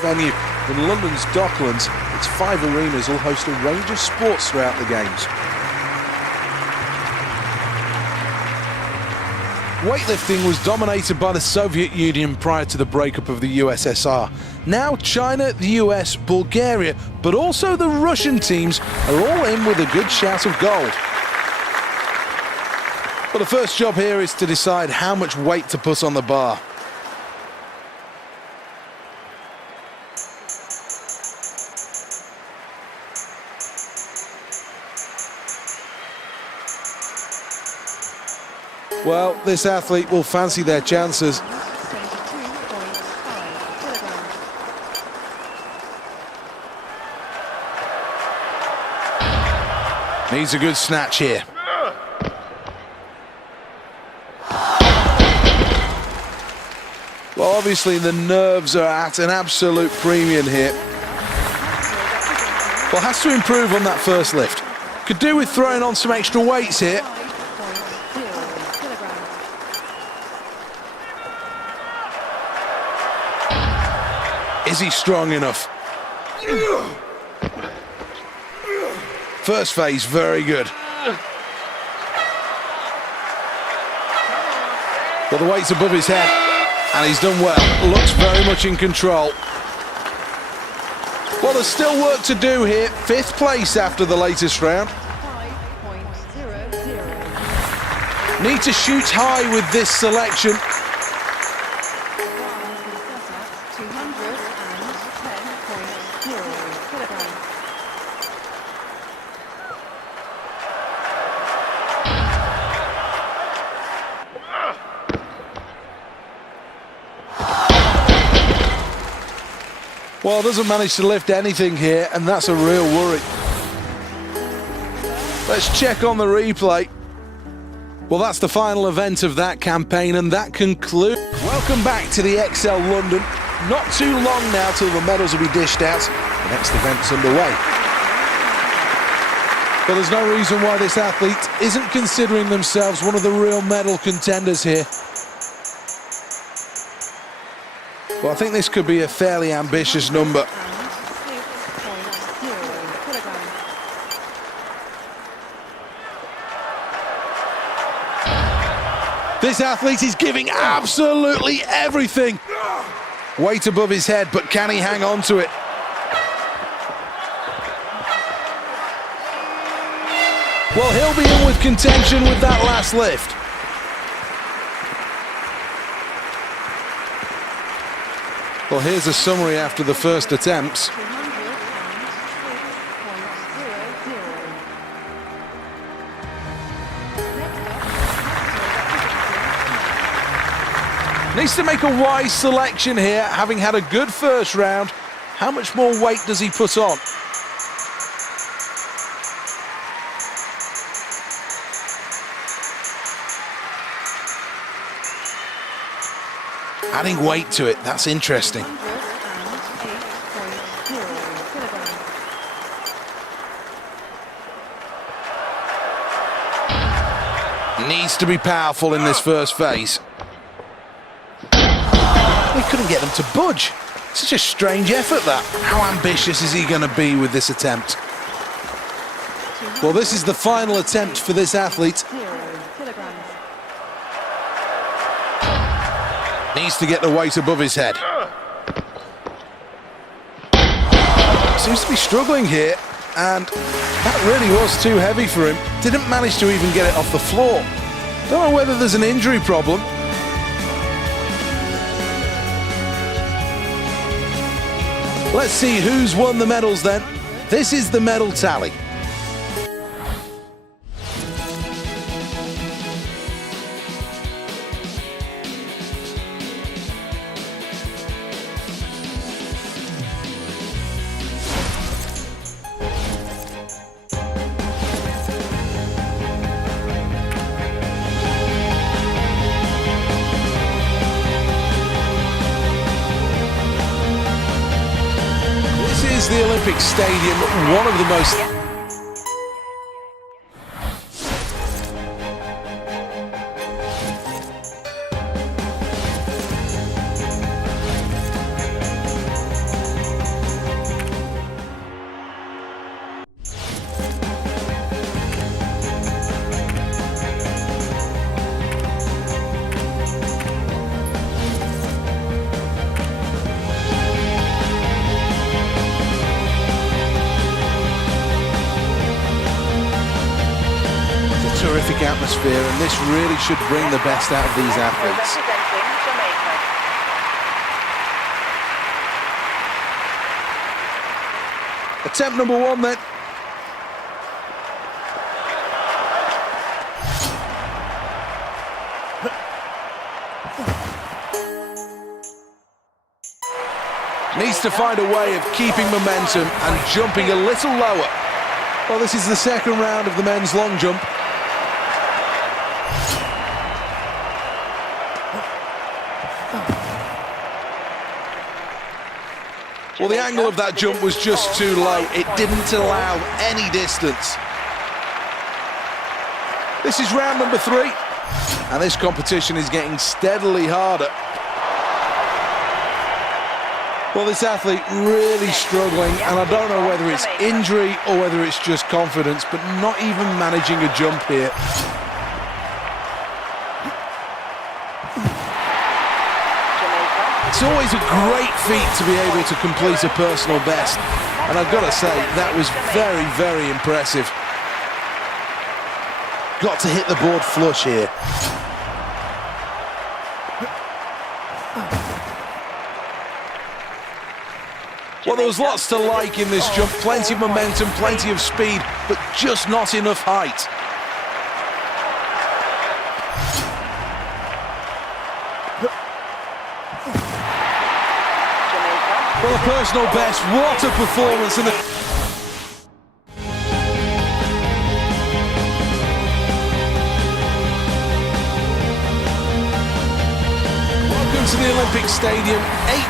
venue in London's Docklands. Its 5 arenas will host a range of sports throughout the games. Weightlifting was dominated by the Soviet Union prior to the breakup of the USSR. Now China, the US, Bulgaria, but also the Russian teams are all in with a good shout of gold. Well, the first job here is to decide how much weight to put on the bar. Well, this athlete will fancy their chances. Needs a good snatch here. Well, obviously the nerves are at an absolute premium here. Well, has to improve on that first lift. Could do with throwing on some extra weights here. Is he strong enough? First phase, very good. Well, the weight's above his head, and he's done well. Looks very much in control. Well, there's still work to do here. 5th place after the latest round. 5.00. Need to shoot high with this selection. 210.0 kilograms. Well, doesn't manage to lift anything here, and that's a real worry. Let's check on the replay. Well, that's the final event of that campaign, and that concludes. Welcome back to the XL London. Not too long now till the medals will be dished out. The next event's underway. But there's no reason why this athlete isn't considering themselves one of the real medal contenders here. Well, I think this could be a fairly ambitious number. This athlete is giving absolutely everything. Weight above his head, but can he hang on to it? Well, he'll be in with contention with that last lift. Well, here's a summary after the first attempts. Needs to make a wise selection here, having had a good first round. How much more weight does he put on? Adding weight to it, that's interesting. Needs to be powerful in this first phase. He couldn't get them to budge. Such a strange effort, that. How ambitious is he going to be with this attempt? Well, this is the final attempt for this athlete. Needs to get the weight above his head. Seems to be struggling here, and that really was too heavy for him. Didn't manage to even get it off the floor. Don't know whether there's an injury problem. Let's see who's won the medals then. This is the medal tally. The Olympic Stadium, one of the most... atmosphere, and this really should bring the best out of these athletes. Representing Jamaica. Attempt number one then. Needs to find a way of keeping momentum and jumping a little lower. Well, this is the second round of the men's long jump. Well, the angle of that jump was just too low. It didn't allow any distance. This is round number 3, and this competition is getting steadily harder. Well, this athlete really struggling, and I don't know whether it's injury or whether it's just confidence, but not even managing a jump here. It's always a great feat to be able to complete a personal best, and I've got to say, that was very, very impressive. Got to hit the board flush here. Well, there was lots to like in this jump. Plenty of momentum, plenty of speed, but just not enough height. Well, a personal best. What a performance. And to the Olympic Stadium,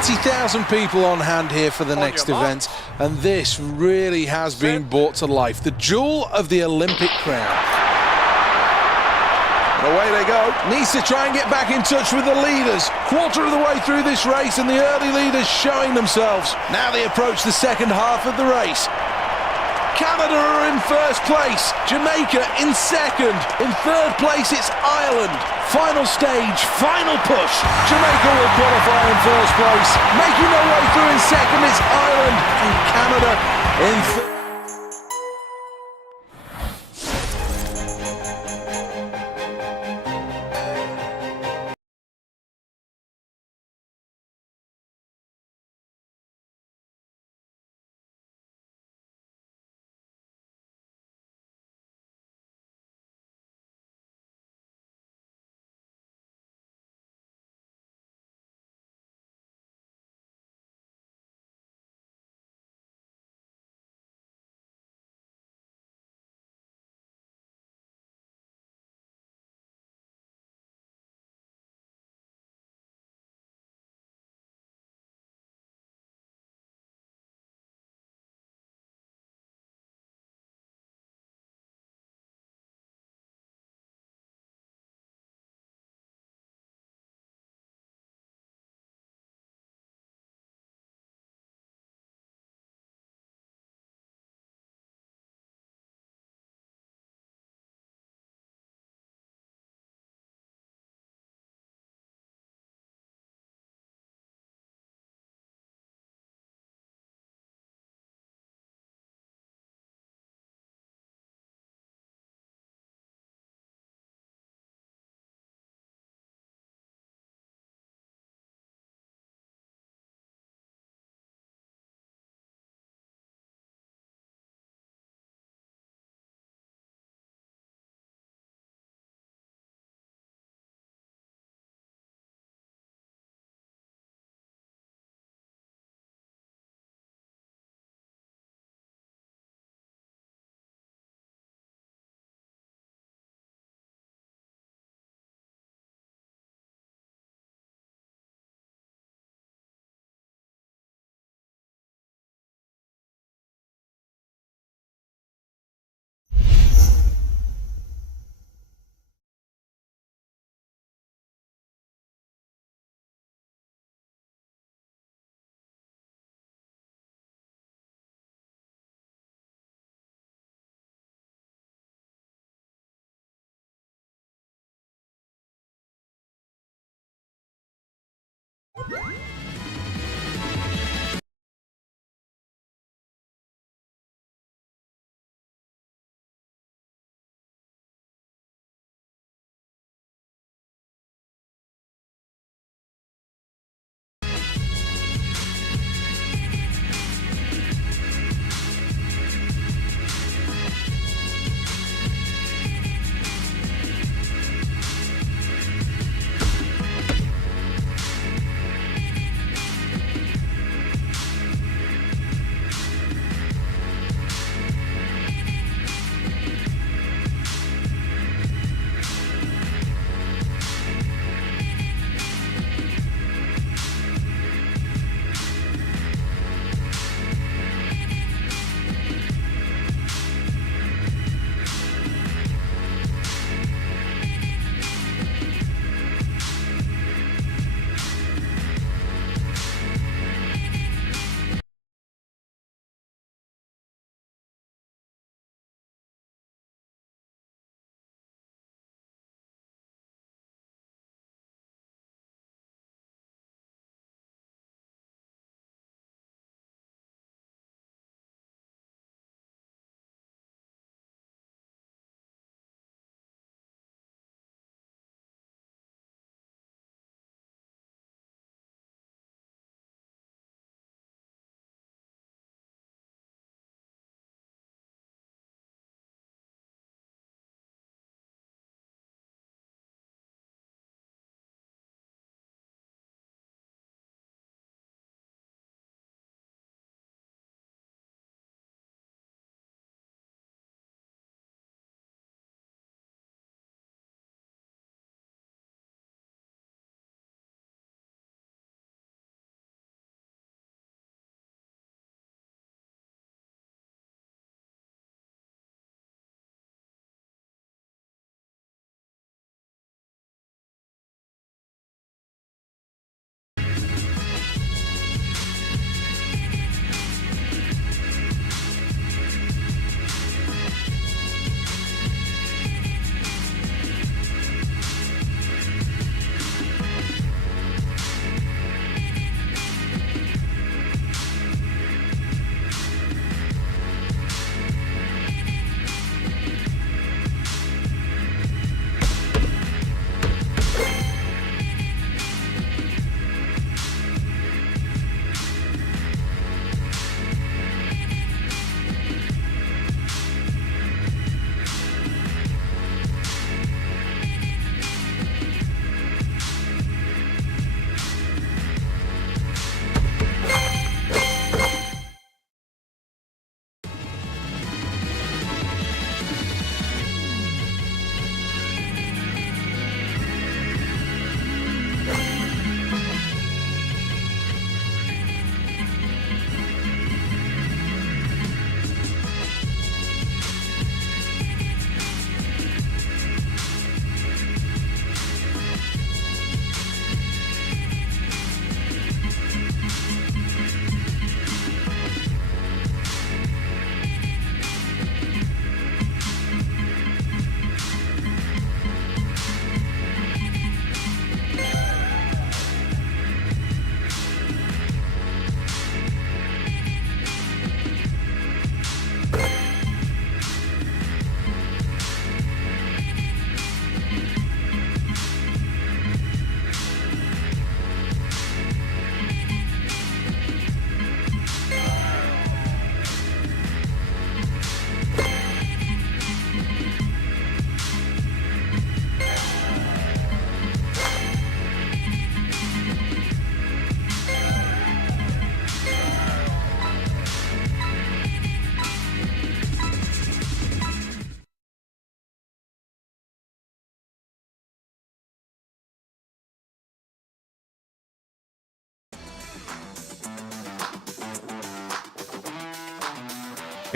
80,000 people on hand here for the next event, and this really has been brought to life. The jewel of the Olympic crown. And away they go. Needs to try and get back in touch with the leaders. Quarter of the way through this race, and the early leaders showing themselves. Now they approach the second half of the race. Canada are in first place, Jamaica in second. In third place, it's Ireland. Final stage, final push. Jamaica will qualify in first place. Making their way through in second, it's Ireland, and Canada in third.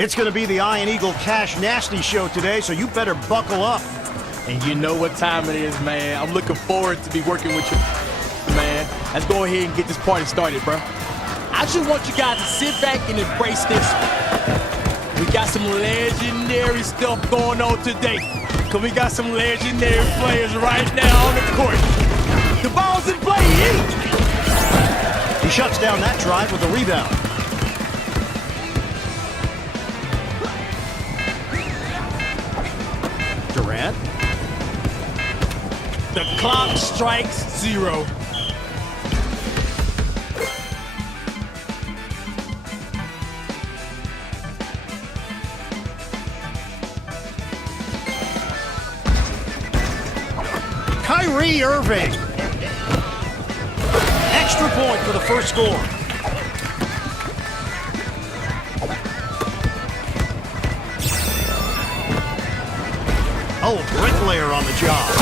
It's going to be the Iron Eagle Cash Nasty show today, so you better buckle up. And you know what time it is, man. I'm looking forward to be working with you, man. Let's go ahead and get this party started, bro. I just want you guys to sit back and embrace this. We got some legendary stuff going on today. Because we got some legendary players right now on the court. The ball's in play. He shuts down that drive with a rebound. Durant. The clock strikes 0. Kyrie Irving. Extra point for the first score. Oh, bricklayer on the job.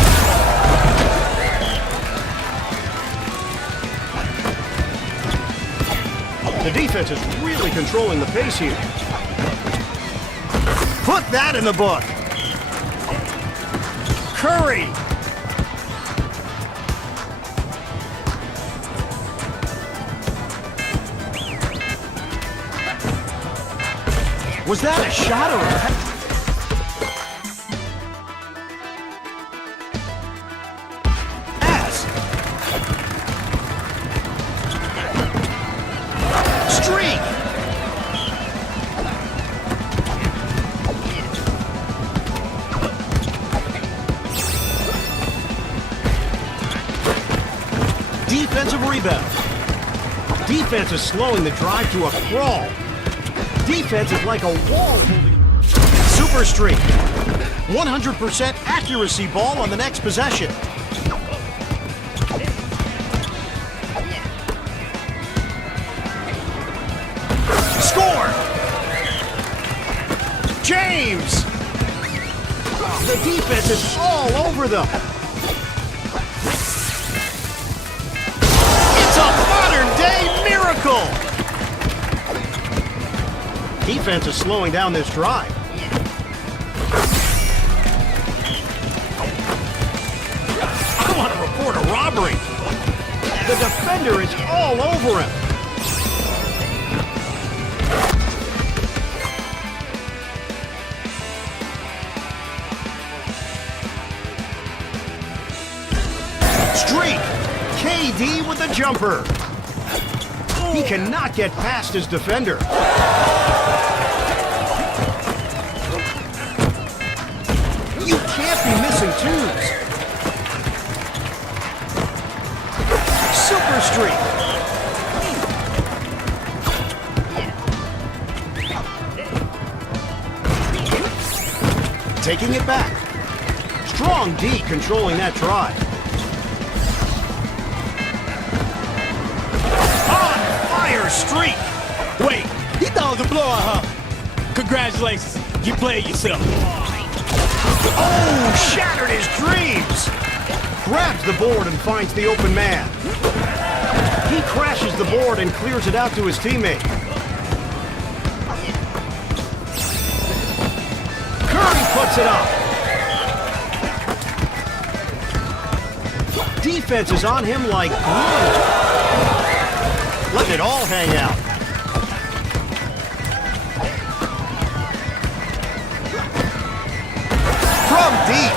The defense is really controlling the pace here. Put that in the book. Curry. Was that a shot or a... Pass. Streak. Defensive rebound. Defense is slowing the drive to a crawl. Defense is like a wall holding. Super streak. 100% accuracy ball on the next possession. Score! James! The defense is all over them. It's a modern-day miracle! Defense is slowing down this drive. I want to report a robbery. The defender is all over him. Streak. KD with a jumper. He cannot get past his defender. You can't be missing twos. Super streak. Taking it back. Strong D controlling that drive. On fire streak. Wait, he thought it was a blowout, huh? Congratulations, you played yourself. Oh, shattered his dreams! Grabs the board and finds the open man. He crashes the board and clears it out to his teammate. Curry puts it up. Defense is on him like glue. Letting it all hang out. From deep.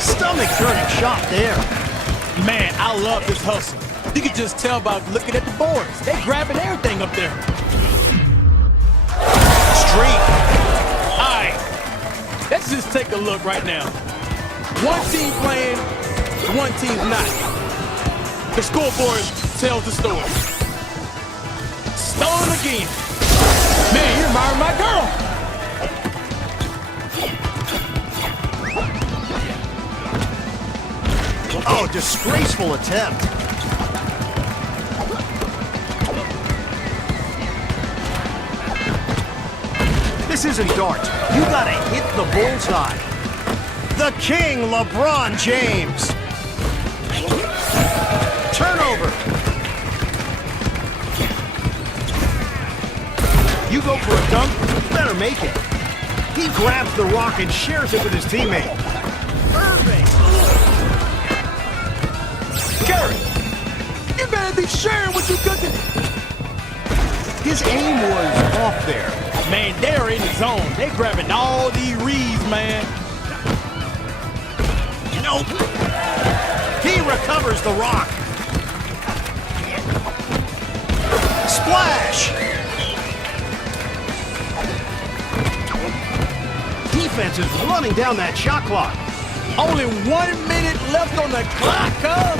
Stomach-turning shot there. Man, I love this hustle. You can just tell by looking at the boards. They grabbing everything up there. Streak. All right, let's just take a look right now. One team playing, one team's not. The scoreboard tells the story. Stolen again. Man, you're admiring my girl. Oh, disgraceful attempt. This isn't darts. You gotta hit the bullseye. The King, LeBron James. Turnover. You go for a dunk, you better make it. He grabs the rock and shares it with his teammate. Irving! Curry! You better be sharing what you cooking. His aim was off there. Man, they're in the zone. They're grabbing all these reads, man. Nope. He recovers the rock. Splash! Defense is running down that shot clock. Only 1 minute left on the clock, huh?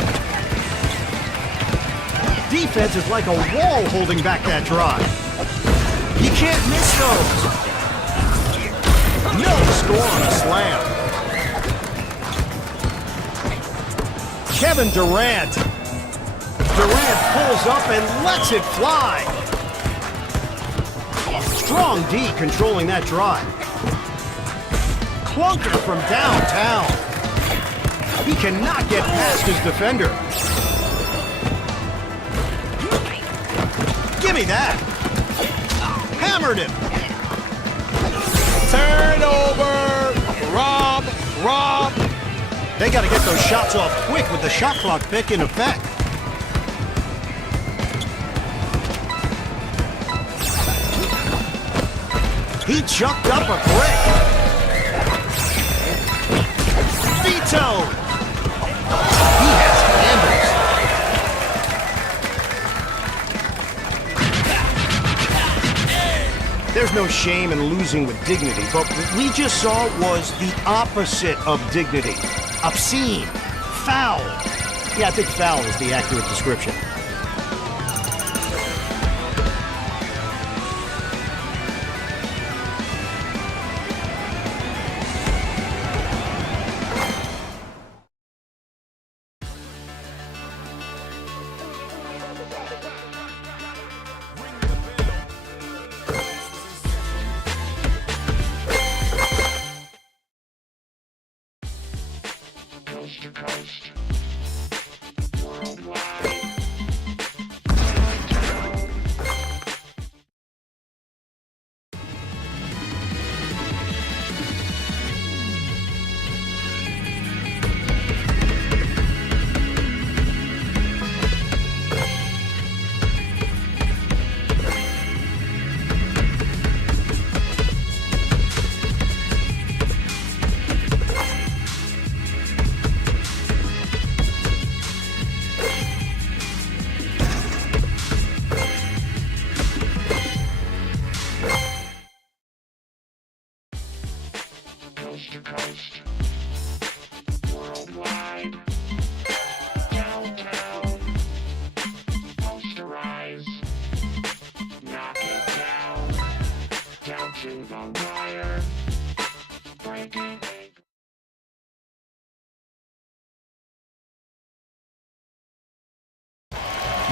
Defense is like a wall holding back that drive. He can't miss those. No score on a slam. Kevin Durant. Durant pulls up and lets it fly. Strong D controlling that drive. Clunker from downtown. He cannot get past his defender. Give me that. Hammered him. Turnover. Rob. They got to get those shots off quick with the shot clock pick in effect. He chucked up a brick. Vetoed. He has handles. There's no shame in losing with dignity, but what we just saw was the opposite of dignity. Obscene. Foul. Yeah, I think foul is the accurate description.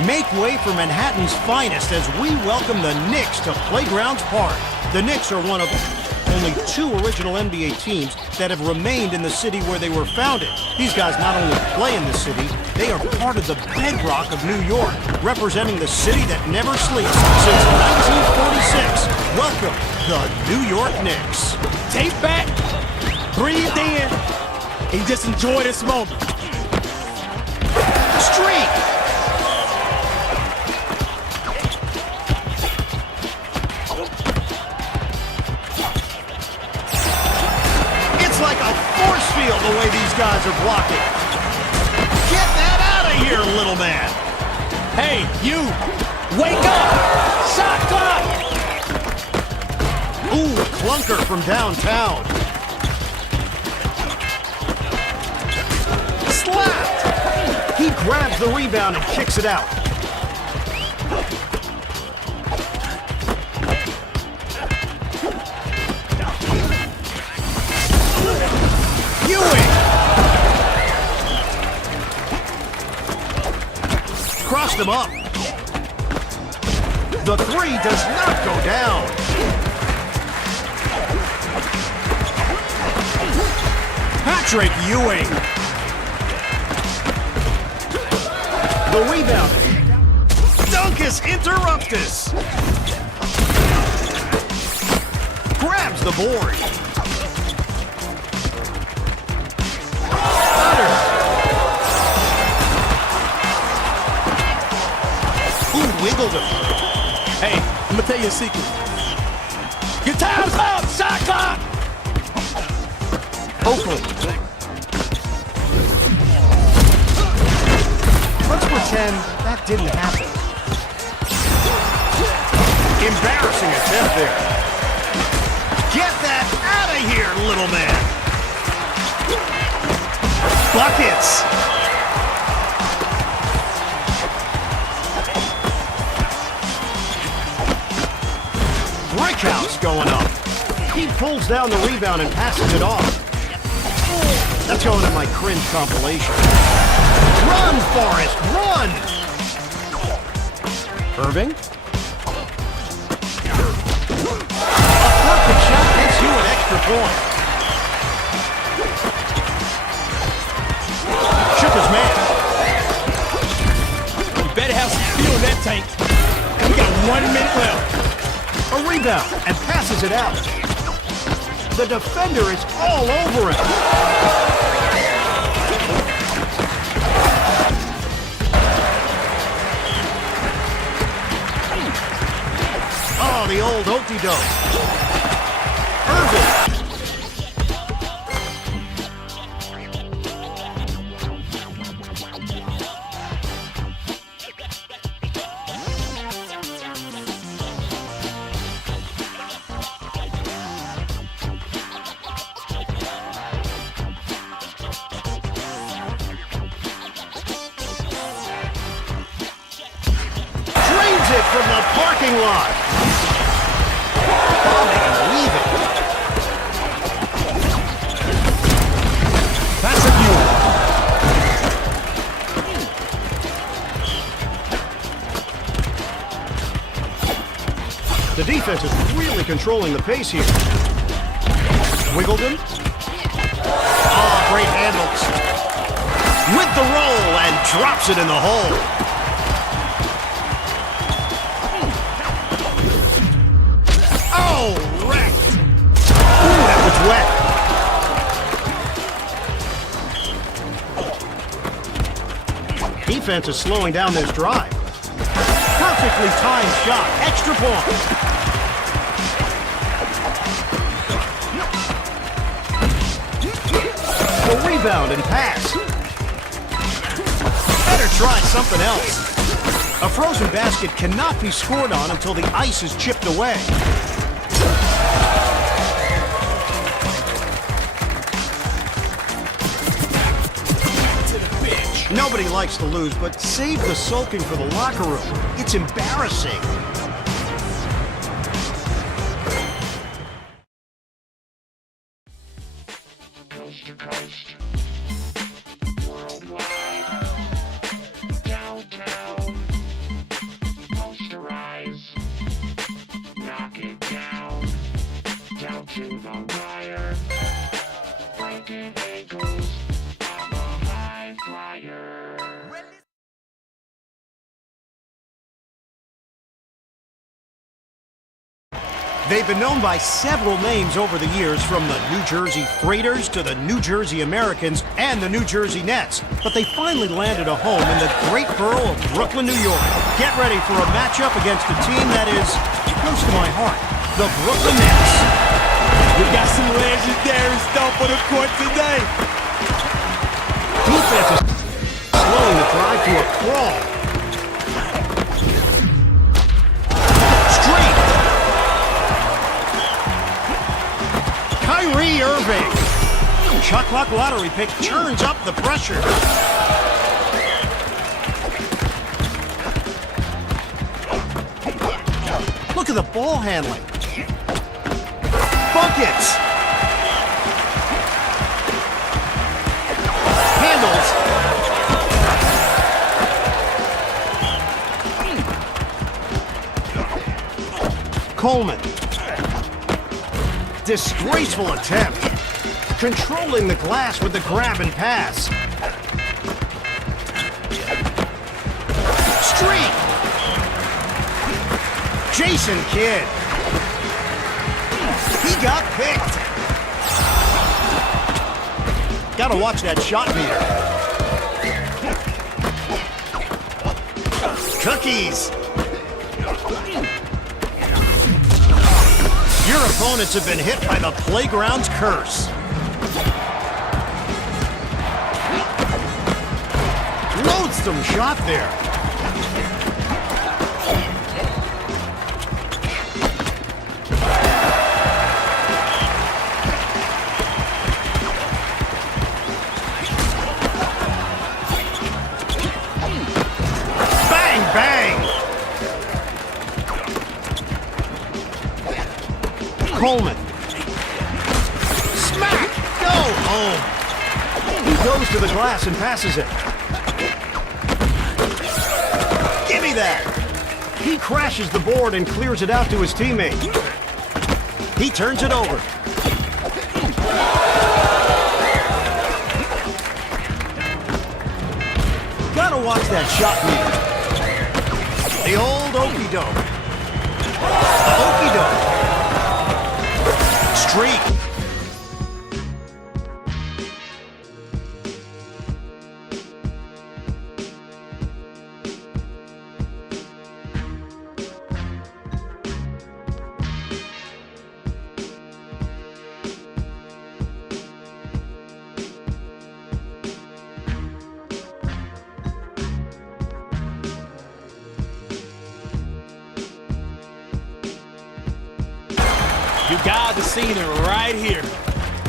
Make way for Manhattan's finest as we welcome the Knicks to Playgrounds Park. The Knicks are one of only 2 original NBA teams that have remained in the city where they were founded. These guys not only play in the city, they are part of the bedrock of New York, representing the city that never sleeps since 1946. Welcome, the New York Knicks. Take back, breathe in, and just enjoy this moment. Streak! It's like a force field the way these guys are blocking. Get that out of here, little man. Hey, you, wake up! Shot clock! Ooh, clunker from downtown. Slapped! He grabs the rebound and kicks it out. Ewing! Crossed him up. The three does not go down. Patrick Ewing. The rebound. Dunkus interruptus. grabs the board. Cutter. Ooh, wiggled him. Hey, I'm gonna tell you a secret. Your time's up, shot clock! Oakland. Let's pretend that didn't happen. Embarrassing attempt there. Get that out of here, little man. Buckets. Brickhouse going up. He pulls down the rebound and passes it off. That's going in my cringe compilation. Run, Forrest, run! Irving? A perfect shot gets you an extra point. Shook his man. You better have some fuel in that tank. We got 1 minute left. A rebound and passes it out. The defender is all over him. Oh, the old okey-doke. Irving. Drains it from the parking lot. Bombing and leaving. That's a view. The defense is really controlling the pace here. Wiggledon. Oh, great handles. With the roll and drops it in the hole. Oh, wrecked. Ooh, that was wet. Defense is slowing down this drive. Perfectly timed shot. Extra point. A rebound and pass. Better try something else. A frozen basket cannot be scored on until the ice is chipped away. Nobody likes to lose, but save the sulking for the locker room. It's embarrassing. Coast to coast. Worldwide. Downtown. Posterize. Knock it down. Down to the wire. Breaking ankles. I'm a high flyer. They've been known by several names over the years, from the New Jersey Freighters to the New Jersey Americans and the New Jersey Nets. But they finally landed a home in the great borough of Brooklyn, New York. Get ready for a matchup against a team that is close to my heart, the Brooklyn Nets. We got some legendary stuff for the court today. Defense is slowing the drive to a crawl. Straight. Kyrie Irving. Shot clock lottery pick turns up the pressure. Look at the ball handling. Buckets. Handles. Coleman. Disgraceful attempt. Controlling the glass with the grab and pass. Streak. Jason Kidd. He got picked. Gotta watch that shot meter. Cookies. Your opponents have been hit by the playground's curse. Loathsome shot there. Bang, bang. Coleman. Smack! Go home. He goes to the glass and passes it. Give me that. He crashes the board and clears it out to his teammate. He turns it over. Gotta watch that shot meter. The old okey-doke. Okey-doke. Streak. You guys have seen it right here.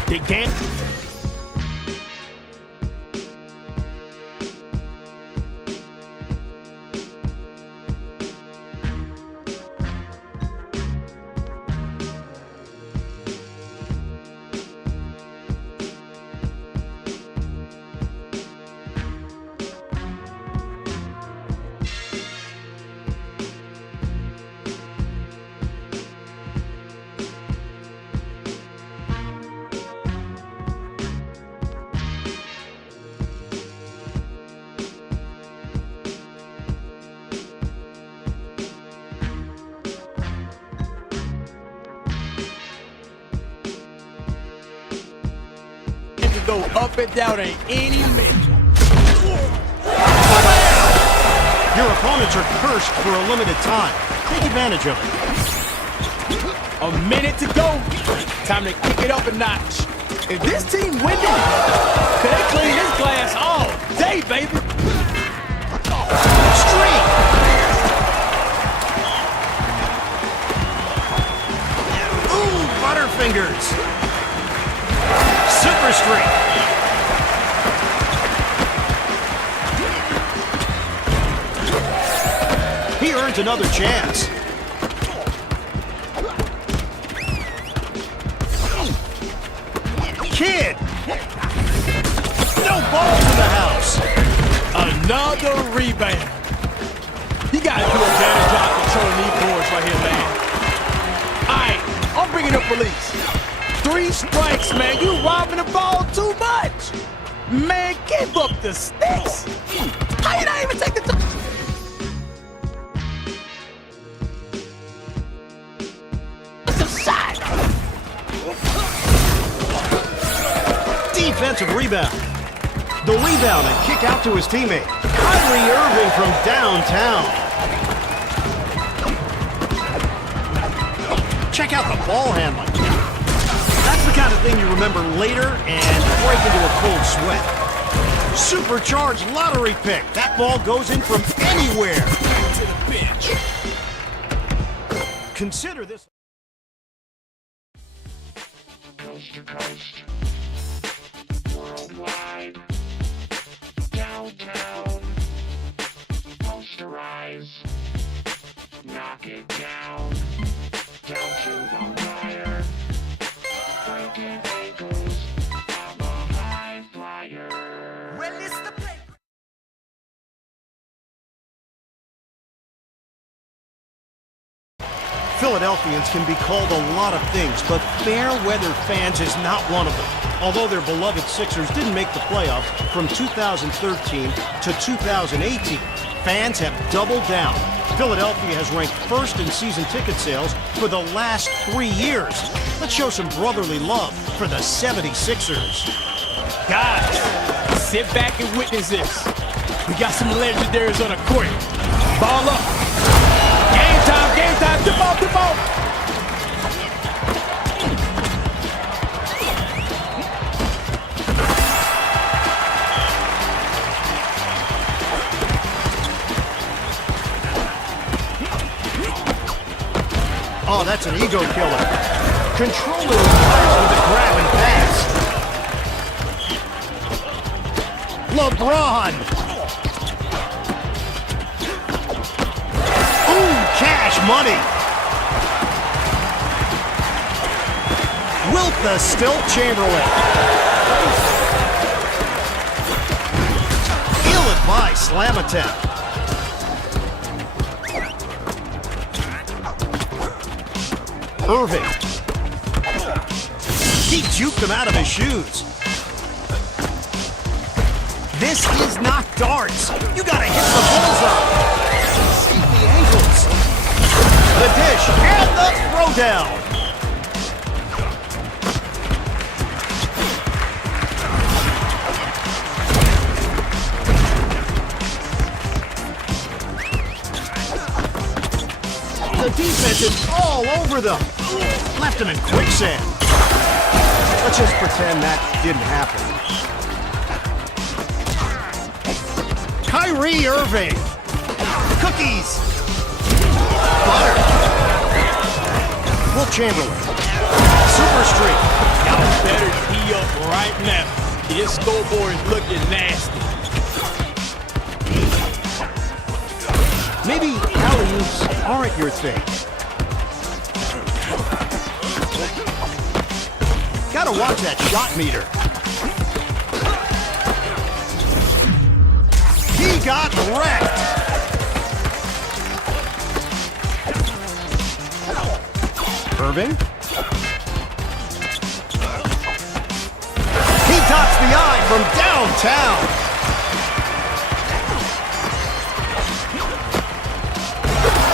The game. Go up and down at any minute. Your opponents are cursed for a limited time. Take advantage of it. A minute to go. Time to kick it up a notch. If this team winning, could they clean this glass all day, baby? Streak. Ooh, Butterfingers. Super streak. He earns another chance. Kid. No balls in the house. Another rebound. You gotta do a better job controlling these boards right here, man. All right, I'm bringing up release. 3 strikes, man. You robbing the ball too much. Man, give up the sticks. How you not even take the time? It's a shot. Defensive rebound. The rebound and kick out to his teammate. Kyrie Irving from downtown. Check out the ball handling. That's the kind of thing you remember later and break into a cold sweat. Supercharged lottery pick. That ball goes in from anywhere. To the bench. Consider this. Coast to coast. Worldwide. Downtown. Posterize. Knock it down. Down to the wire. Breaking ankles. I'm a high flyer. Well, it's the play. Philadelphians can be called a lot of things, but fair weather fans is not one of them. Although their beloved Sixers didn't make the playoffs from 2013 to 2018, fans have doubled down. Philadelphia has ranked first in season ticket sales for the last 3 years. Let's show some brotherly love for the 76ers. Guys, sit back and witness this. We got some legendaries on the court. Ball up. Game time, game time. Tip off, tip off. Oh, that's an ego killer. Controlling the players with a grab and pass. LeBron. Ooh, cash money. Wilt the Stilt Chamberlain. Ill-advised slam attempt. Irving. He juked him out of his shoes. This is not darts. You gotta hit the bullseye. Save the ankles. The dish and the throwdown. The defense is all over them. Left him in quicksand. Let's just pretend that didn't happen. Kyrie Irving. Cookies. Butter. Wilt Chamberlain. Super streak. Y'all better tee up right now. This scoreboard is looking nasty. Maybe alley-oops aren't your thing. Gotta watch that shot meter. He got wrecked. Irving. He tops the eye from downtown.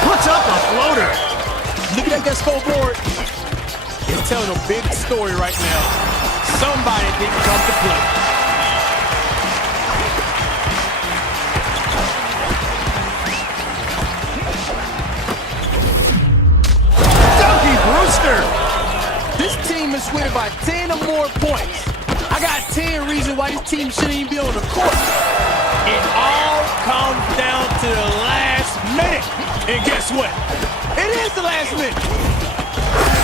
Puts up a floater. Looking at that scoreboard, it's telling a big story right now. Somebody didn't come to play. Donkey Brewster. This team is winning by 10 or more points. I got 10 reasons why this team shouldn't even be on the court. It all comes down to the last minute. And guess what? It is the last minute.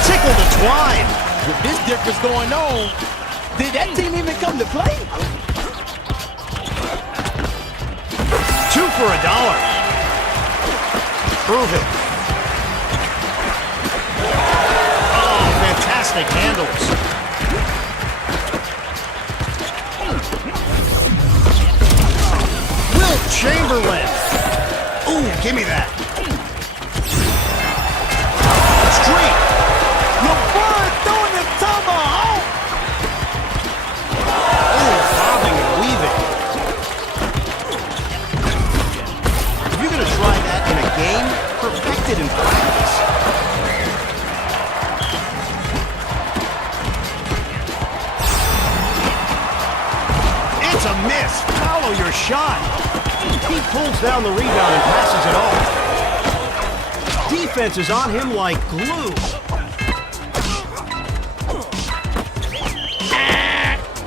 Tickle the twine. With this difference going on, did that team even come to play? 2 for $1. Irving. Oh, fantastic handles. Wilt Chamberlain. Ooh, give me that. Streak. LeBron throwing the tomahawk. Ooh, bobbing and weaving. If you're gonna try that in a game, perfect it in practice. It's a miss. Follow your shot. He pulls down the rebound and passes it off. Defense is on him like glue.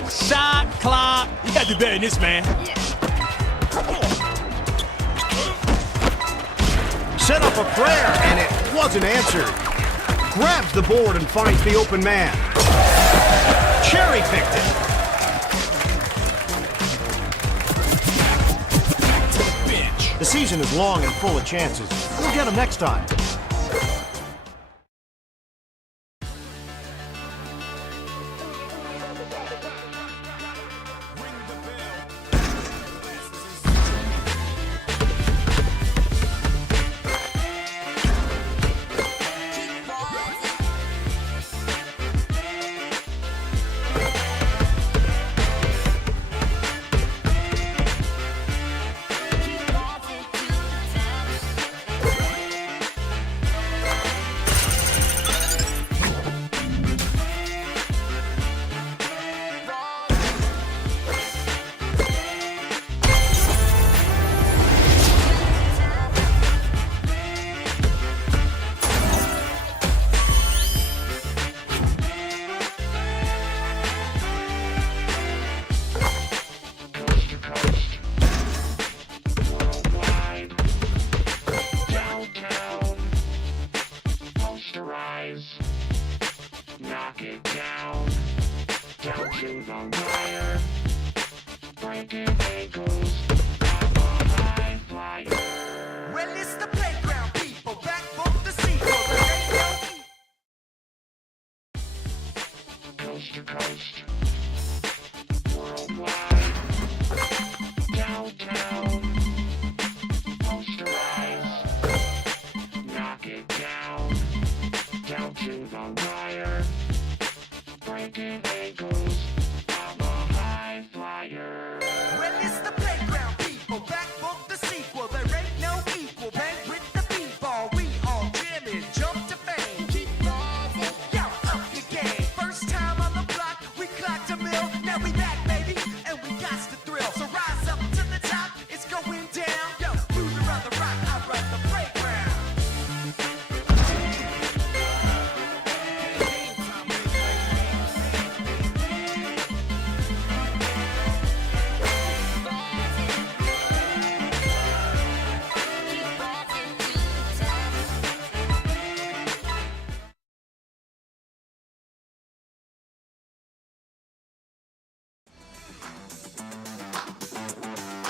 Shot clock. You got to do better than this, man. Set up a prayer, and it wasn't answered. Grabs the board and finds the open man. Cherry picked it. The season is long and full of chances. We'll get them next time. down to the wire. Breaking ankles. High flyer. Well, it's the playground, people. Back for the sequel. There ain't no Coast to coast. Worldwide. Downtown. Posterize. Knock it down. Down to the wire. Breaking ankles. I'm a high flyer. Well, it's the playground, people. Back for the sequel. There ain't no equal. Bang with the b-ball. We all jamming. Jump to fame. Keep rising. Yo, up your game. First time on the block, we clocked a mill. Now we back, baby, and we got the thrill. So rise up to the top. It's going down. Yo, Bruiser on the rock. I run the playground.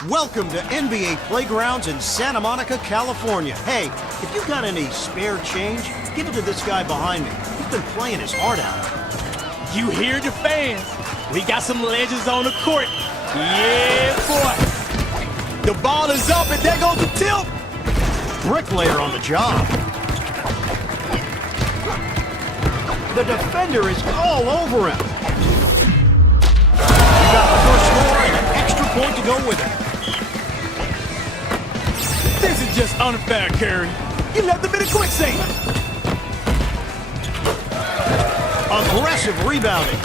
Welcome to NBA Playgrounds in Santa Monica, California. Hey, if you got any spare change, give it to this guy behind me. He's been playing his heart out. You hear the fans. We got some legends on the court. Yeah, boy. The ball is up and there goes the tilt. Bricklayer on the job. The defender is all over him. You got the first score and an extra point to go with it. This is just unfair, Curry. You left him in a quicksand. Aggressive rebounding.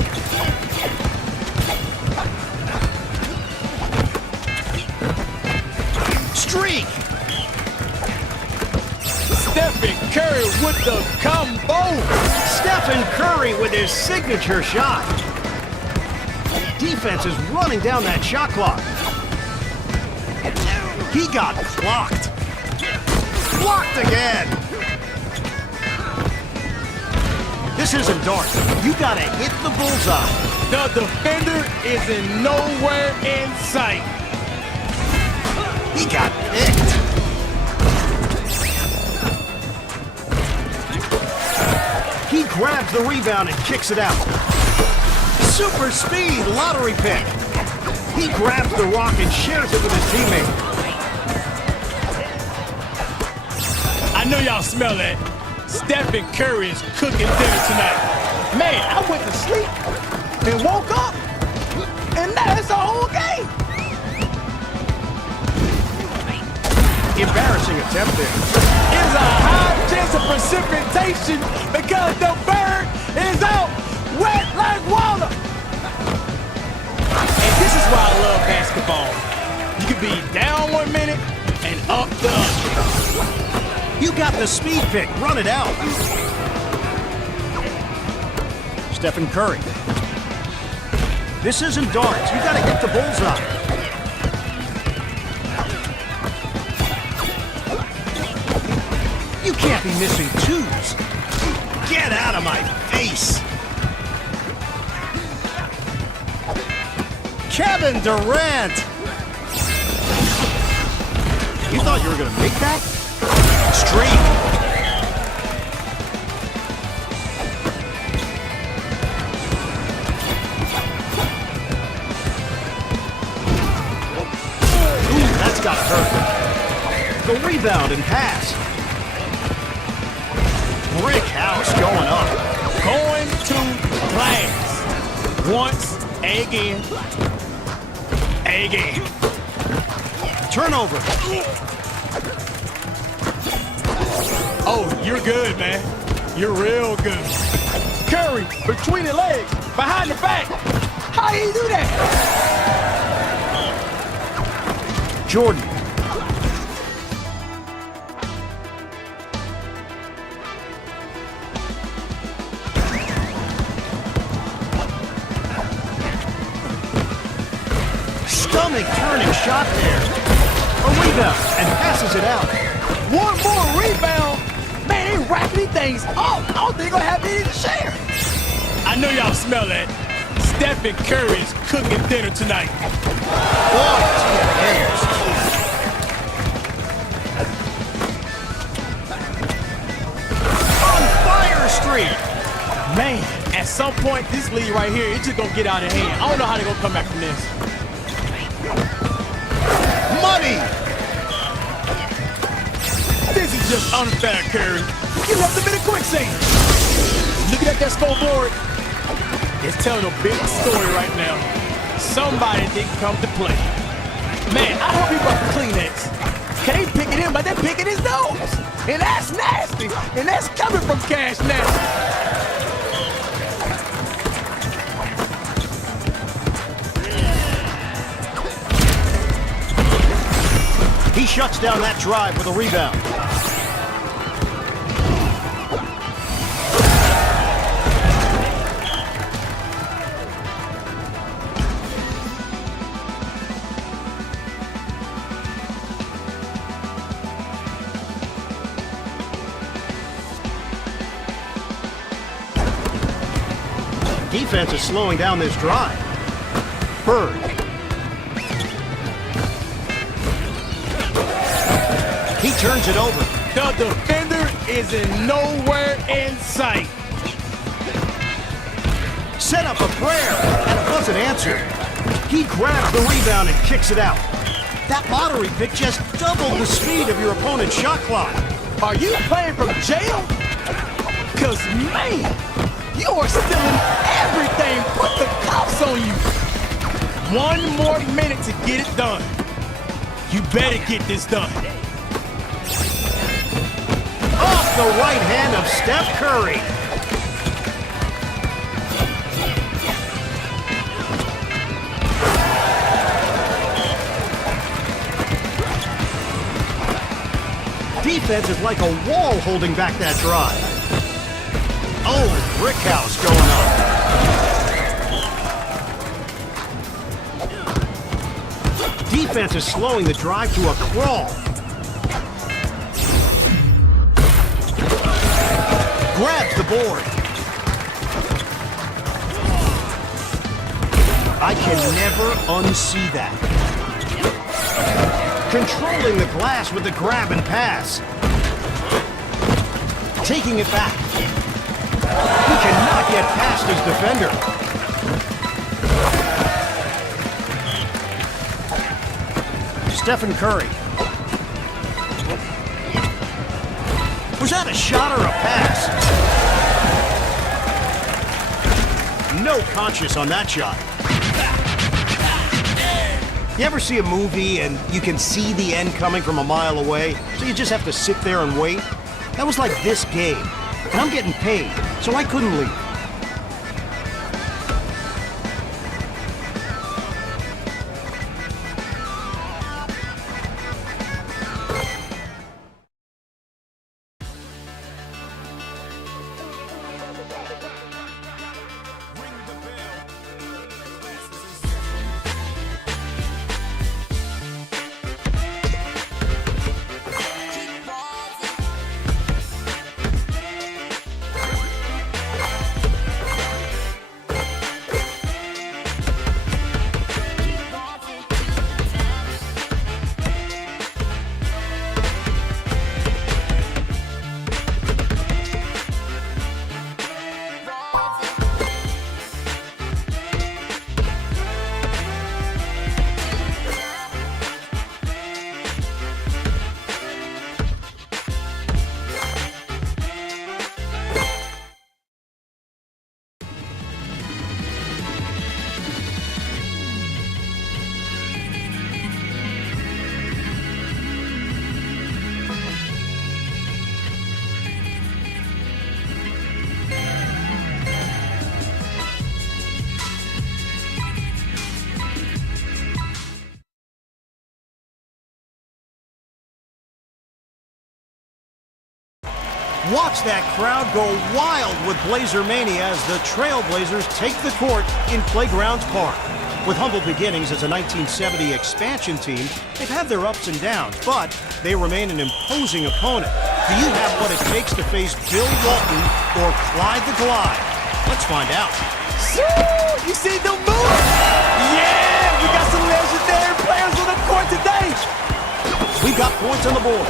Streak. Stephen Curry with the combo. Stephen Curry with his signature shot. Defense is running down that shot clock. He got clocked. Blocked again. This isn't dark. You gotta hit the bullseye. The defender is in nowhere in sight. He got picked. He grabs the rebound and kicks it out. Super speed lottery pick. He grabs the rock and shares it with his teammate. I know y'all smell that. Stephen Curry is cooking dinner tonight. Man, I went to sleep and woke up, and that's the whole game. Embarrassing attempt there. It's a high chance of precipitation because the bird is out wet like water. And this is why I love basketball. You can be down 1 minute and up the other. You got the speed pick. Run it out. Stephen Curry. This isn't darts. You got to hit the bullseye. You can't be missing twos. Get out of my face. Kevin Durant. You thought you were going to make that? Streak. Ooh, that's gotta hurt. The rebound and pass. Brick house going up. Going to class. Once, again. Again. Turnover. Oh, you're good, man. You're real good. Curry, between the legs, behind the back. How do you do that? Jordan. Stomach-turning shot there. A rebound and passes it out. One more rebound. Man, they racking these things up. I don't think they're going to have any to share. I know y'all smell that. Stephen Curry is cooking dinner tonight. Boy, is he hands. On fire streak. Man, at some point, this lead right here, it's just gonna get out of hand. I don't know how they're gonna come back from this. Money. This is just unfair, Curry. You left him in a quicksand. Looking at that scoreboard, it's telling a big story right now. Somebody didn't come to play. Man, I hope he brought the Kleenex. Can't pick it in, but they're picking his nose. And that's nasty. And that's coming from Cash Nasty. He shuts down that drive with a rebound. Defense is slowing down this drive. Bird. He turns it over. The defender is in nowhere in sight. Set up a prayer, and it wasn't answered. He grabs the rebound and kicks it out. That lottery pick just doubled the speed of your opponent's shot clock. Are you playing from jail? Cause man, you are stealing everything. Put the cops on you. 1 more minute to get it done. You better get this done. Off the right hand of Steph Curry. Defense is like a wall holding back that drive. Oh, brick house going up. Defense is slowing the drive to a crawl. Grabs the board. I can never unsee that. Controlling the glass with the grab and pass. Taking it back. He cannot get past his defender. Stephen Curry. Was that a shot or a pass? No conscience on that shot. You ever see a movie and you can see the end coming from a mile away, so you just have to sit there and wait? That was like this game. And I'm getting paid, so I couldn't leave. Watch that crowd go wild with Blazer Mania as the Trailblazers take the court in Playgrounds Park. With humble beginnings as a 1970 expansion team, they've had their ups and downs, but they remain an imposing opponent. Do you have what it takes to face Bill Walton or Clyde the Glide? Let's find out. You see them moves? Yeah, we got some legendary players on the court today. We got points on the board.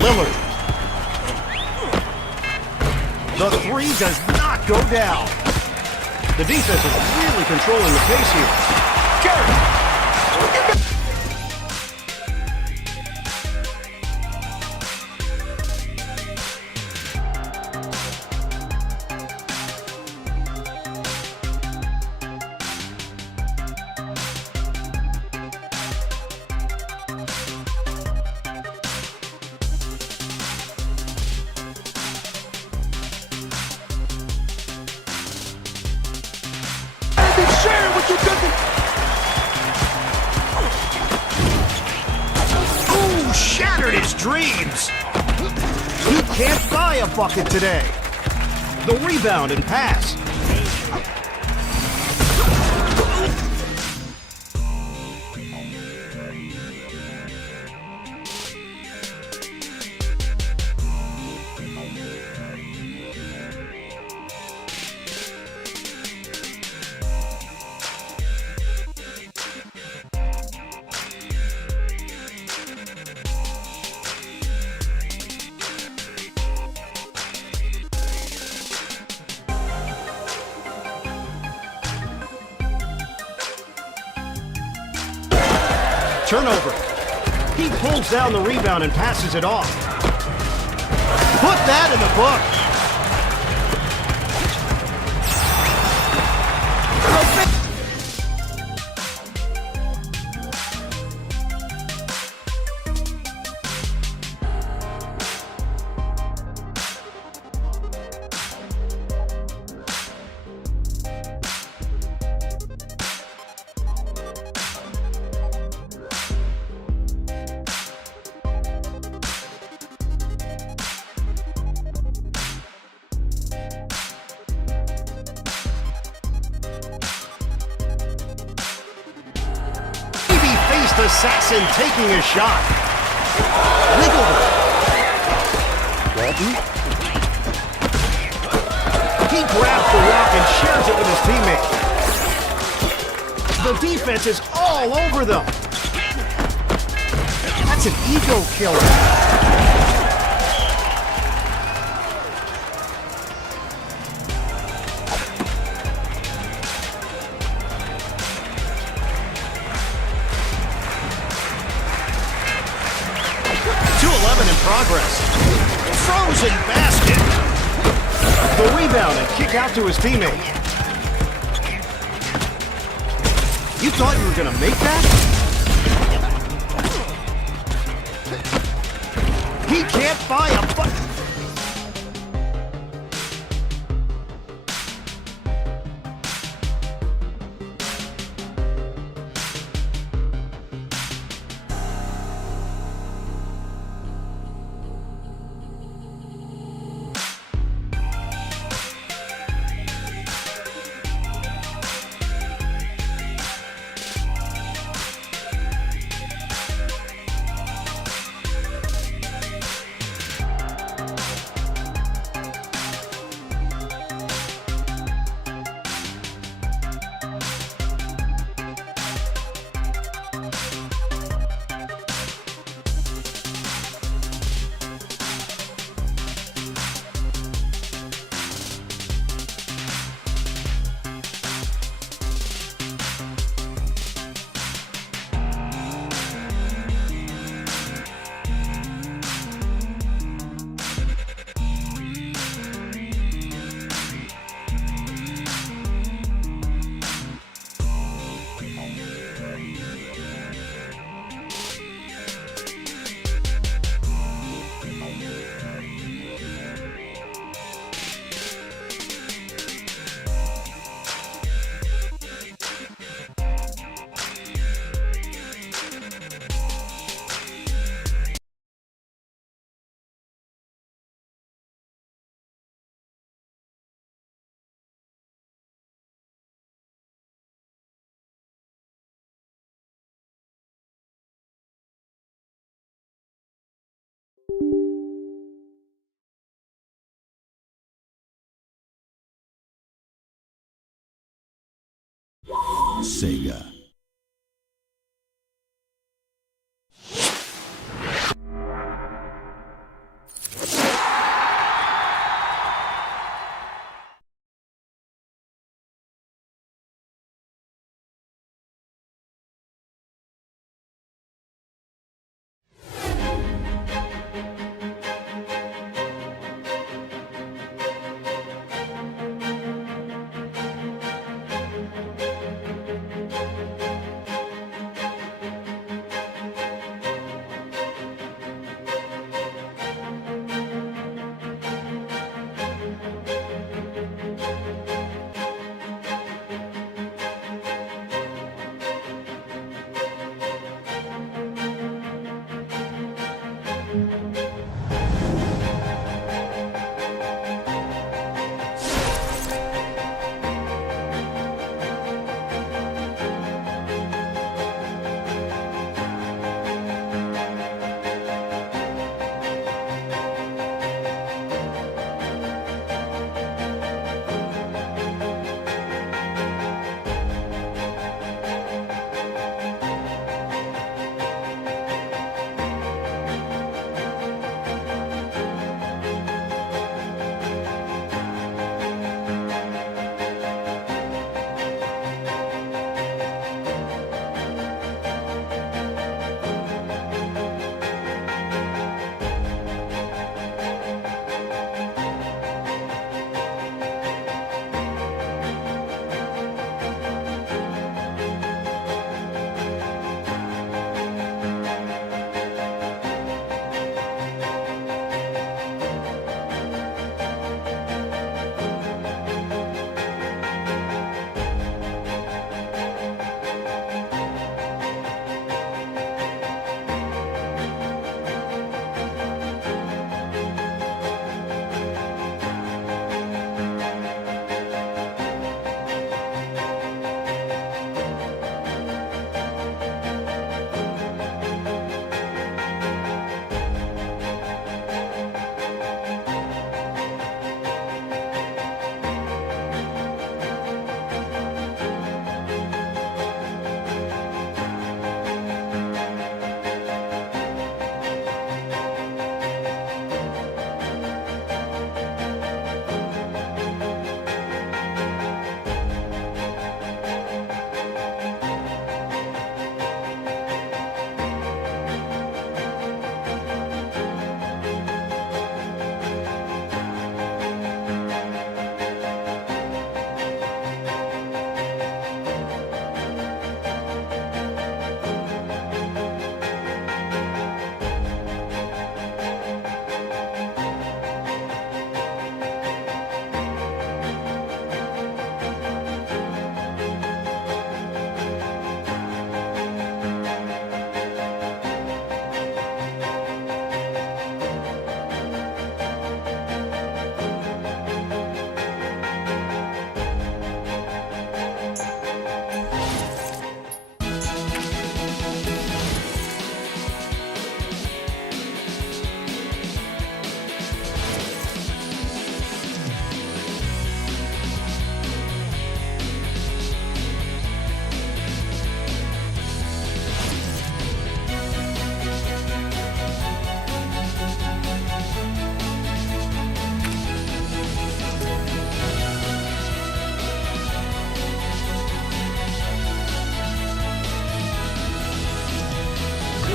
Lillard. The three does not go down. The defense is really controlling the pace here. Curry. Share what you cooking. Ooh, shattered his dreams. He can't buy a bucket today. The rebound and pass. Turnover. He pulls down the rebound and passes it off. Put that in the book. Assassin taking a shot. Wiggled. Walton. He grabs the rock and shares it with his teammate. The defense is all over them. That's an ego killer. In progress. Frozen basket. The rebound and kick out to his teammate. You thought you were going to make that? He can't buy a bucket. Sega.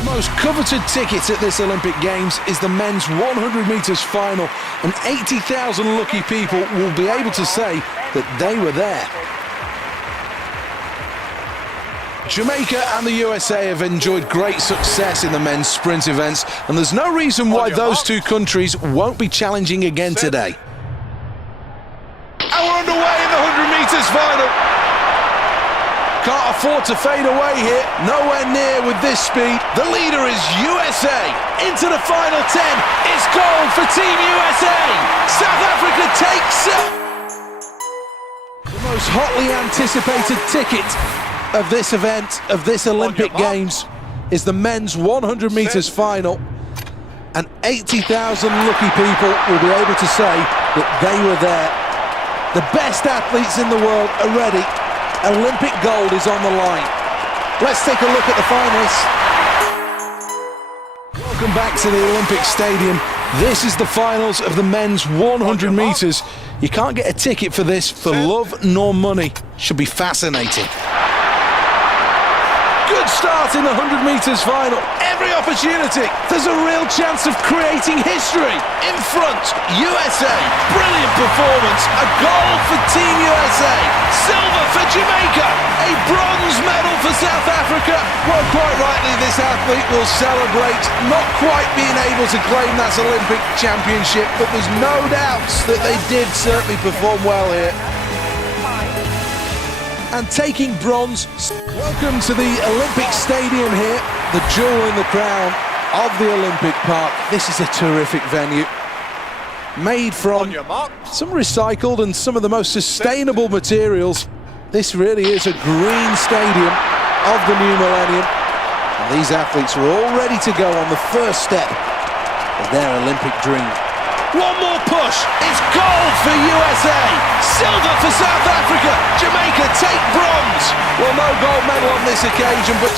Most coveted ticket at this Olympic Games is the men's 100 metres final, and 80,000 lucky people will be able to say that they were there. Jamaica and the USA have enjoyed great success in the men's sprint events, and there's no reason why those two countries won't be challenging again today. And we're underway in the 100 metres final. Can't afford to fade away here, nowhere near with this speed. The leader is USA. Into the final 10, it's gold for Team USA. South Africa takes it. The most hotly anticipated ticket of this event, of this Olympic Games, is the men's 100 metres final. And 80,000 lucky people will be able to say that they were there. The best athletes in the world are ready. Olympic gold is on the line. Let's take a look at the finalists. Welcome back to the Olympic Stadium. This is the finals of the men's 100 metres. You can't get a ticket for this for love nor money. Should be fascinating. Good start in the 100 metres final. Every opportunity. There's a real chance of creating history. In front, USA. Brilliant performance. A gold for Team USA. Silver for Jamaica. A bronze medal for South Africa. Well, quite rightly, this athlete will celebrate not quite being able to claim that Olympic championship, but there's no doubts that they did certainly perform well here. And taking bronze. Welcome to the Olympic Stadium here, the jewel in the crown of the Olympic Park. This is a terrific venue, made from some recycled and some of the most sustainable materials. This really is a green stadium of the new millennium. And these athletes are all ready to go on the first step of their Olympic dream. One more push, it's gold for USA, silver for South Africa, Jamaica take bronze. Well, no gold medal on this occasion, but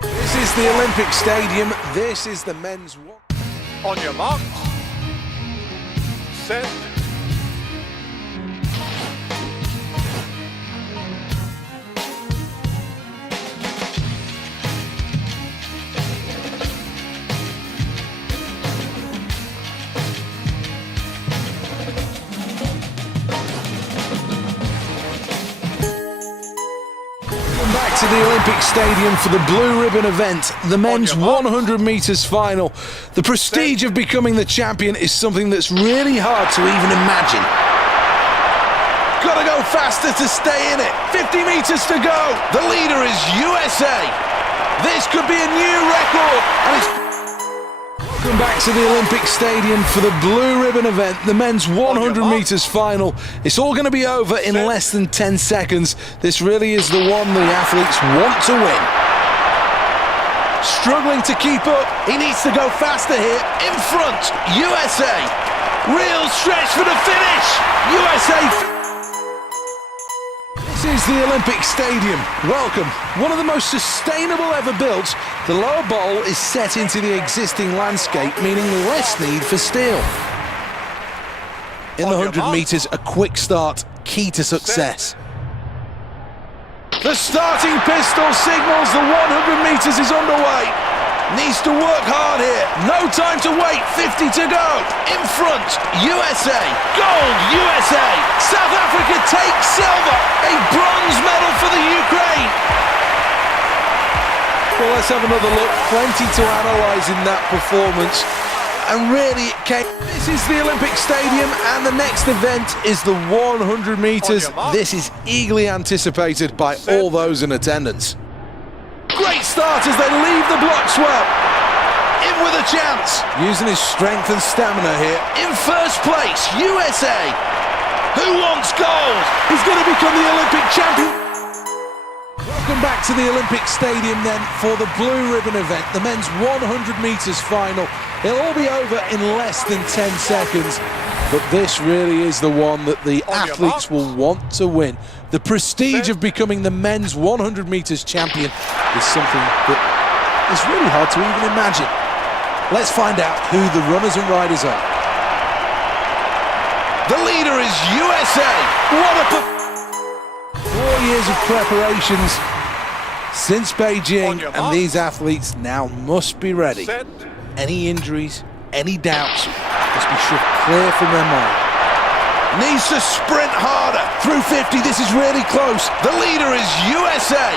this is the Olympic Stadium, this is the men's one. On your mark, set. Back to the Olympic Stadium for the blue ribbon event, the men's 100 metres final. The prestige of becoming the champion is something that's really hard to even imagine. Gotta go faster to stay in it. 50 metres to go. The leader is USA. This could be a new record. And it's welcome back to the Olympic Stadium for the blue ribbon event, the men's 100 metres final. It's all going to be over in less than 10 seconds. This really is the one the athletes want to win. Struggling to keep up. He needs to go faster here. In front, USA. Real stretch for the finish. USA. This is the Olympic Stadium. Welcome. One of the most sustainable ever built. The lower bowl is set into the existing landscape, meaning less need for steel. In the 100 metres, a quick start, key to success. The starting pistol signals the 100 metres is underway. Needs to work hard here. No time to wait. 50 to go. In front, USA. Gold, USA. South Africa takes silver. A bronze medal for the Ukraine. Well, let's have another look. Plenty to analyse in that performance. And really, it came. This is the Olympic Stadium, and the next event is the 100 metres. This is eagerly anticipated by all those in attendance. Great start as they leave the block swell. In with a chance. Using his strength and stamina here. In first place, USA. Who wants gold? He's going to become the Olympic champion. Welcome back to the Olympic Stadium then for the blue ribbon event, the men's 100 metres final. It'll all be over in less than 10 seconds. But this really is the one that the athletes will want to win. The prestige of becoming the men's 100 metres champion is something that is really hard to even imagine. Let's find out who the runners and riders are. The leader is USA. What a 4 years of preparations since Beijing, and these athletes now must be ready. Any injuries, any doubts must be shoved clear from their mind. Needs to sprint harder. Through 50, this is really close. The leader is USA.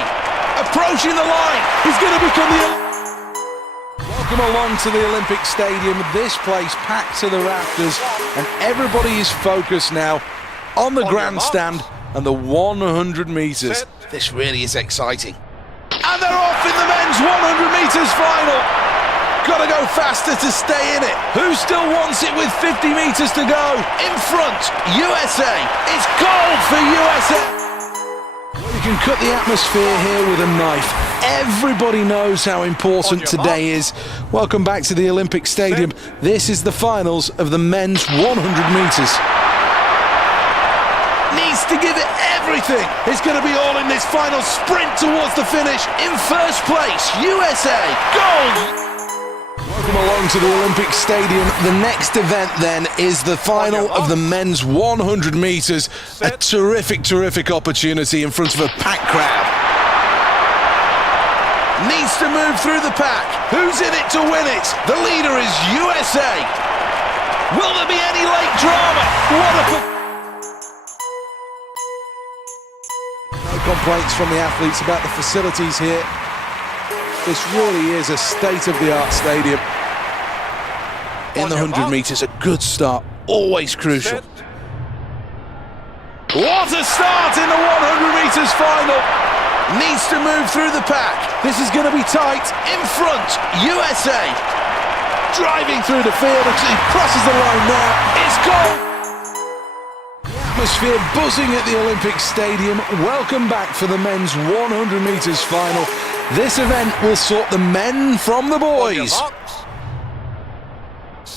Approaching the line. He's going to become the... Welcome along to the Olympic Stadium. This place packed to the rafters, and everybody is focused now on the grandstand and the 100 metres. This really is exciting. And they're off in the men's 100 metres final. Gotta go faster to stay in it. Who still wants it with 50 metres to go? In front, USA. It's gold for USA. Well, you can cut the atmosphere here with a knife. Everybody knows how important today is. Welcome back to the Olympic Stadium. This is the finals of the men's 100 metres. needs to give it everything. It's going to be all in this final sprint towards the finish. In first place, USA, gold! Welcome along to the Olympic Stadium. The next event then is the final of the men's 100 metres. A terrific opportunity in front of a packed crowd. Needs to move through the pack. Who's in it to win it? The leader is USA. Will there be any late drama? No complaints from the athletes about the facilities here. This really is a state-of-the-art stadium. In the 100 metres, a good start, always crucial. What a start in the 100 metres final! Needs to move through the pack. This is going to be tight. In front, USA. Driving through the field, he crosses the line now. It's goal! Atmosphere buzzing at the Olympic Stadium. Welcome back for the men's 100 metres final. This event will sort the men from the boys.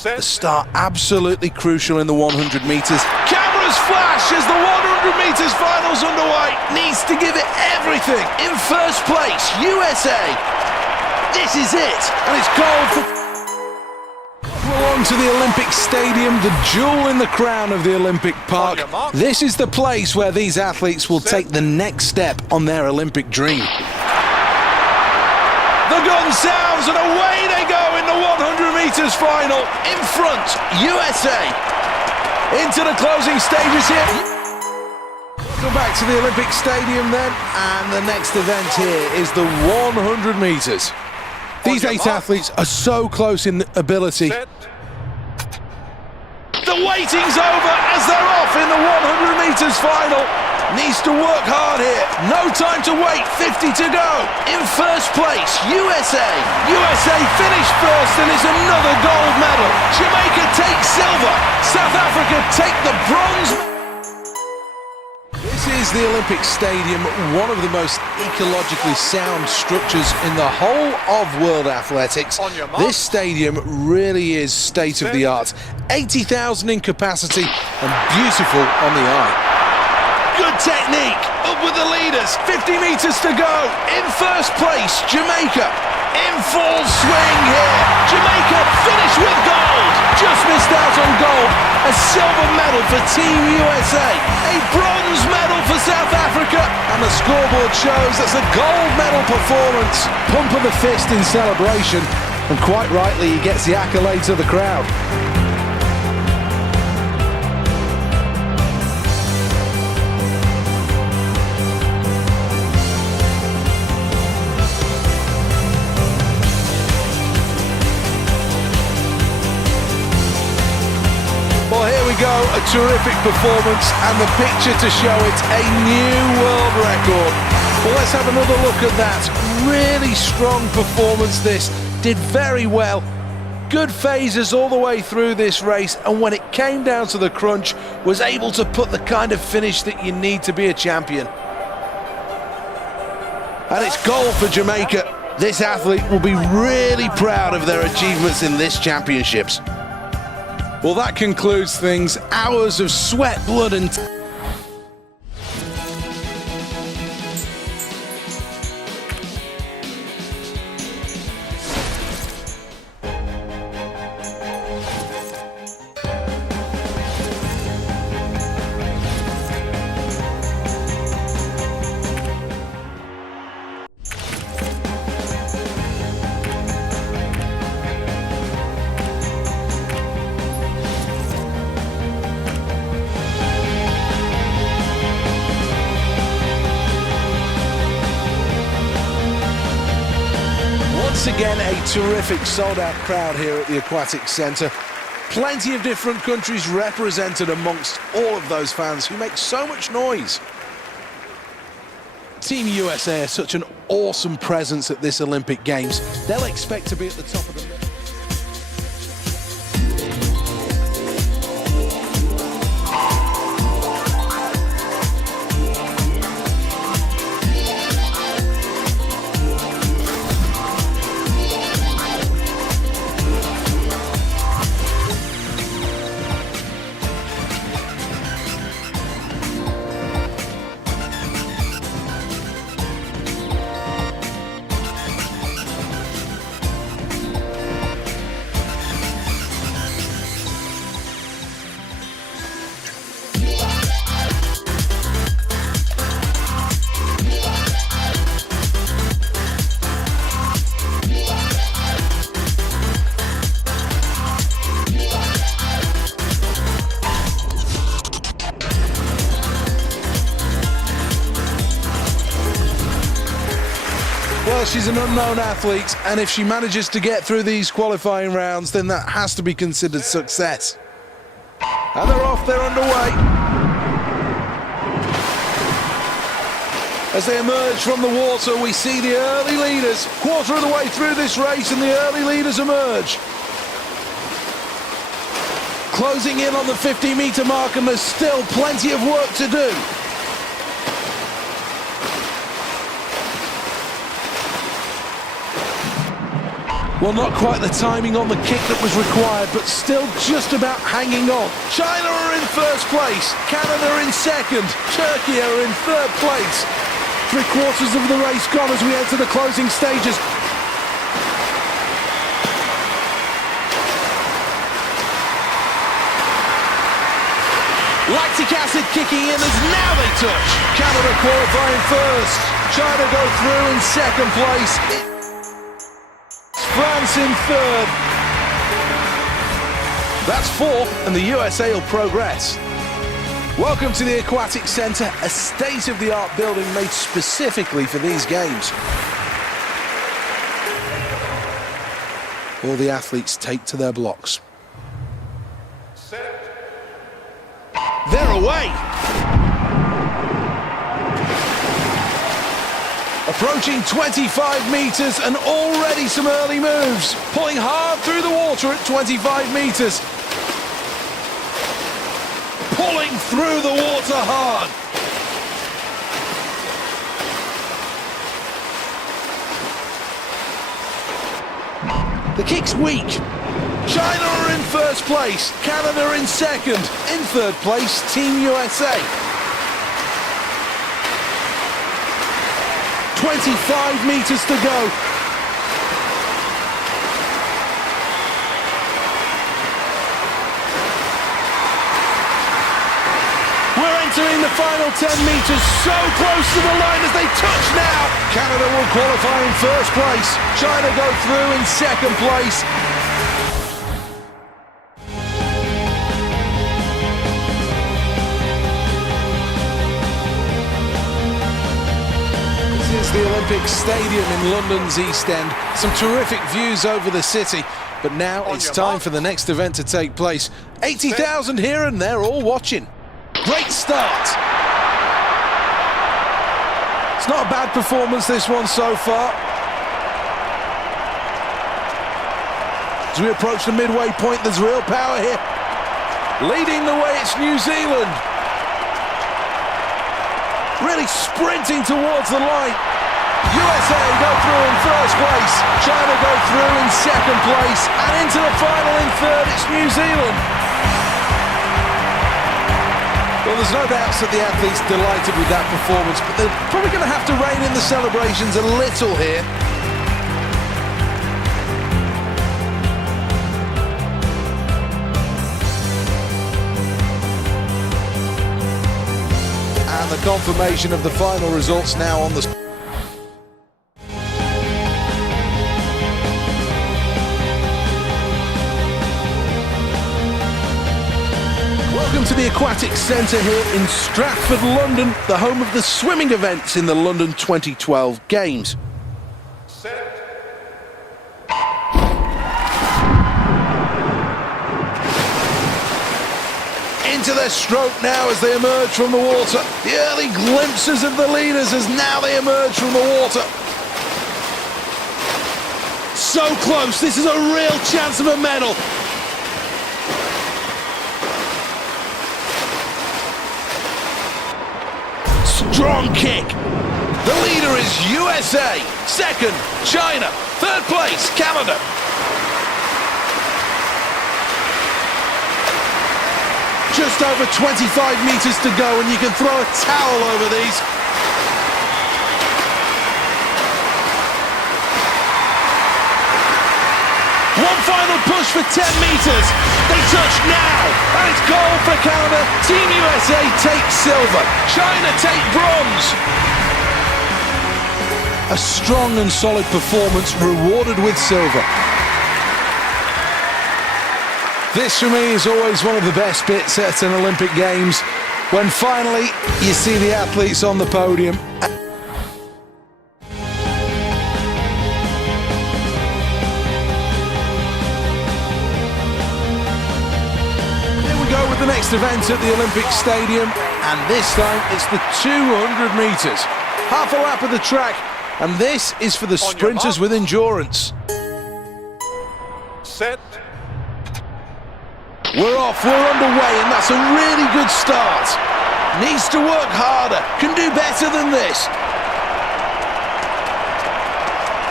The start absolutely crucial in the 100 metres. Cameras flash as the 100 metres finals underway. Needs to give it everything. In first place, USA. This is it, and it's gold for... Along to the Olympic Stadium, the jewel in the crown of the Olympic Park. This is the place where these athletes will take the next step on their Olympic dream. The gun sounds and away they go in the 100 metres final. In front, USA. Into the closing stages here. Welcome back to the Olympic Stadium then, and the next event here is the 100 metres. These 8 athletes are so close in ability. The waiting's over as they're off in the 100 metres final. Needs to work hard here. No time to wait. 50 to go. In first place, USA. USA finished first and it's another gold medal. Jamaica takes silver. South Africa take the bronze. This is the Olympic Stadium, one of the most ecologically sound structures in the whole of world athletics. This stadium really is state of the art. 80,000 in capacity and beautiful on the eye. Good technique, up with the leaders, 50 metres to go. In first place, Jamaica. In full swing here. Jamaica finished with gold. Just missed out on gold. A silver medal for Team USA. A bronze medal for South Africa. And the scoreboard shows that's a gold medal performance. Pump of the fist in celebration. And quite rightly, he gets the accolades of the crowd. Well, here we go, a terrific performance and the picture to show it, a new world record. Well, let's have another look at that. Really strong performance this, did very well. Good phases all the way through this race, and when it came down to the crunch, was able to put the kind of finish that you need to be a champion. And it's gold for Jamaica. This athlete will be really proud of their achievements in this championships. Well, that concludes things. Hours of sweat, blood and... Once again, a terrific sold-out crowd here at the Aquatic Centre. Plenty of different countries represented amongst all of those fans who make so much noise. Team USA are such an awesome presence at this Olympic Games. They'll expect to be at the top of the... she's an unknown athlete, and if she manages to get through these qualifying rounds, then that has to be considered success. And they're off, they're underway. As they emerge from the water, we see the early leaders. Quarter of the way through this race, and the early leaders emerge. Closing in on the 50-meter mark, and there's still plenty of work to do. Well, not quite the timing on the kick that was required, but still just about hanging on. China are in first place, Canada in second, Turkey are in third place. 3/4 of the race gone as we enter the closing stages. Lactic acid kicking in as now they touch. Canada qualifying first. China go through in second place. France in third. That's fourth, and the USA will progress. Welcome to the Aquatic Centre, a state-of-the-art building made specifically for these games. All the athletes take to their blocks. They're away. Approaching 25 metres and already some early moves. Pulling hard through the water at 25 metres. Pulling through the water hard. The kick's weak. China are in first place, Canada in second. In third place, Team USA. 25 metres to go. We're entering the final 10 metres, so close to the line as they touch now. Canada will qualify in first place. China go through in second place. The Olympic Stadium in London's East End. Some terrific views over the city, but now it's time for the next event to take place. 80,000 here and they're all watching. Great start. It's not a bad performance, this one so far. As we approach the midway point, there's real power here. Leading the way, it's New Zealand. Really sprinting towards the line. USA go through in first place, China go through in second place, and into the final in third, it's New Zealand. Well, there's no doubts that the athletes delighted with that performance, but they're probably going to have to rein in the celebrations a little here. And the confirmation of the final results now on the... Welcome to the Aquatic Centre here in Stratford, London, the home of the swimming events in the London 2012 Games. Into their stroke now as they emerge from the water. The early glimpses of the leaders as now they emerge from the water. So close, this is a real chance of a medal. Strong kick. The leader is USA. Second, China. Third place, Canada. Just over 25 metres to go and you can throw a towel over these. One final push for 10 metres. They touch now, and it's gold for Canada. Team USA take silver. China take bronze. A strong and solid performance rewarded with silver. This for me is always one of the best bits at an Olympic Games, when finally you see the athletes on the podium. event at the Olympic Stadium, and this time it's the 200 metres. Half a lap of the track, and this is for the sprinters with endurance. Set. We're off, we're underway, and that's a really good start. Needs to work harder, can do better than this.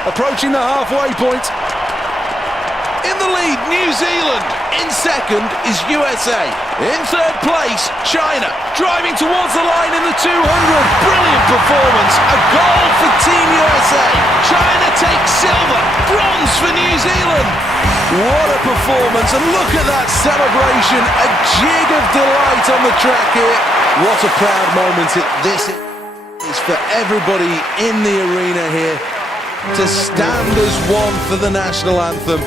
Approaching the halfway point. In the lead, New Zealand. In second is USA. In third place, China. Driving towards the line in the 200. Brilliant performance. A goal for Team USA. China takes silver. Bronze for New Zealand. What a performance. And look at that celebration. A jig of delight on the track here. What a proud moment this is for everybody in the arena here to stand as one for the national anthem.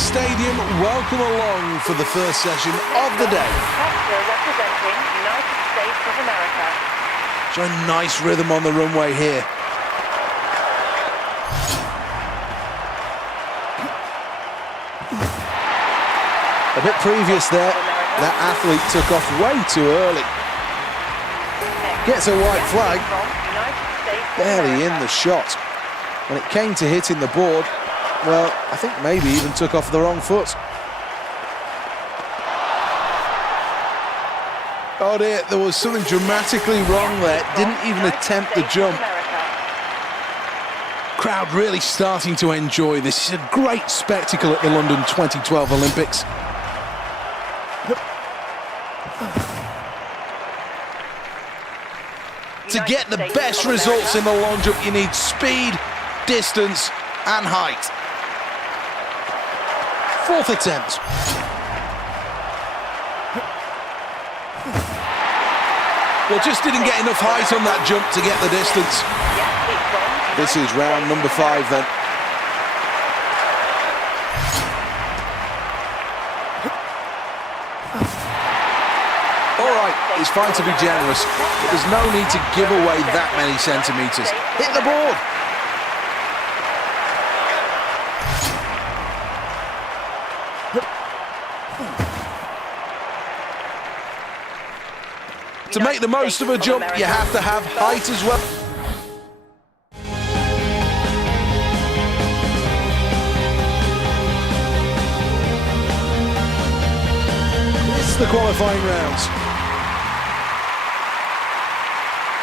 Stadium, welcome along for the first session of the day. Representing United States of America. Showing nice rhythm on the runway here. A bit previous there, that athlete took off way too early. Gets a white flag, barely in the shot. When it came to hitting the board, well, I think maybe even took off the wrong foot. Oh dear, there was something dramatically wrong there. Didn't even attempt the jump. Crowd really starting to enjoy this. It's a great spectacle at the London 2012 Olympics. To get the best results in the long jump, you need speed, distance, and height. Fourth attempt. Well, just didn't get enough height on that jump to get the distance. This is round number 5 then. All right, it's fine to be generous, but there's no need to give away that many centimetres. Hit the board. To make the most of a jump, you have to have height as well. This is the qualifying rounds.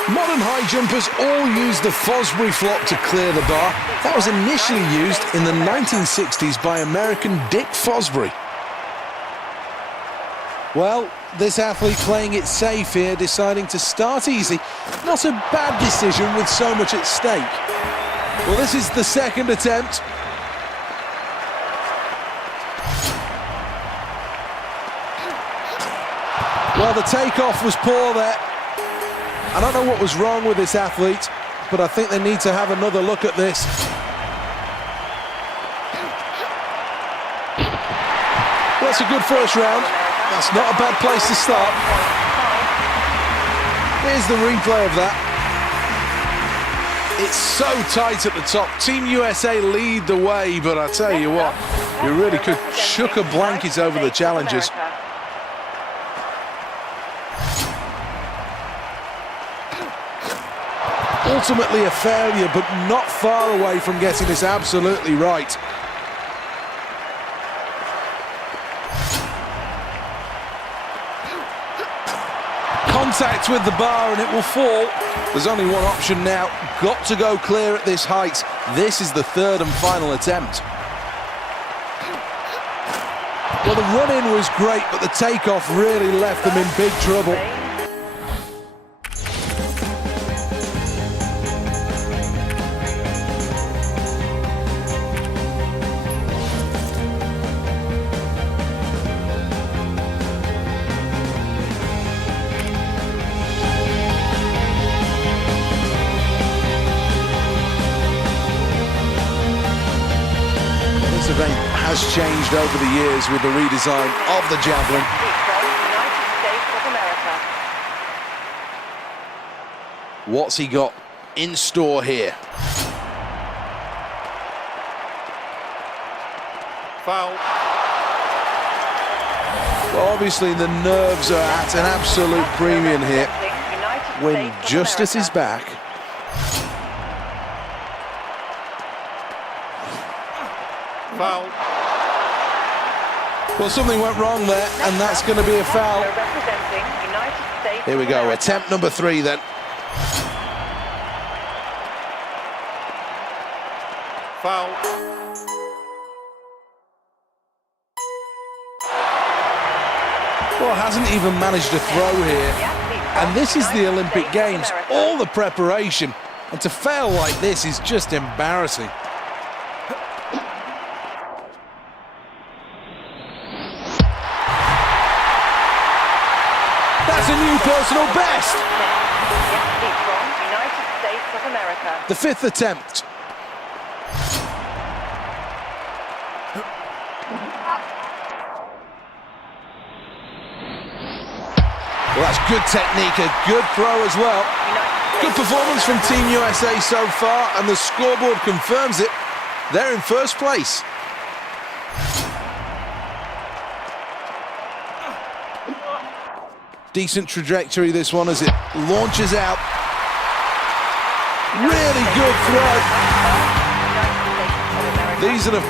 Modern high jumpers all use the Fosbury flop to clear the bar. That was initially used in the 1960s by American Dick Fosbury. Well, this athlete playing it safe here, deciding to start easy. Not a bad decision with so much at stake. Well, this is the second attempt. Well, the takeoff was poor there. I don't know what was wrong with this athlete, but I think they need to have another look at this. That's a good first round. That's not a bad place to start. Here's the replay of that. It's so tight at the top. Team USA lead the way, but I tell you what, you really could chuck a blanket over the challengers. Ultimately a failure, but not far away from getting this absolutely right. Contact with the bar and it will fall. There's only one option now. Got to go clear at this height. This is the third and final attempt. Well, the run-in was great, but the takeoff really left them in big trouble. This event has changed over the years with the redesign of the javelin. United States of America. What's he got in store here? Foul. Well, obviously the nerves are at an absolute premium here. When justice is back. Foul. Well, something went wrong there, and that's going to be a foul. Representing United States Here we of go, America. attempt number 3 then. Foul. Well, hasn't even managed to throw here. And this is the Olympic Games, all the preparation. And to fail like this is just embarrassing. That's a new personal best. From United States of America. The 5th attempt. Well, that's good technique, a good throw as well. Good performance from Team USA so far, and the scoreboard confirms it. They're in first place. Decent trajectory, this one, as it launches out. Really good throw. These are the...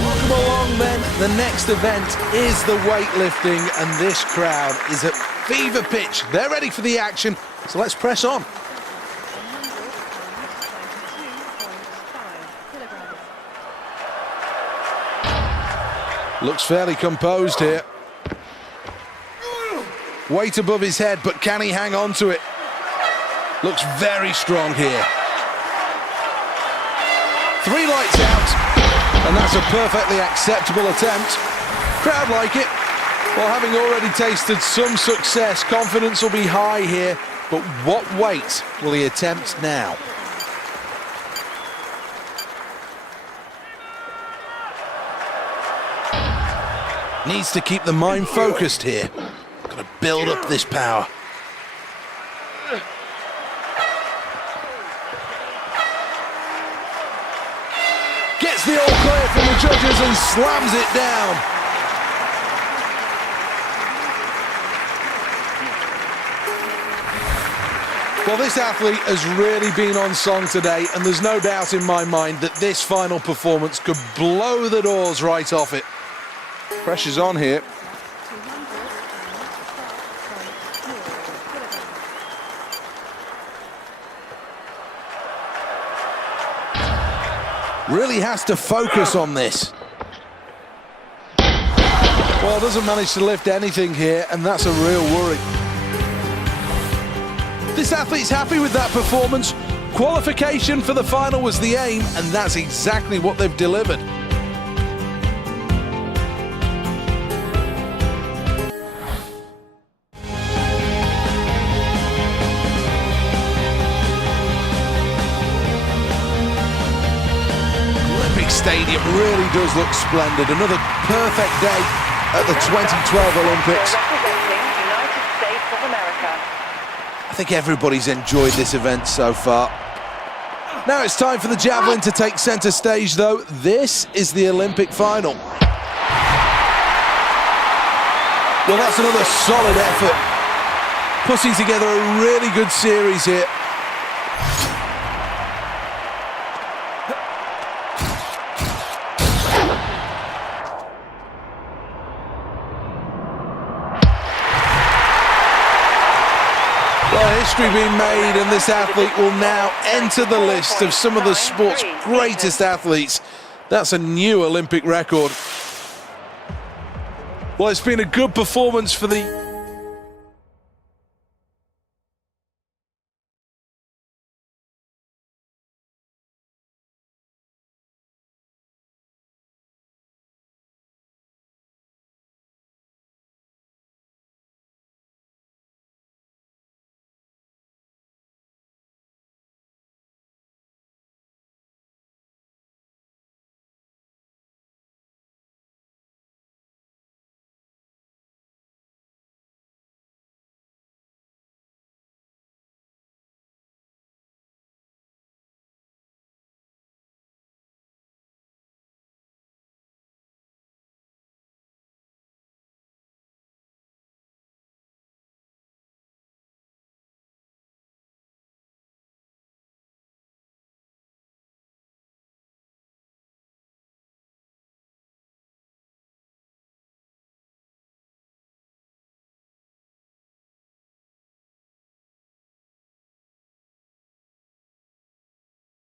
Welcome along then. The next event is the weightlifting, and this crowd is at fever pitch. They're ready for the action, so let's press on. Looks fairly composed here. Weight above his head, but can he hang on to it? Looks very strong here. 3 lights out, and that's a perfectly acceptable attempt. Crowd like it. Well, having already tasted some success, confidence will be high here, but what weight will he attempt now? Needs to keep the mind focused here. Got to build up this power. Gets the all clear from the judges and slams it down. Well, this athlete has really been on song today, and there's no doubt in my mind that this final performance could blow the doors right off it. Pressure's on here. Really has to focus on this. Well, doesn't manage to lift anything here, and that's a real worry. This athlete's happy with that performance. Qualification for the final was the aim, and that's exactly what they've delivered. stadium really does look splendid. Another perfect day at the 2012 Olympics. Representing United States of America. I think everybody's enjoyed this event so far. Now it's time for the javelin to take centre stage, though. This is the Olympic final. Well, that's another solid effort. Putting together a really good series here. Well, history being made, and this athlete will now enter the list of some of the sport's greatest athletes. That's a new Olympic record. Well, it's been a good performance for the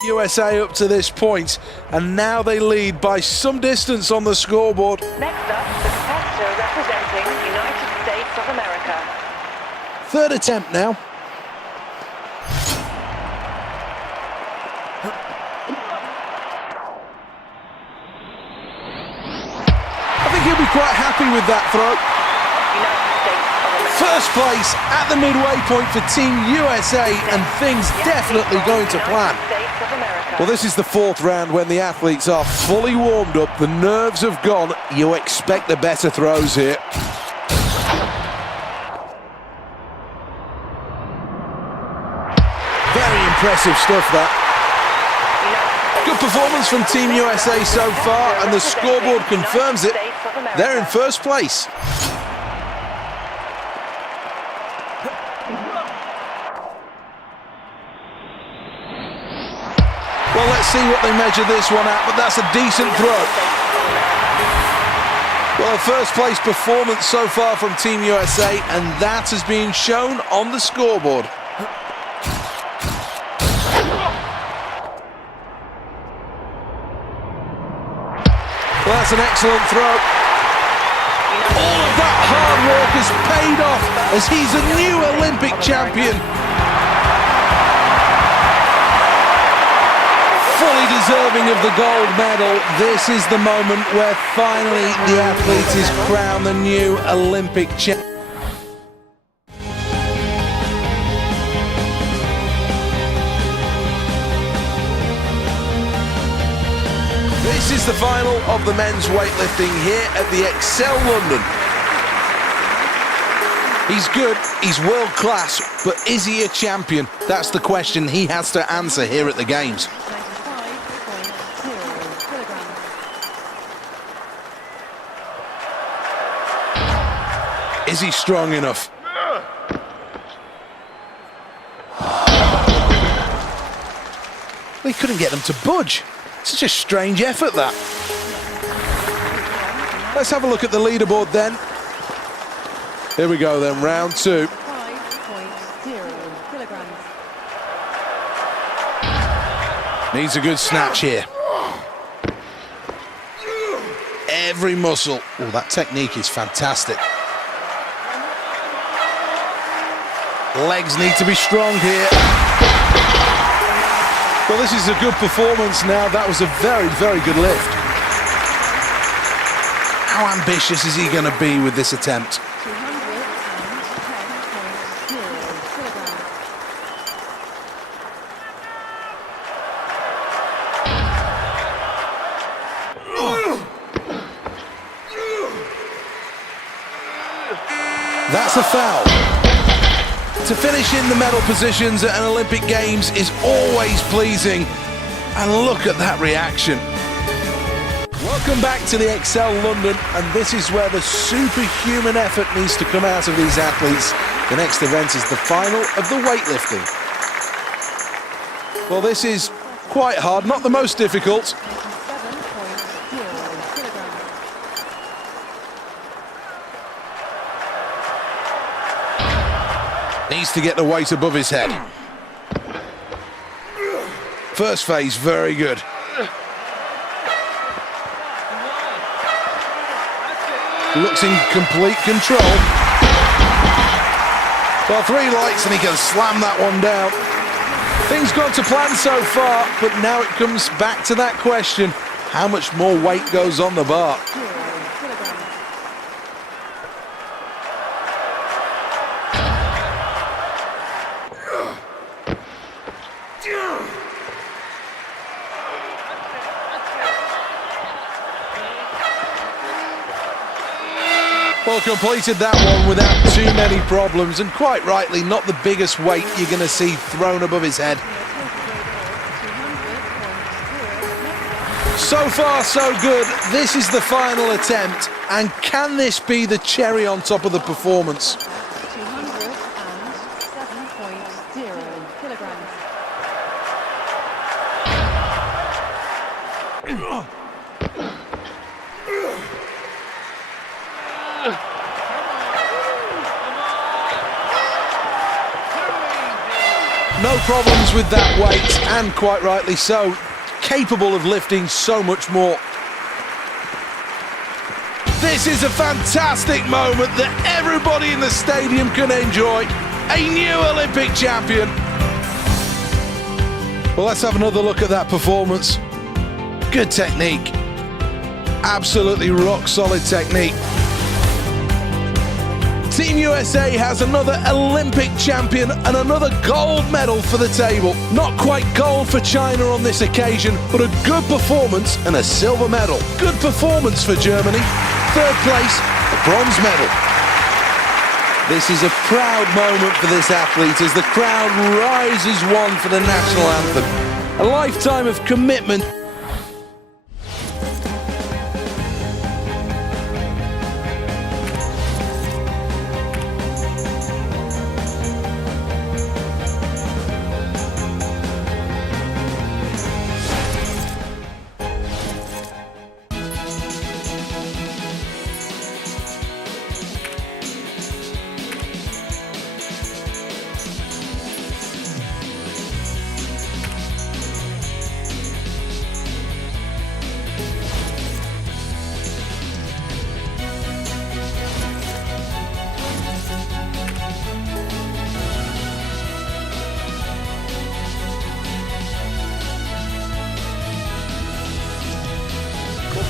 USA up to this point, and now they lead by some distance on the scoreboard. Next up, the competitor representing United States of America. Third attempt now. I think he'll be quite happy with that throw. United States of America. First place at the midway point for Team USA, and things definitely going to plan. United States of America. Well, this is the fourth round when the athletes are fully warmed up, the nerves have gone. You expect the better throws here. Very impressive stuff, that. Good performance from Team USA so far, and the scoreboard confirms it. They're in first place. Well, let's see what they measure this one at, but that's a decent throw. Well, a first place performance so far from Team USA, and that has been shown on the scoreboard. Well, that's an excellent throw. All of that hard work has paid off as he's a new Olympic champion. Fully deserving of the gold medal. This is the moment where finally the athlete is crowned the new Olympic champion. This is the final of the men's weightlifting here at the Excel London. He's good, he's world class, but is he a champion? That's the question he has to answer here at the Games. 95.0 kilograms. Is he strong enough? We couldn't get them to budge. Such a strange effort, that. Let's have a look at the leaderboard then. Here we go then, round two. 5.0 kilograms. Needs a good snatch here. Every muscle. Oh, that technique is fantastic. Legs need to be strong here. Well, this is a good performance now. That was a very, very good lift. How ambitious is he going to be with this attempt? 210.0 kilograms. that's a foul. To finish in the medal positions at an Olympic Games is always pleasing. And look at that reaction. Welcome back to the Excel London, and this is where the superhuman effort needs to come out of these athletes. The next event is the final of the weightlifting. Well, this is quite hard, not the most difficult. 7.0 kilograms. Needs to get the weight above his head. First phase, very good. Looks in complete control. Well, 3 lights and he can slam that one down. Things gone to plan so far, but now it comes back to that question. How much more weight goes on the bar? 0 kilograms. Well, completed that one without too many problems, and quite rightly, not the biggest weight you're going to see thrown above his head. So far, so good. This is the final attempt, and can this be the cherry on top of the performance? 207.0 kilograms. No problems with that weight, and quite rightly so. Capable of lifting so much more. This is a fantastic moment that everybody in the stadium can enjoy. A new Olympic champion. Well, let's have another look at that performance. Good technique. Absolutely rock solid technique. Team USA has another Olympic champion and another gold medal for the table. Not quite gold for China on this occasion, but a good performance and a silver medal. Good performance for Germany. 3rd place, a bronze medal. This is a proud moment for this athlete as the crowd rises one for the national anthem. A lifetime of commitment.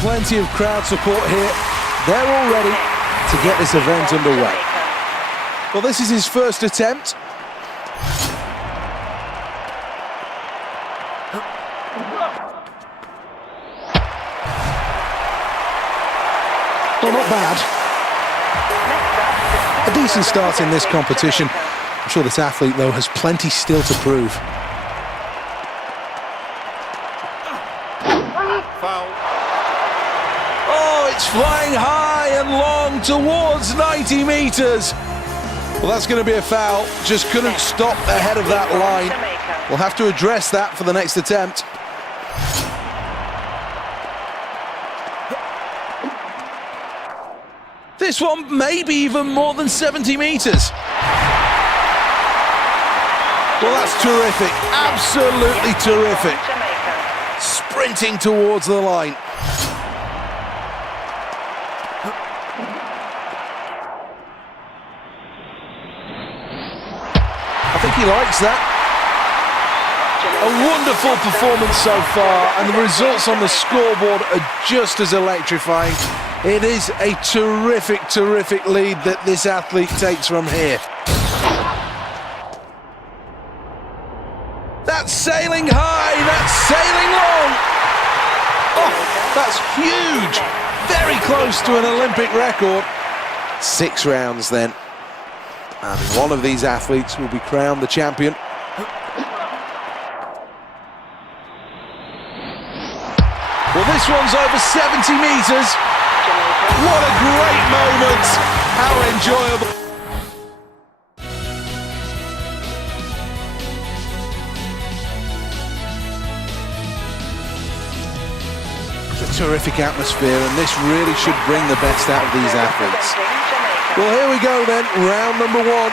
Plenty of crowd support here. They're all ready to get this event underway. Well, this is his first attempt. Well, not bad. A decent start in this competition. I'm sure this athlete, though, has plenty still to prove. It's flying high and long towards 90 meters. Well, that's going to be a foul. Just couldn't stop ahead of that line. We'll have to address that for the next attempt. This one maybe even more than 70 meters. Well, that's terrific. Absolutely terrific. Sprinting towards the line. I think he likes that. A wonderful performance so far, and the results on the scoreboard are just as electrifying. It is a terrific, terrific lead that this athlete takes from here. That's sailing high, that's sailing long. Oh, that's huge. Very close to an Olympic record. 6 rounds then. And one of these athletes will be crowned the champion. Well, this one's over 70 meters. What a great moment. How enjoyable. It's a terrific atmosphere, and this really should bring the best out of these athletes. Well, here we go then, round number one.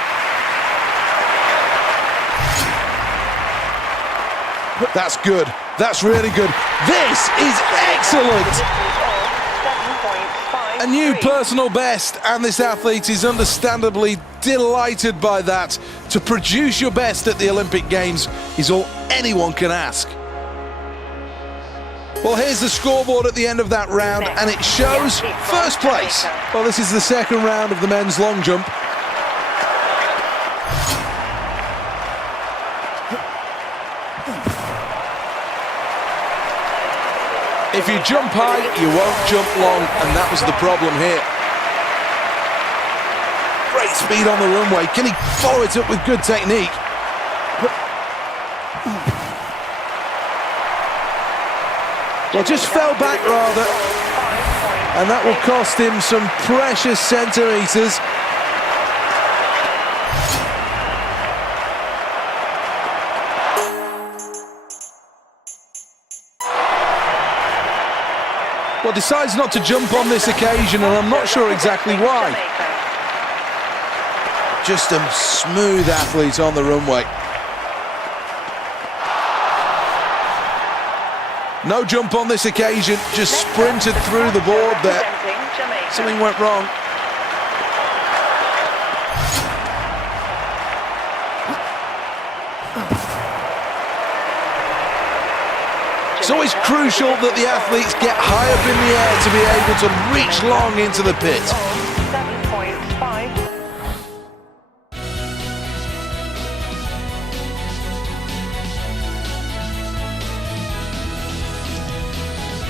That's good. That's really good. This is excellent. A new personal best, and this athlete is understandably delighted by that. To produce your best at the Olympic Games is all anyone can ask. Well, here's the scoreboard at the end of that round, and it shows first place. Well, this is the second round of the men's long jump. If you jump high, you won't jump long, and that was the problem here. Great speed on the runway. Can he follow it up with good technique? Well, just fell back rather, and that will cost him some precious centimetres. Well, decides not to jump on this occasion, and I'm not sure exactly why. Just a smooth athlete on the runway. No jump on this occasion, just sprinted through the board there. Something went wrong. So it's crucial that the athletes get high up in the air to be able to reach long into the pit. 7.5.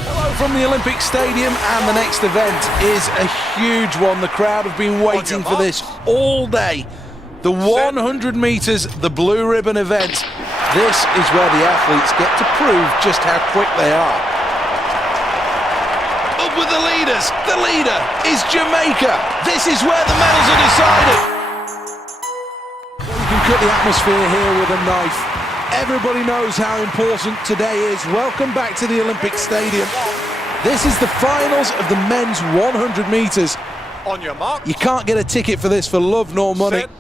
Hello from the Olympic Stadium, and the next event is a huge one. The crowd have been waiting for this all day. The 100 meters, the blue ribbon event. This is where the athletes get to prove just how quick they are. Up with the leaders. The leader is Jamaica. This is where the medals are decided. You can cut the atmosphere here with a knife. Everybody knows how important today is. Welcome back to the Olympic Stadium. This is the finals of the men's 100 meters. On your mark. You can't get a ticket for this for love nor money. Set.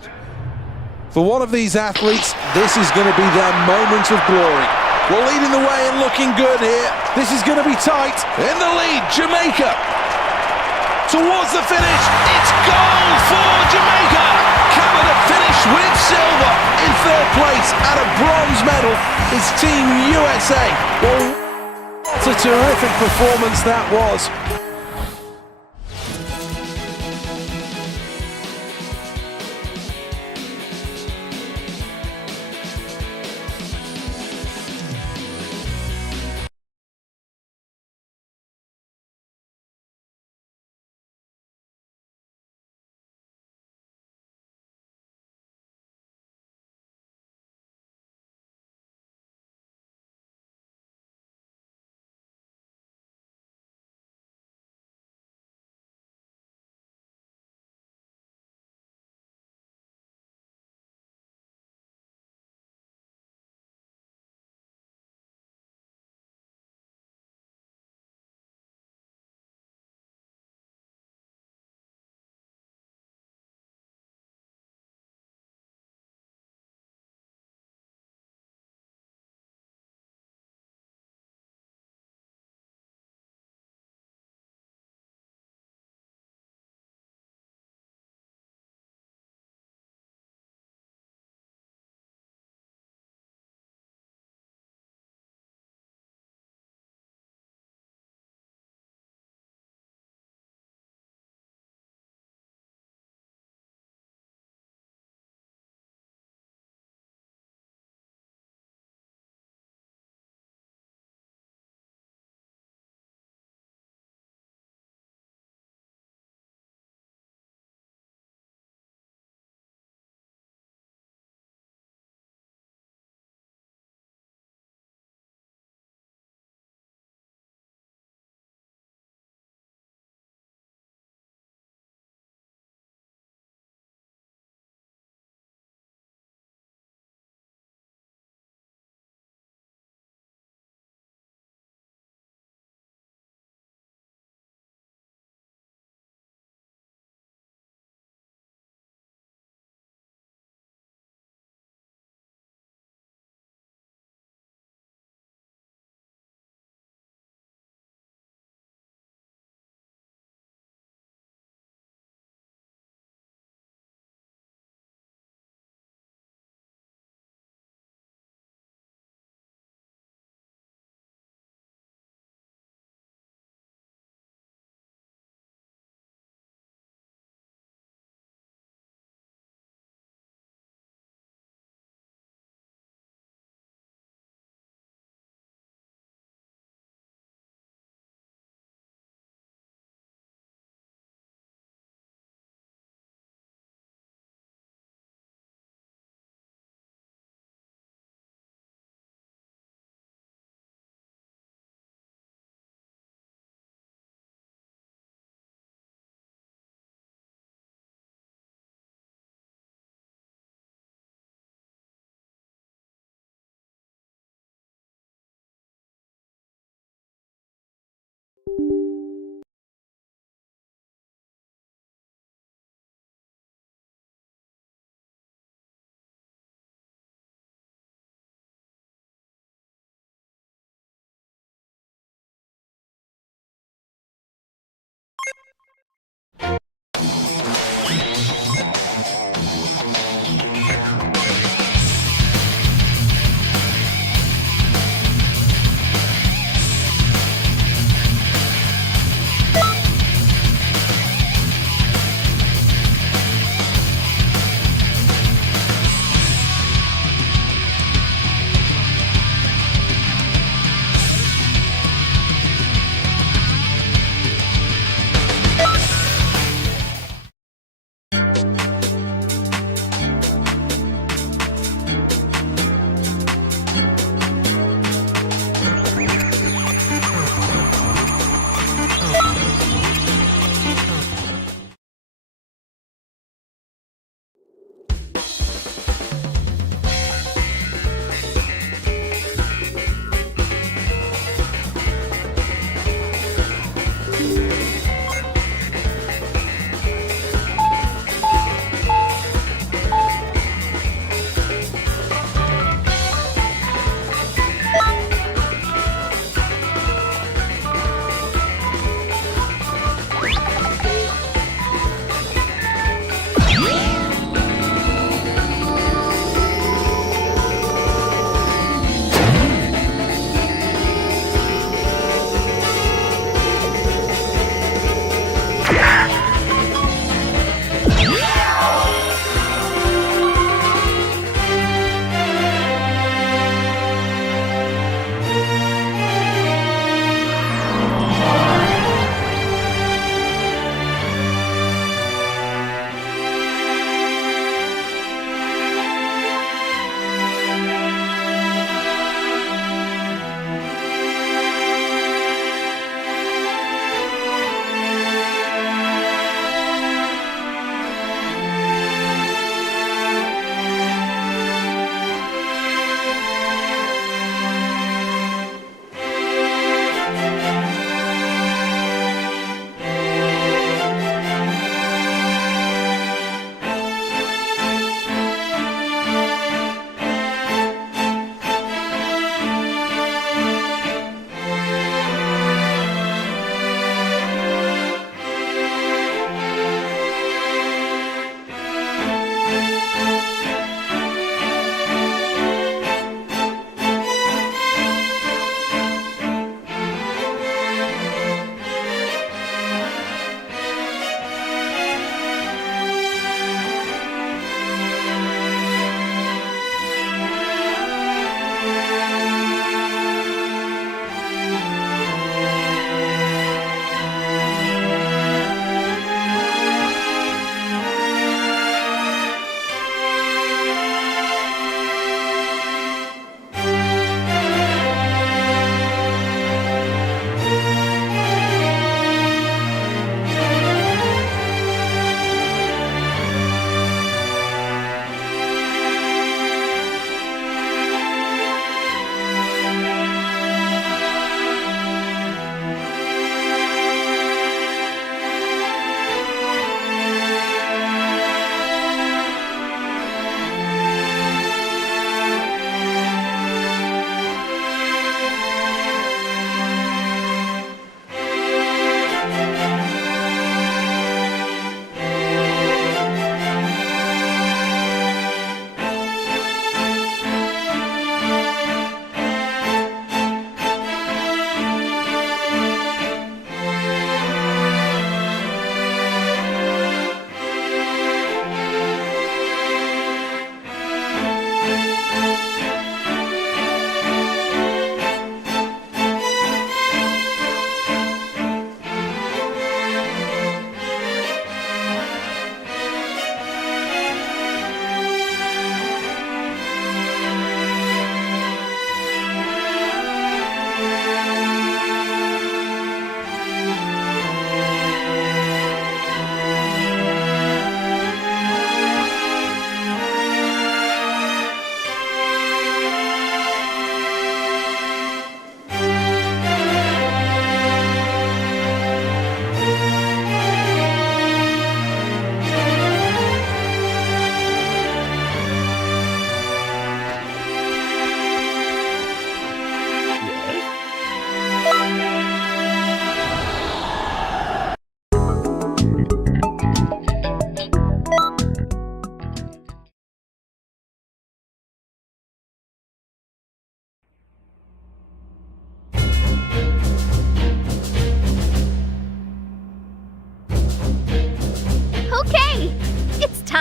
For one of these athletes, this is going to be their moment of glory. Well, leading the way and looking good here. This is going to be tight. In the lead, Jamaica. Towards the finish, it's gold for Jamaica. Canada finished with silver. In third place and a bronze medal is Team USA. Well, what a terrific performance that was.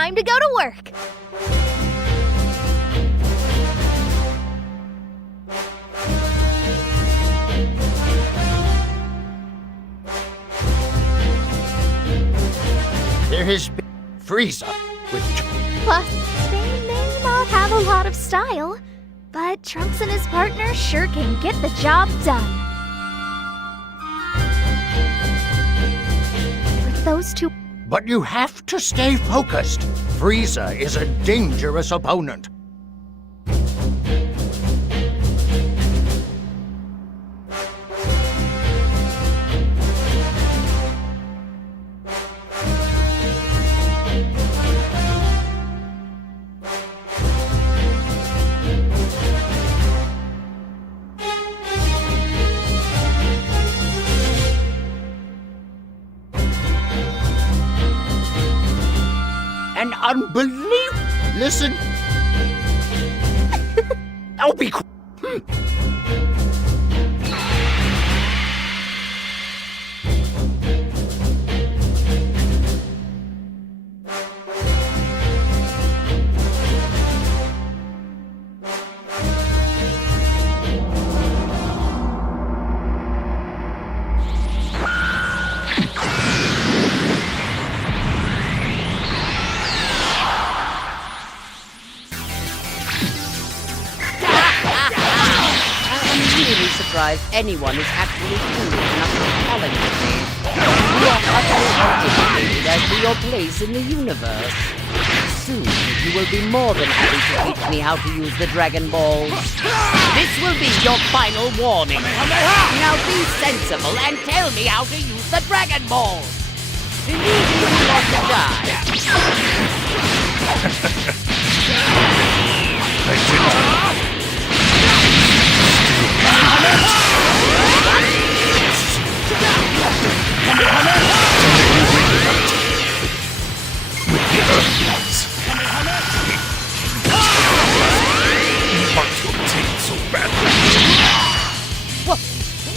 time to go to work. There has been Frieza with Plus, they may not have a lot of style, but Trunks and his partner sure can get the job done. With those two, But you have to stay focused. Frieza is a dangerous opponent. An unbelievable. Listen. I'll be. Surprised anyone is actually foolish enough to challenge me. You are utterly uneducated as to your place in the universe. Soon you will be more than happy to teach me how to use the Dragon Balls. This will be your final warning. Now be sensible and tell me how to use the Dragon Balls. Do you really want to die?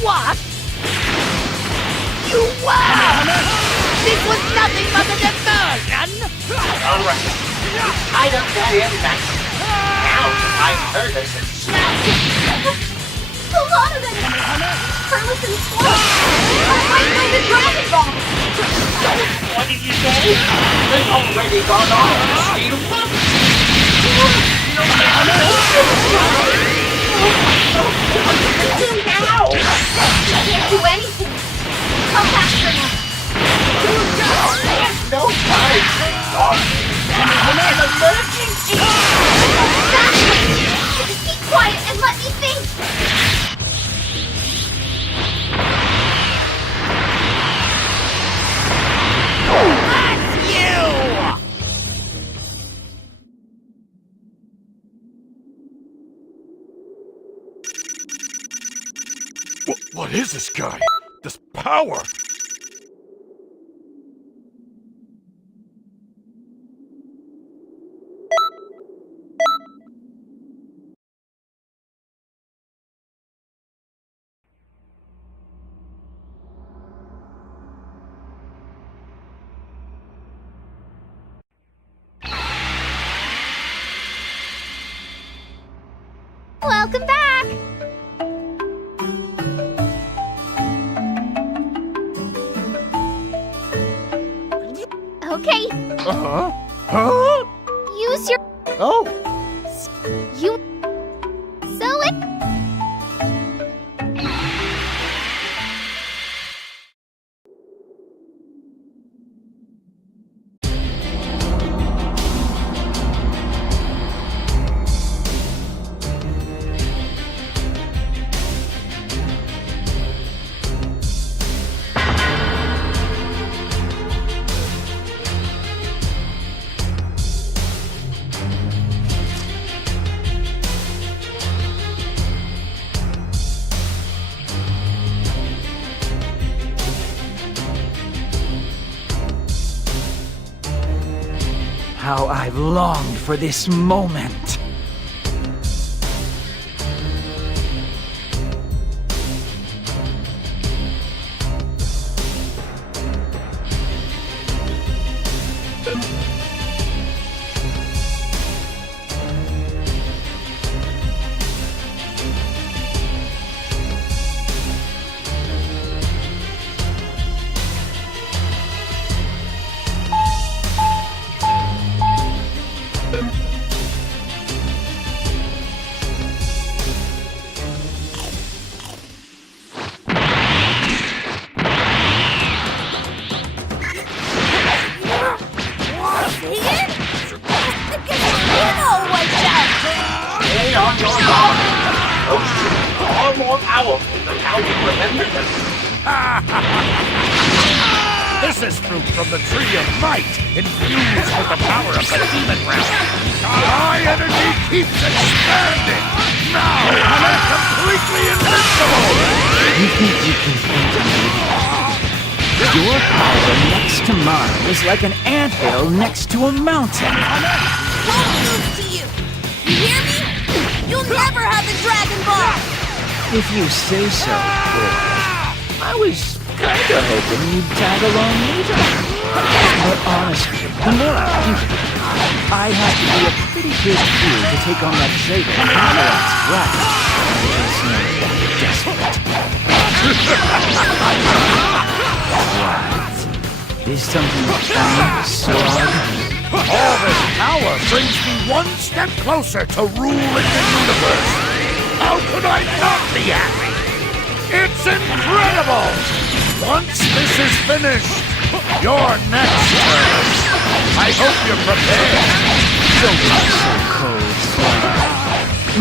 What? You were! This was nothing but a diversion! Alright. I don't carry that. Now I've heard this. a lot of them! Perlis and Swarm! I know the Dragon Ball! What did you say? They've already gone on to steal them. Now! I can't do anything! Come faster now! There's no time! An emergency! Exactly! Just keep quiet and let me think! That's you! What is this guy? This power? Welcome back! Okay, Uh-huh. Huh? use your... Oh. You... So it... How I've longed for this moment. powerful than how we remember them. This is fruit from the Tree of Might, infused with the power of the Demon Realm. Our high energy keeps expanding. Now I'm completely invincible. You think you can intimidate me? Your power next to mine is like an anthill next to a mountain. Won't lose to you. You hear me? You'll never have the Dragon Ball. If you say so, boy. I was kinda hoping you'd tag along later. But honestly, the more I think of it, I have to be a pretty big fool to take on that traitor Hammerhead's wrath. I'm just not that desperate. What? Is something funny, Sword? All this power brings me one step closer to ruling the universe. How could I not be happy? It's incredible! Once this is finished, you're next, Turles. I hope you're prepared. Don't be so cold, Sword.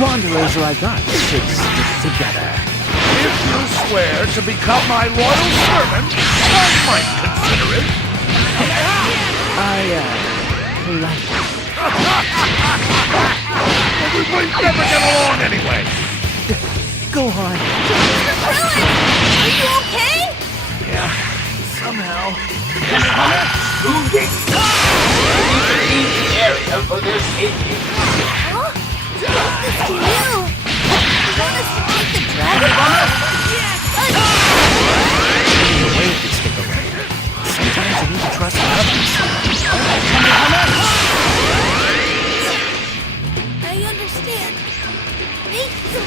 Wanderers like us should stick together. If you swear to become my loyal servant, I might consider it. Like it. We might never get along anyway. Go on. Are you okay? Yeah, somehow. Moving. We can leave the area for their safety. Huh? What's this to you? You want us to take the Dragon Ball? The way it could stick around. Sometimes you need to trust others. I understand. Thank you.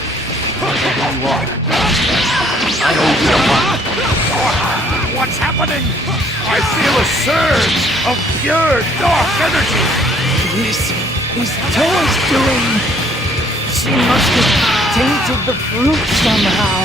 Wherever you are. I owe you a lot. What's happening? I feel a surge of pure dark energy. Is Toa's doing? She must have tainted the fruit somehow.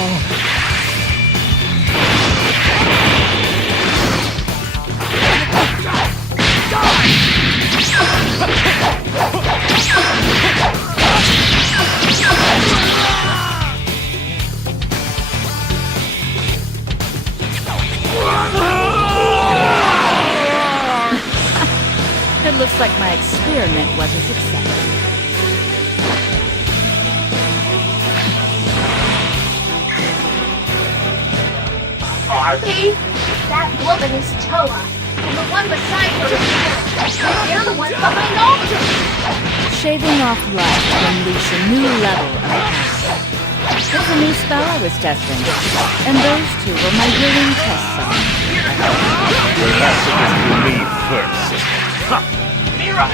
It looks like my experiment was a success. Arby? That woman is Toa. And the one beside her is Mira. They're the ones behind all of this. Shaving off life to unleash a new level of power. It's a new spell I was testing. And those two were my willing test subjects. You'll have to get to me first. Mira!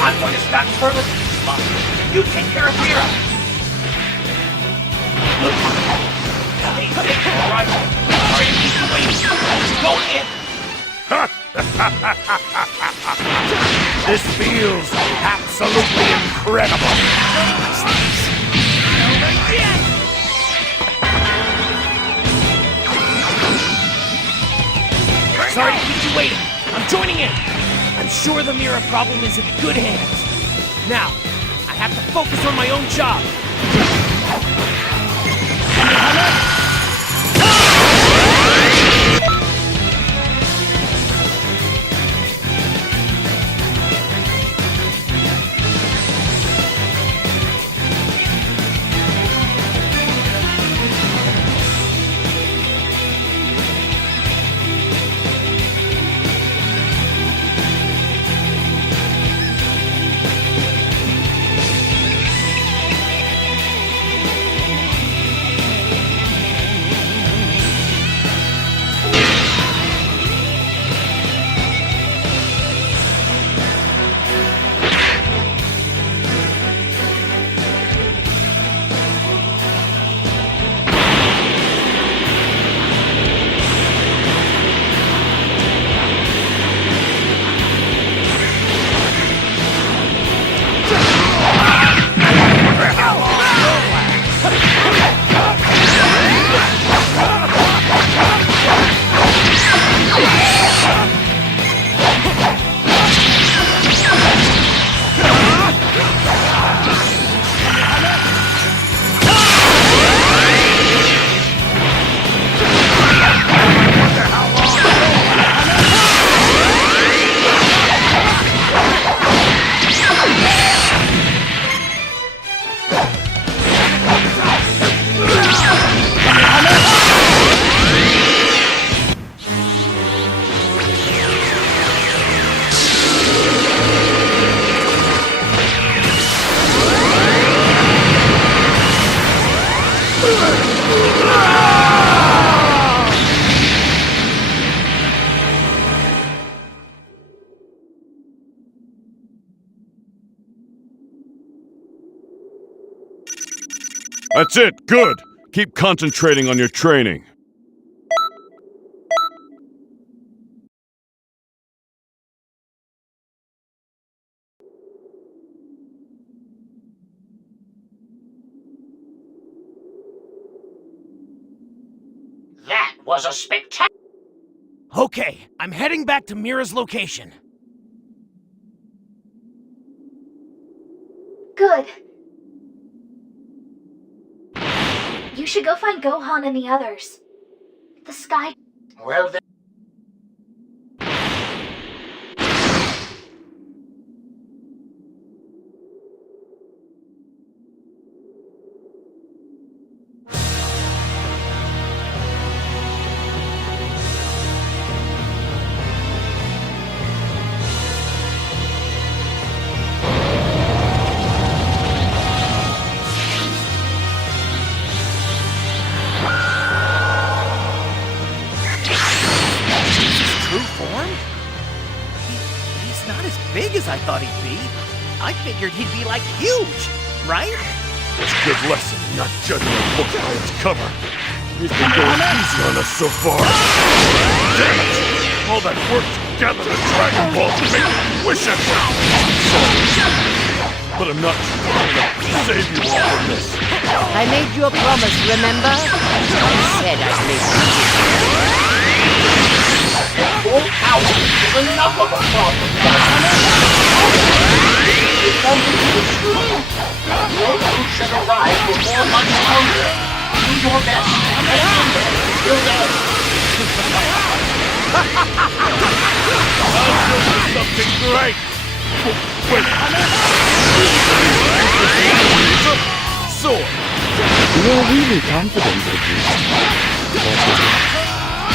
I'm going to stop Turles' spot. You take care of Mira. Stay safe, all right? Sorry to keep you waiting. Go in. This feels absolutely incredible. Sorry to keep you waiting. I'm joining in. I'm sure the Mira problem is in good hands. Now, I have to focus on my own job. That's it, good! Keep concentrating on your training. That was a spectacular. Okay, I'm heading back to Mira's location. Good. You should go find Gohan and the others. The sky. Well, then. Big as I thought he'd be. I figured he'd be like huge, right? It's a good lesson not judging a book by its cover. You've been going easy on us so far. Damn it! All that work together to Dragon Ball to make me wish it. But I'm not strong enough to save you all from this. I made you a promise, remember? I said I'd make you. Full power is enough of a problem. No food should arrive before much longer. Do your best and remember, till then. I'll show you something great! Wait! Sword! You're really confident that you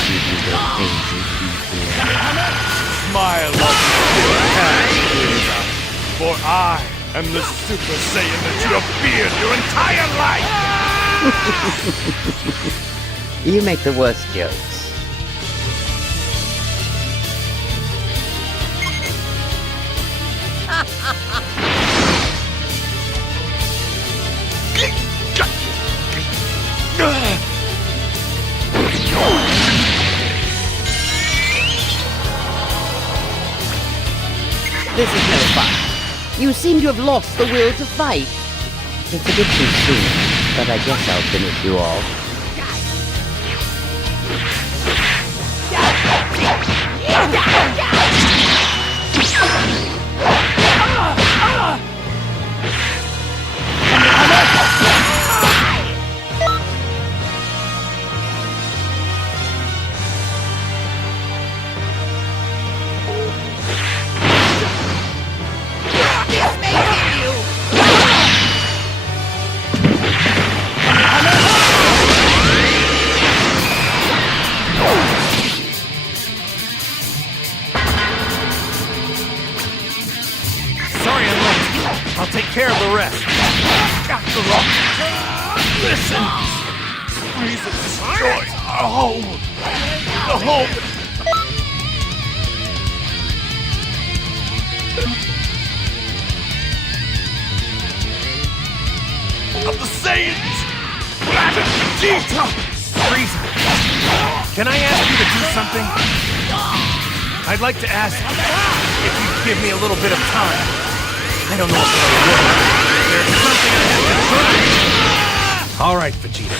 give you the things you Smile like you still can, Frieza. For I am the Super Saiyan that you have feared your entire life! You make the worst jokes. This is no fun. You seem to have lost the will to fight. It's a bit too soon, but I guess I'll finish you all. I'll take care of the rest. Listen! Frieza destroyed our home! The home! Of the Saiyans! Planet Vegeta! Frieza, can I ask you to do something? I'd like to ask if you'd give me a little bit of time. I don't know if it'll work. There's something I have to try. All right, Vegeta.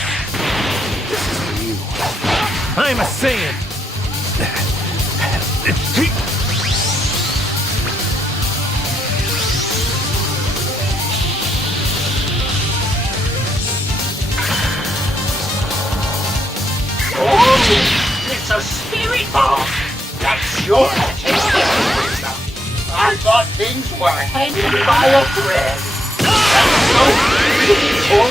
This is for you. I'm a Saiyan. Oh, it's a spirit bomb. That's yours to take care of. I thought things were hanging by a thread. That's so beautiful.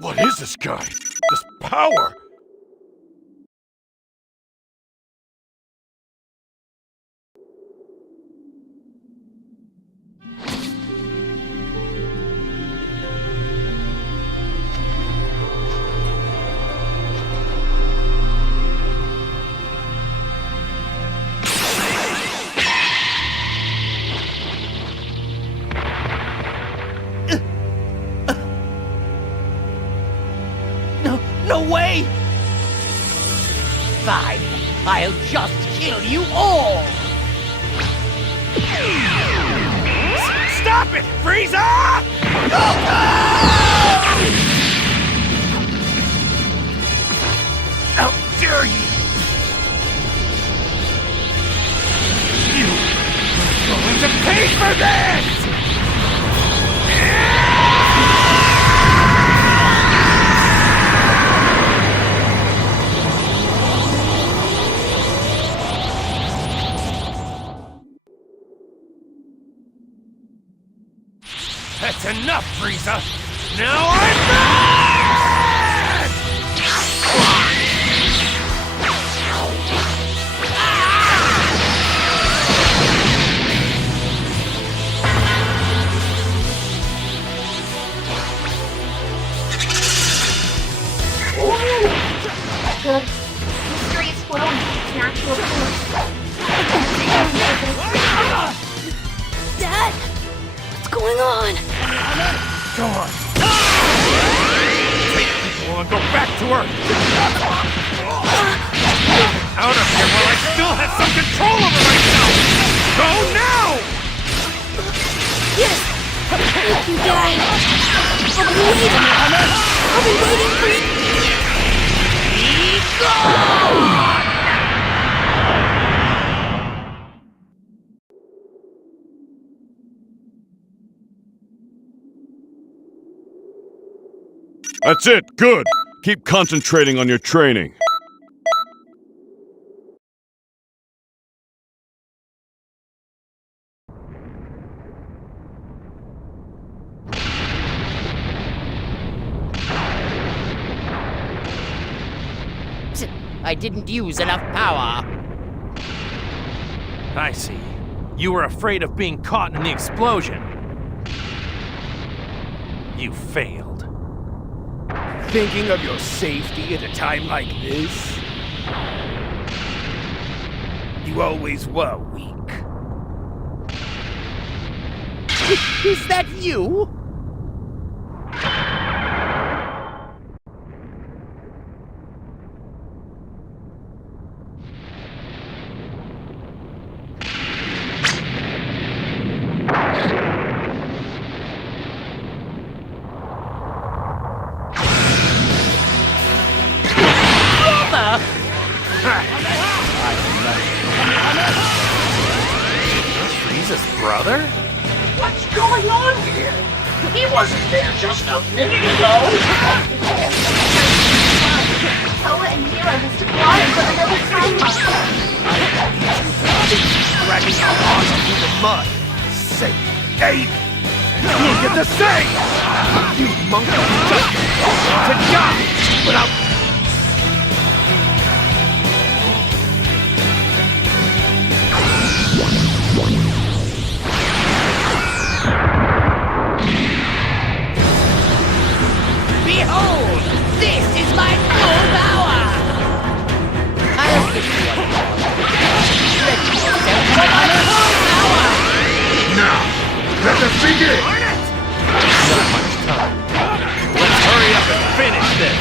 What is this guy? This power? No way! Fine. I'll just kill you all! Stop it, Frieza! How dare you! You're going to pay for this! That's enough, Frieza! Now I'm mad! The mystery is flowing. It's natural force. Dad! What's going on? Go on. Take people and go back to Earth. Out of here while I still have some control over myself. Go now! Yes! Thank you, Dad! I'll be waiting! I'll be waiting for you! Be gone! That's it, good! Keep concentrating on your training. I didn't use enough power. I see. You were afraid of being caught in the explosion. You failed. Thinking of your safety at a time like this? You always were weak. Is that you? Frieza's brother? What's going on here? He wasn't there just a minute ago. Toa and Mira must have brought him from another timeline. Dragging our arms through the mud. Say, Abe! You'll get the same! You monkey just to die without... Behold! This is my full power! I'll give you a ready yourself for my full power! Now, let us begin! Not much time. Let's hurry up and finish this!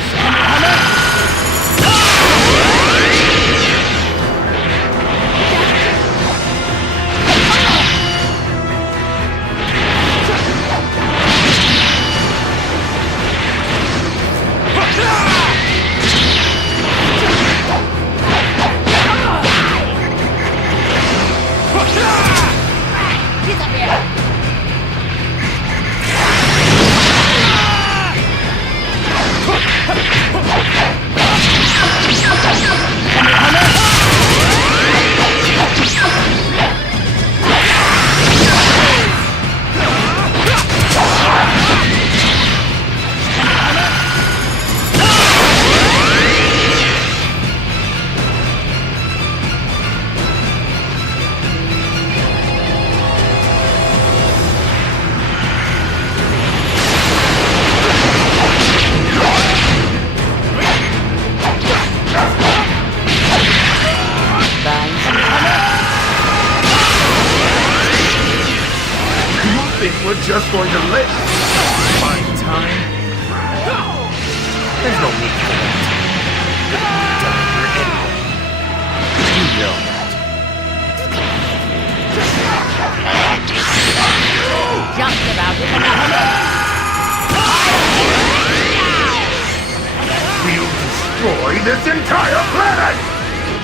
We'll destroy this entire planet!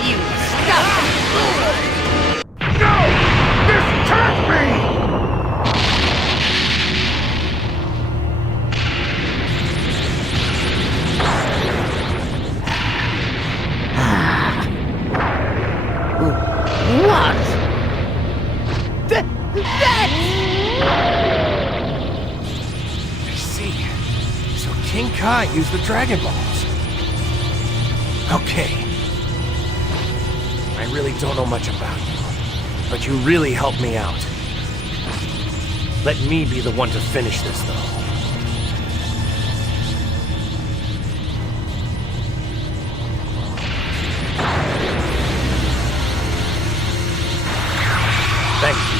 You scum! No! This can't be! What? That... I see. So King Kai used the Dragon Balls. Okay. I really don't know much about you, but you really helped me out. Let me be the one to finish this, though. Thank you.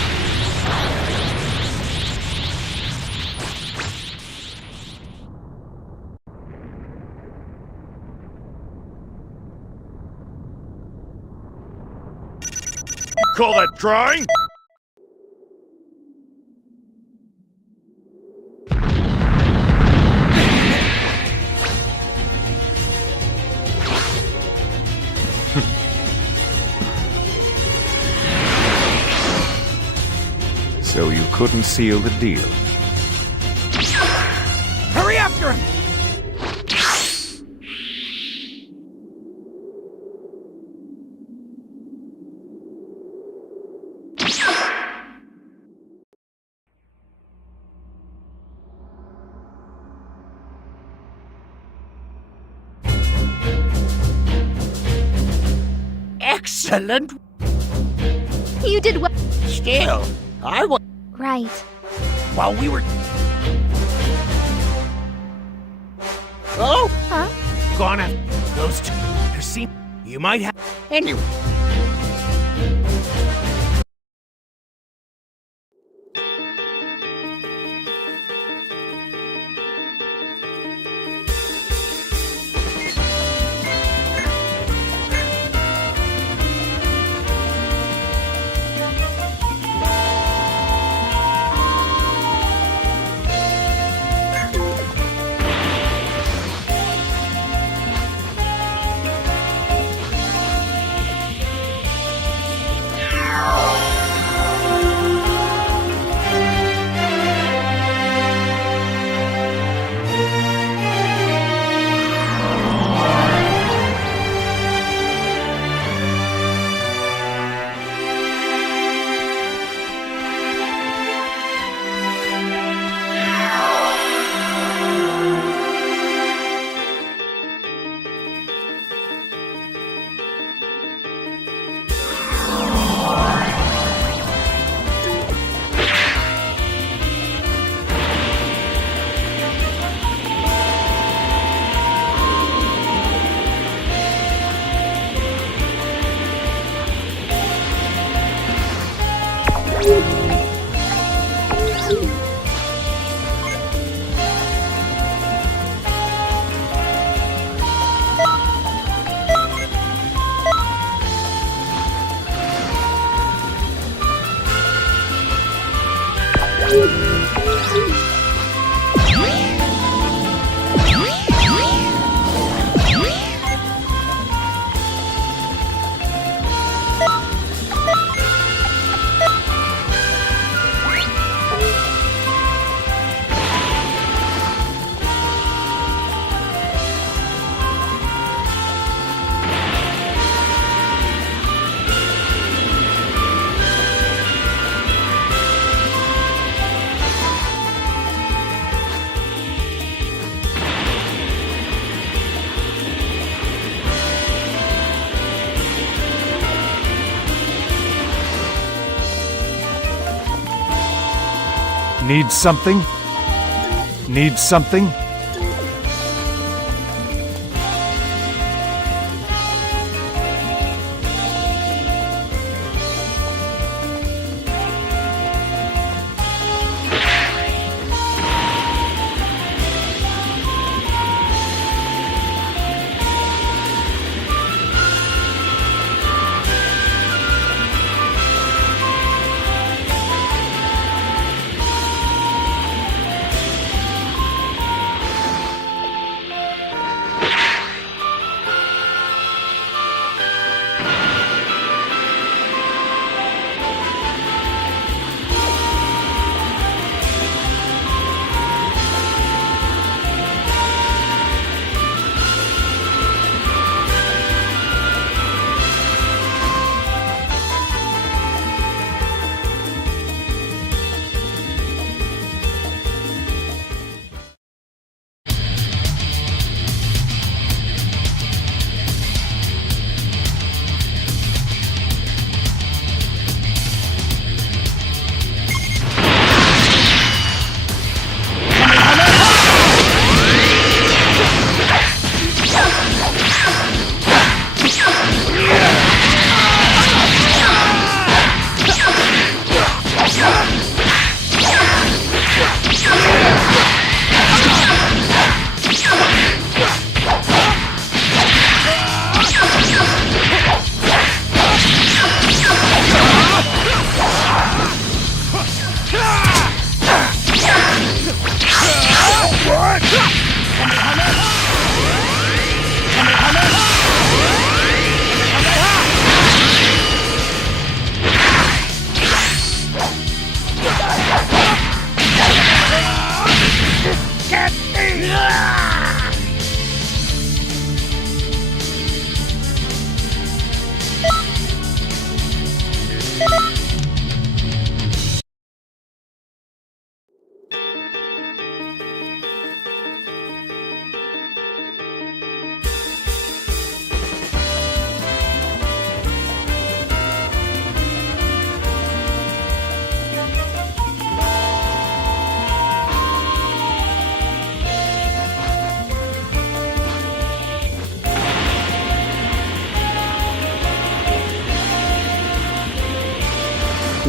Call that drawing? So you couldn't seal the deal? Hurry after him! Excellent! You did well. Still, I was... Right. While we were... Oh? Huh? gone after those two. There seem... You might have... Anyway. Need something? Need something?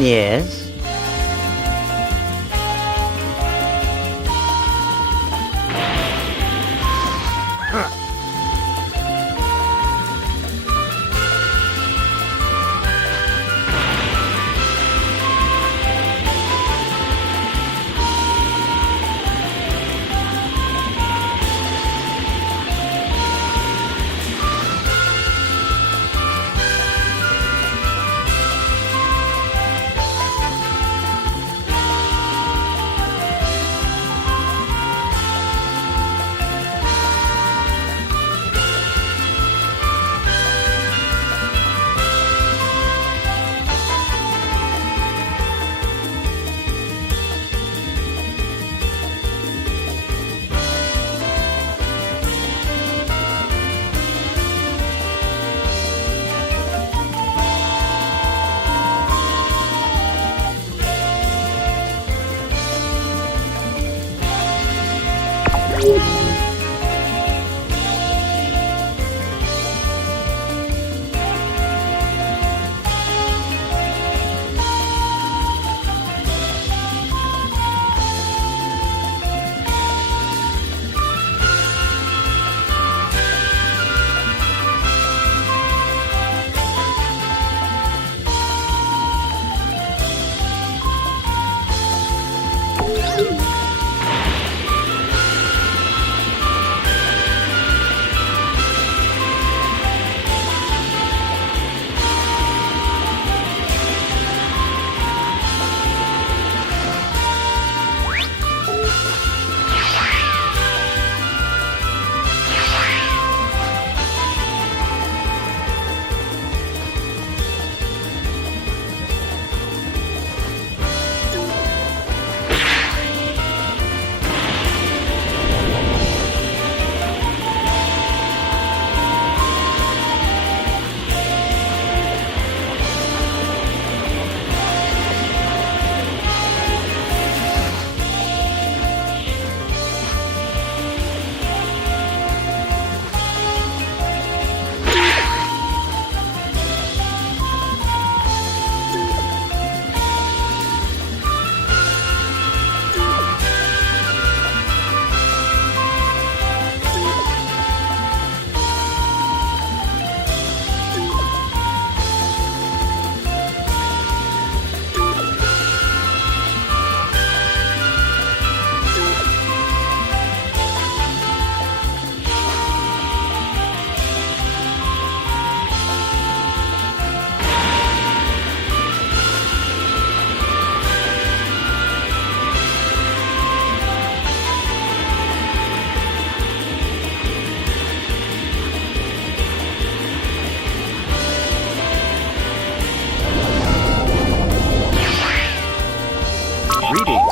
Yes? Greetings.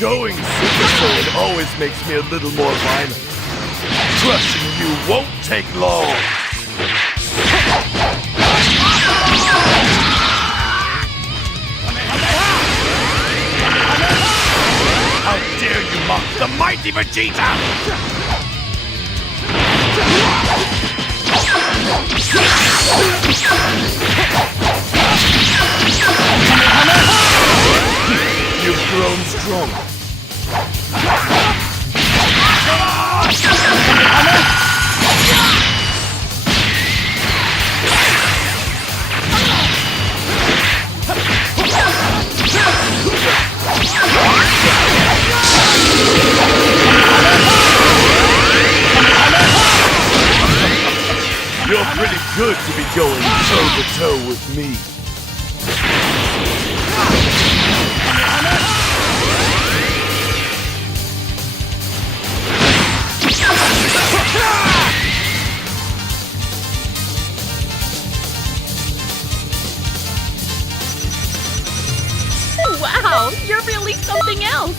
Going Super Saiyan always makes me a little more violent. Crushing you won't take long. How dare you mock the mighty Vegeta! You've grown stronger. You're pretty good to be going toe-to-toe with me. Wow, you're really something else!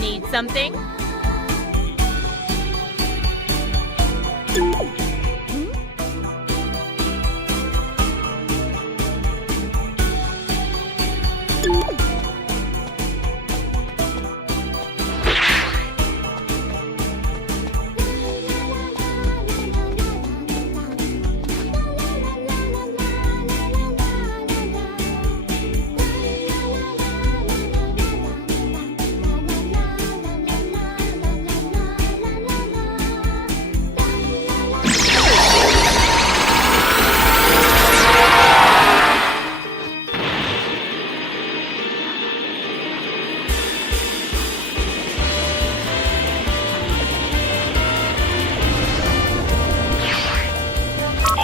Need something?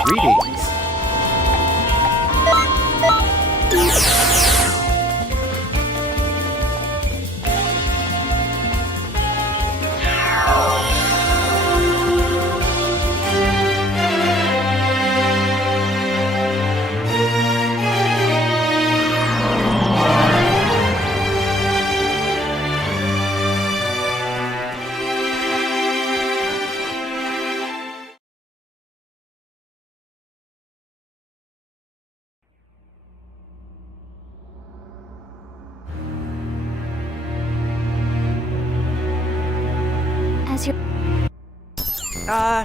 Greetings.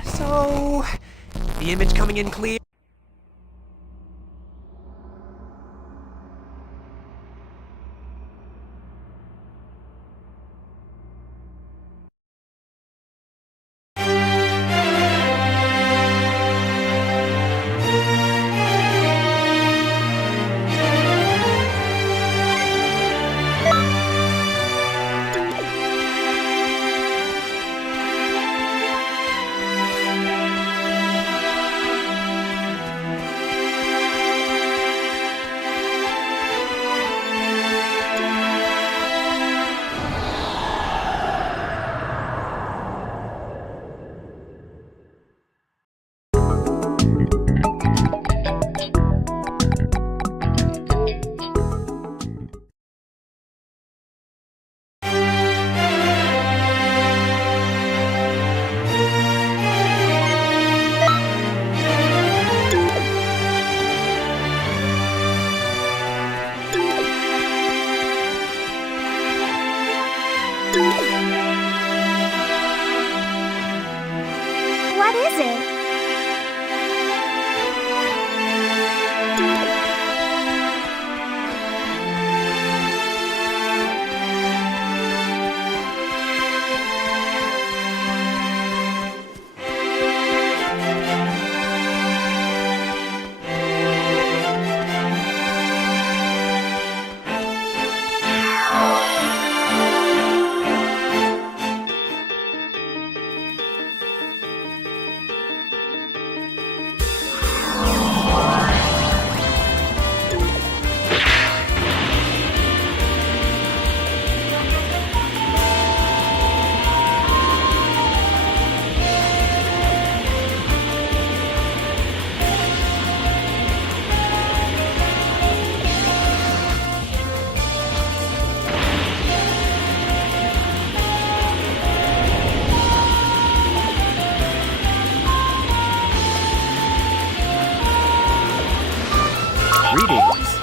So... the image coming in clear? Greetings.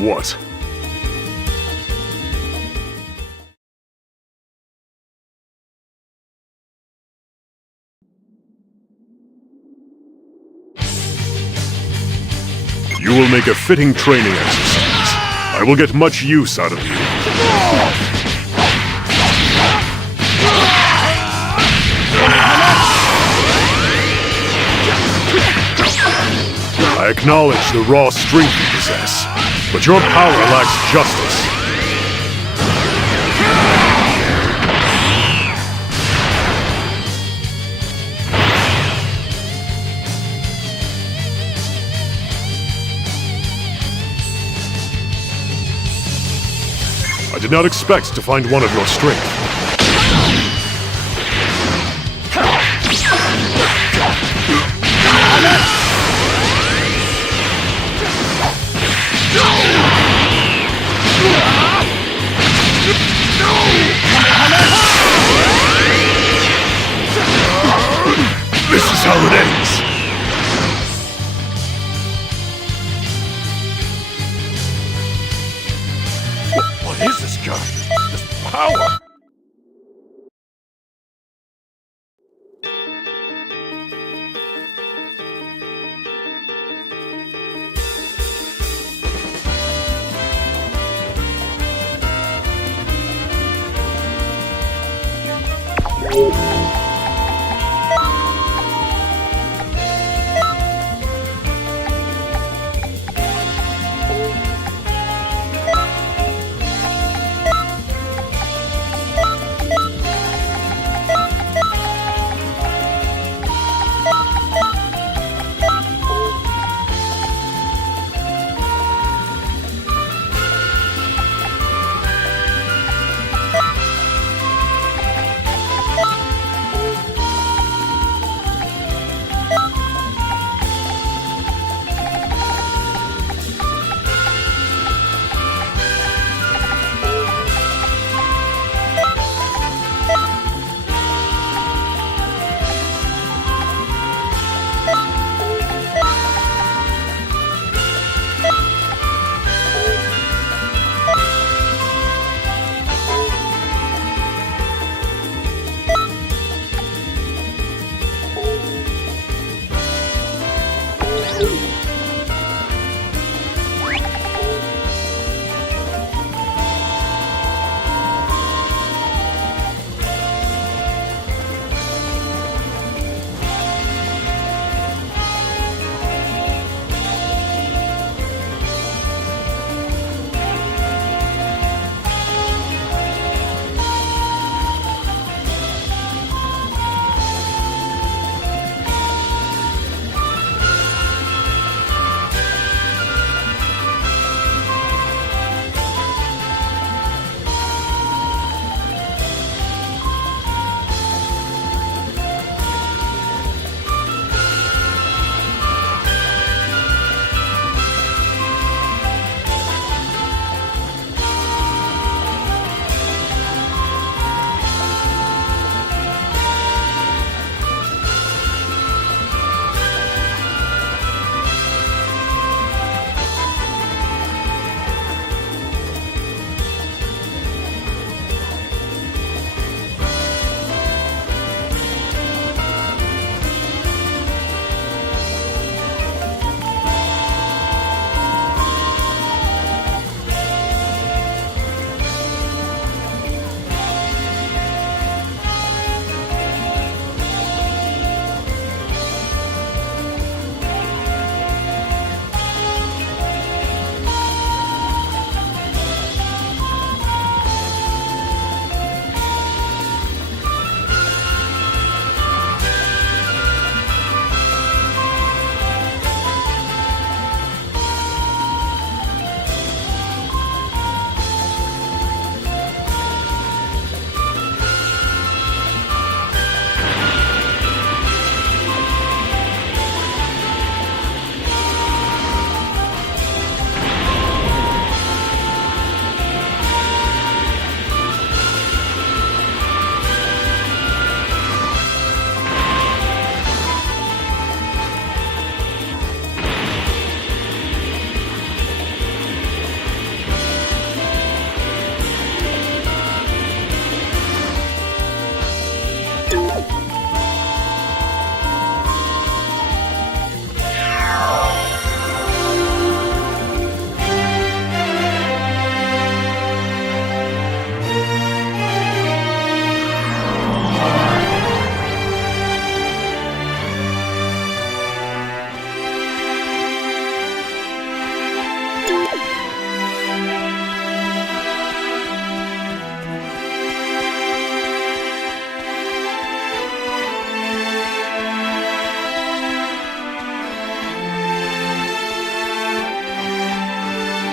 What? You will make a fitting training exercise. I will get much use out of you. I acknowledge the raw strength you possess, but your power lacks justice. I did not expect to find one of your strength. This is how it ends. What is this guy? This power?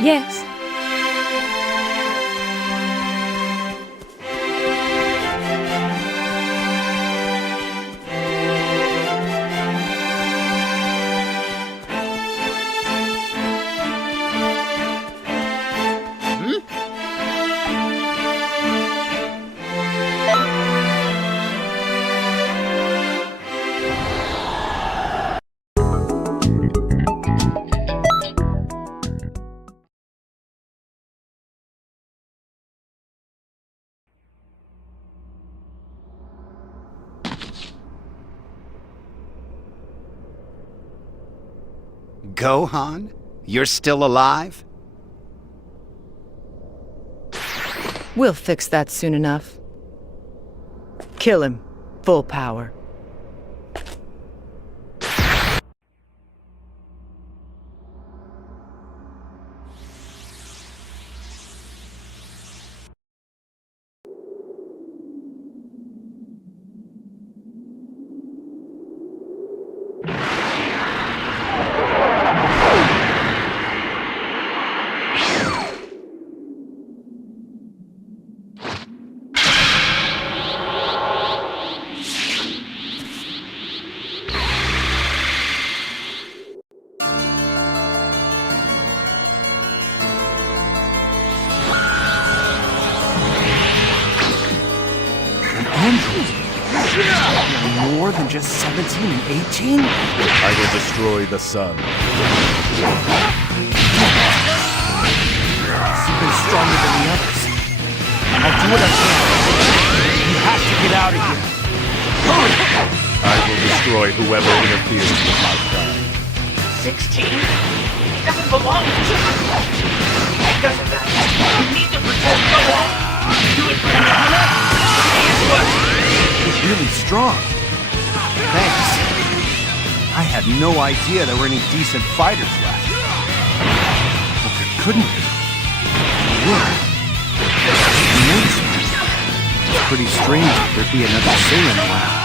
Yes. Gohan? You're still alive? We'll fix that soon enough. Kill him. Full power. More than just 17 and 18? I will destroy the sun. He's stronger than the others. I'll do what I can. You have to get out of here. I will destroy whoever interferes with my plan. 16? Doesn't belong to you. Because of that, you need to protect Gohan. Do it for Hana. Here's what. He's really strong. Thanks. I had no idea there were any decent fighters left. But there couldn't be. Look. It's pretty strange if there'd be another Saiyan around.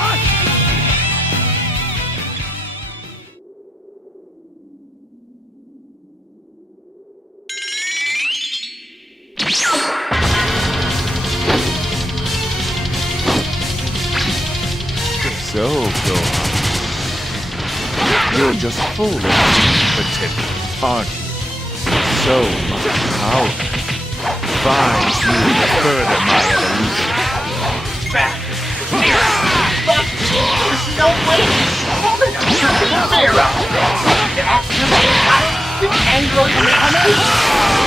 So, Gohan, you're just full of potential, aren't you? So much power. Fine fuel to further my evolution. Back. But there's no way he's strong enough to beat Mira. That's the android makes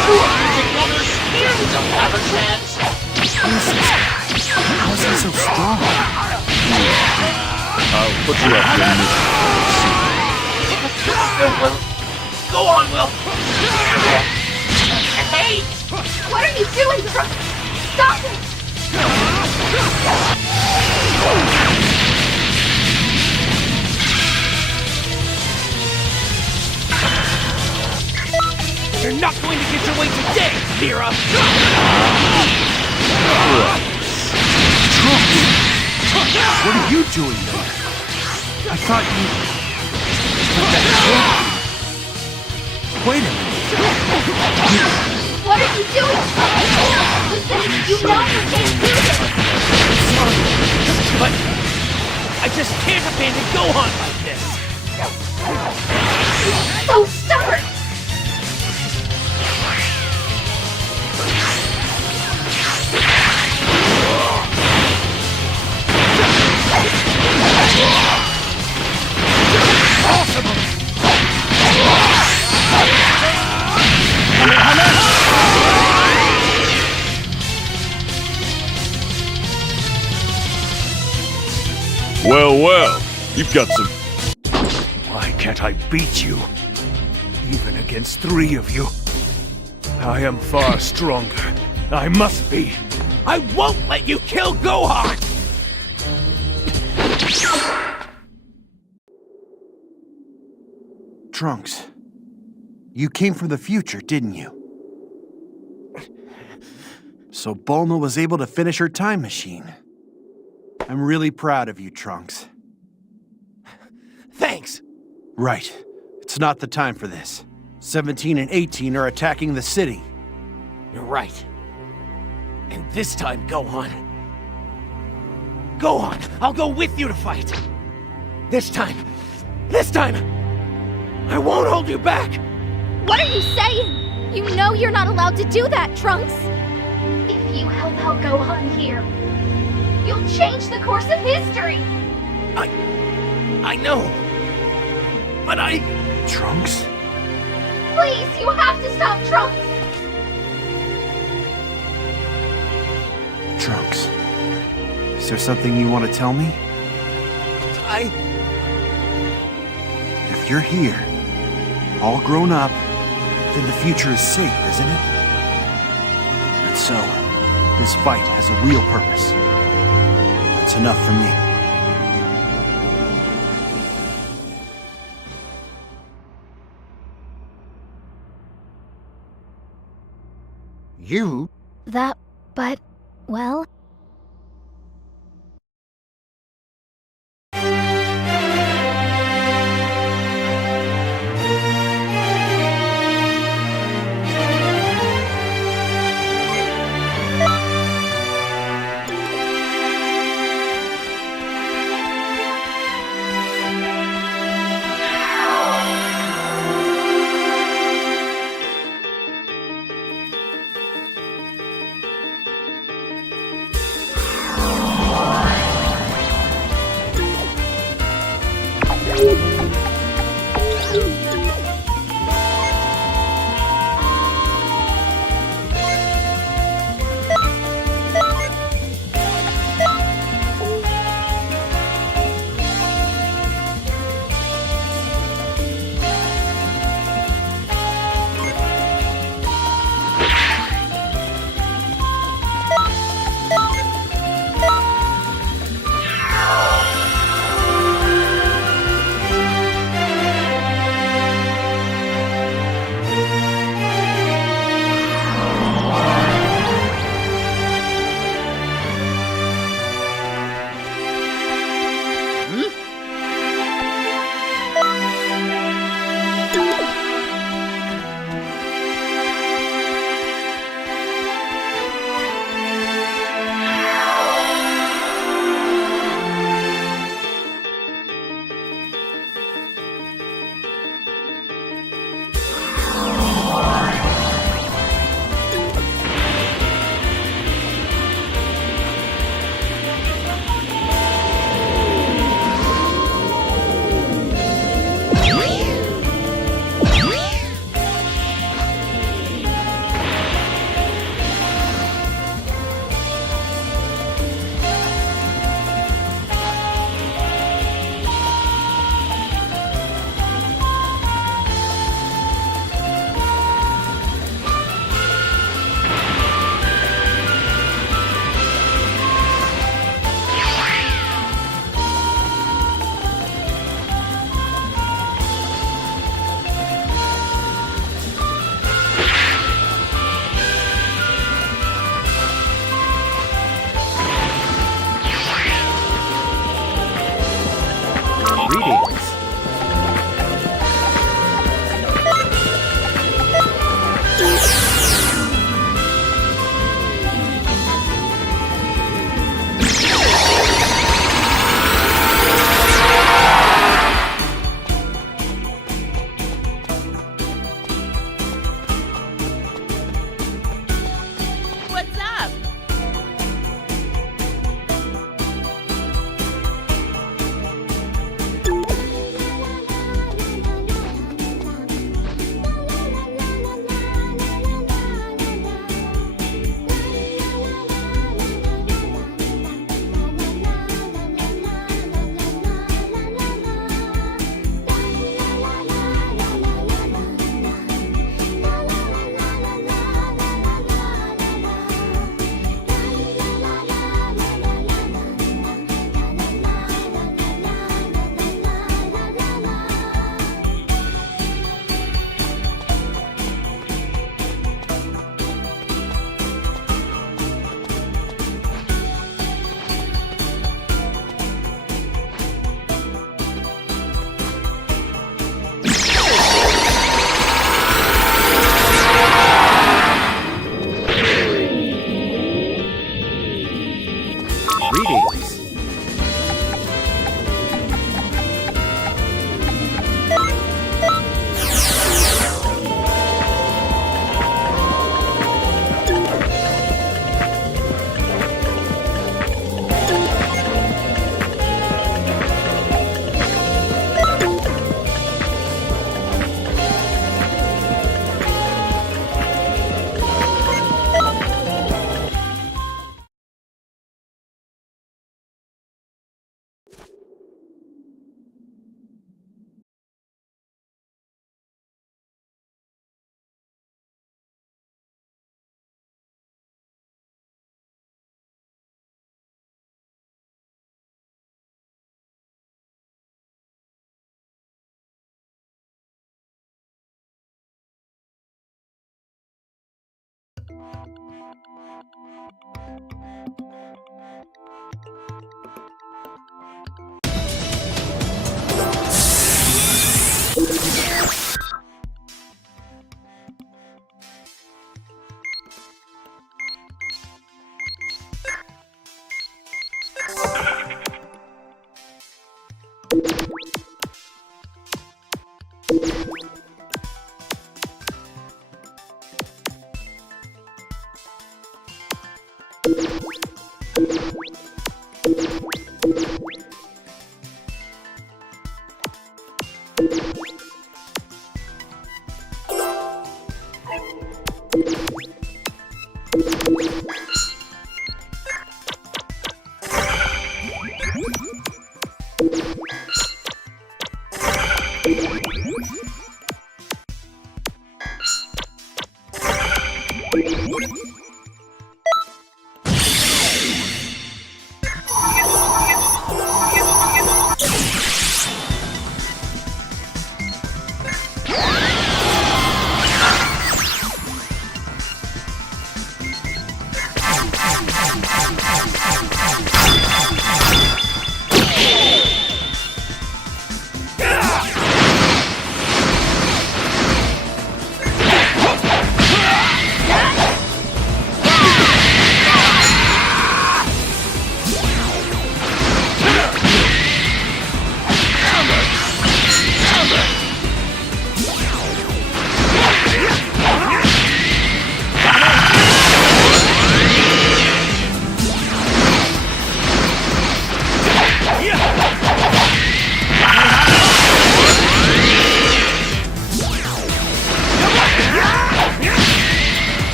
two of you together still don't have a chance. Who's this guy? How is he so strong? I'll put you up your Will. Go on, Will. Hey! What are you doing, Trunks? Stop it! You're not going to get your way today, Mira! What are you doing there? I thought you... Wait a minute. What are you doing? Listen, you know you can't do this! But I just can't abandon Gohan like this! So stubborn! Well, you've got some... Why can't I beat you? Even against 3 of you. I am far stronger. I must be. I won't let you kill Gohan! Trunks, you came from the future, didn't you? So Bulma was able to finish her time machine. I'm really proud of you, Trunks. Thanks. Right. It's not the time for this. 17 and 18 are attacking the city. You're right. And this time, Gohan. Gohan, I'll go with you to fight. This time, I won't hold you back. What are you saying? You know you're not allowed to do that, Trunks. If you help out Gohan here, you'll change the course of history. I know. But Trunks? Please, you have to stop Trunks. Trunks. Is there something you want to tell me? If you're here, all grown up, then the future is safe, isn't it? And so, this fight has a real purpose. That's enough for me. You? But, well...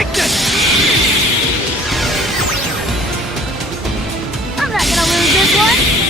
Take this! I'm not gonna lose this one!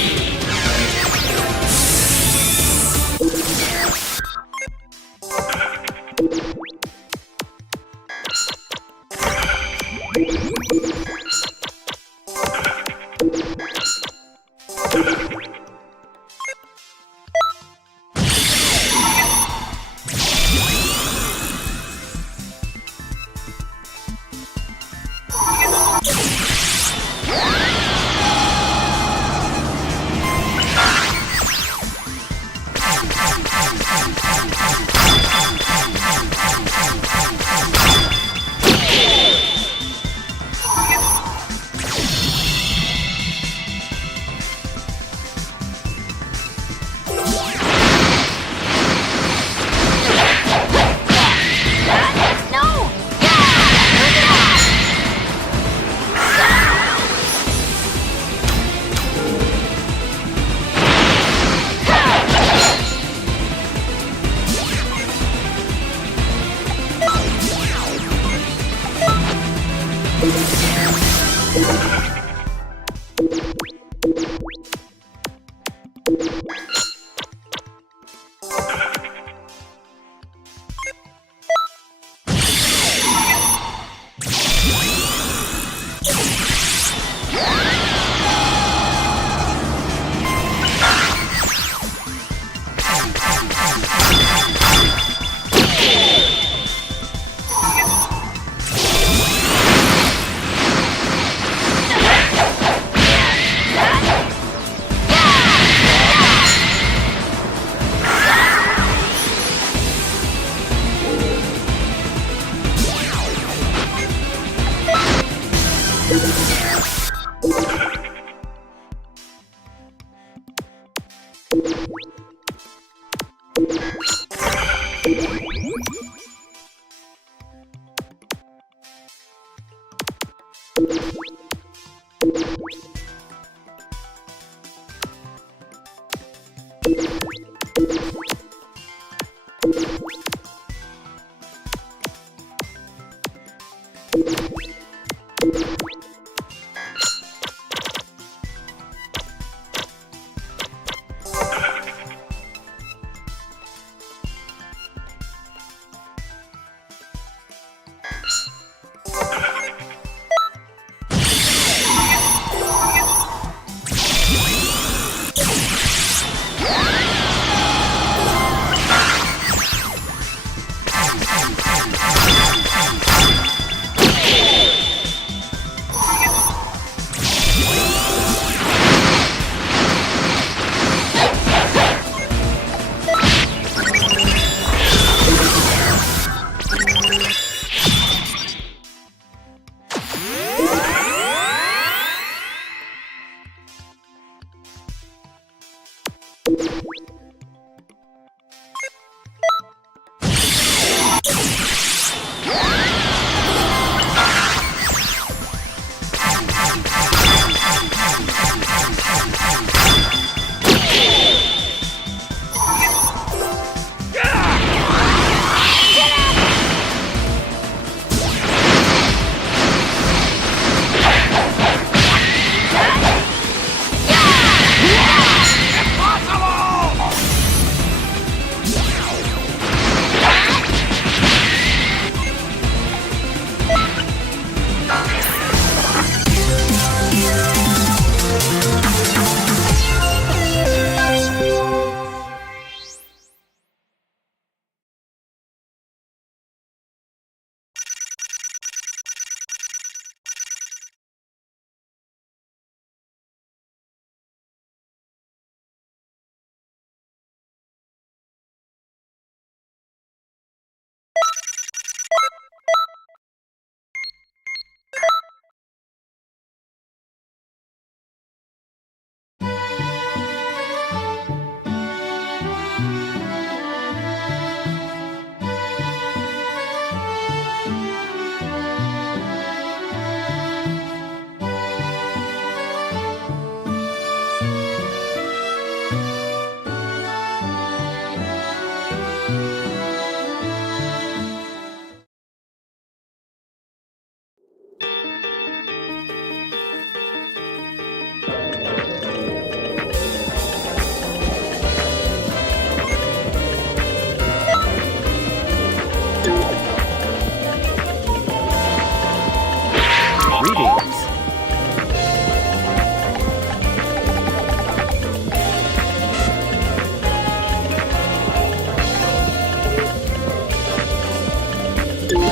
What's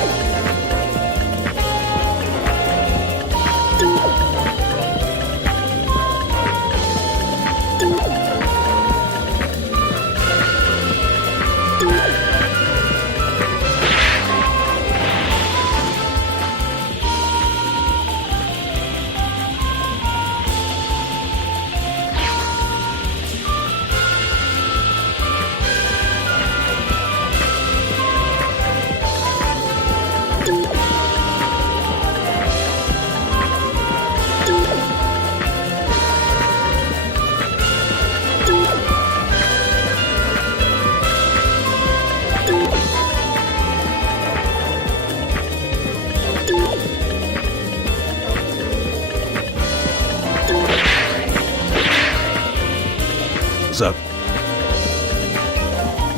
up?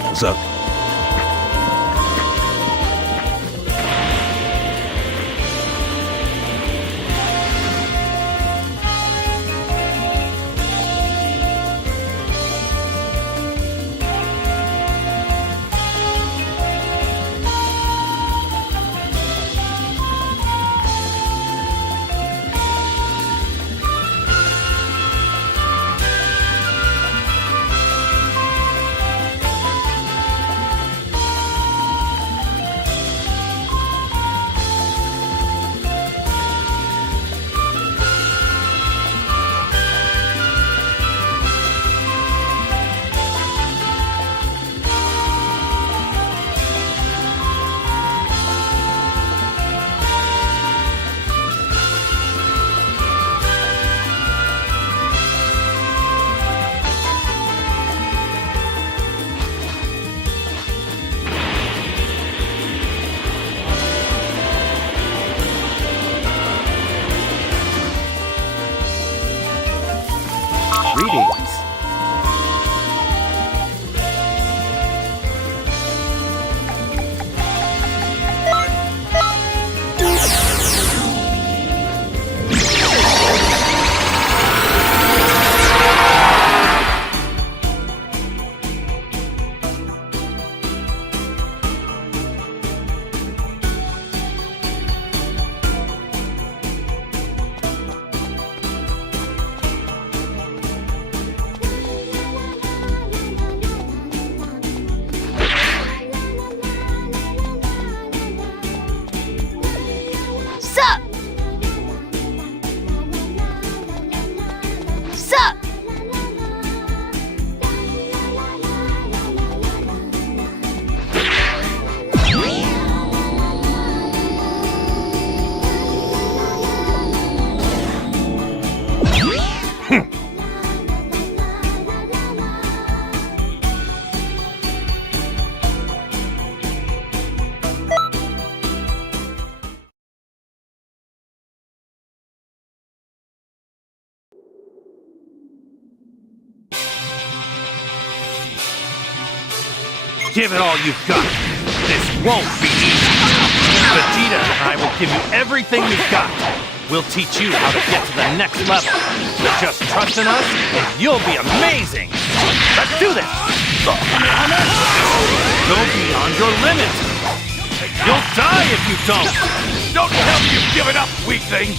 What's up? Greetings. Sup? Sup? Give it all you've got. This won't be easy. Vegeta and I will give you everything we've got. We'll teach you how to get to the next level. Just trust in us, and you'll be amazing. Let's do this. Go beyond your limit. You'll die if you don't. Don't tell me you've given up, weakling!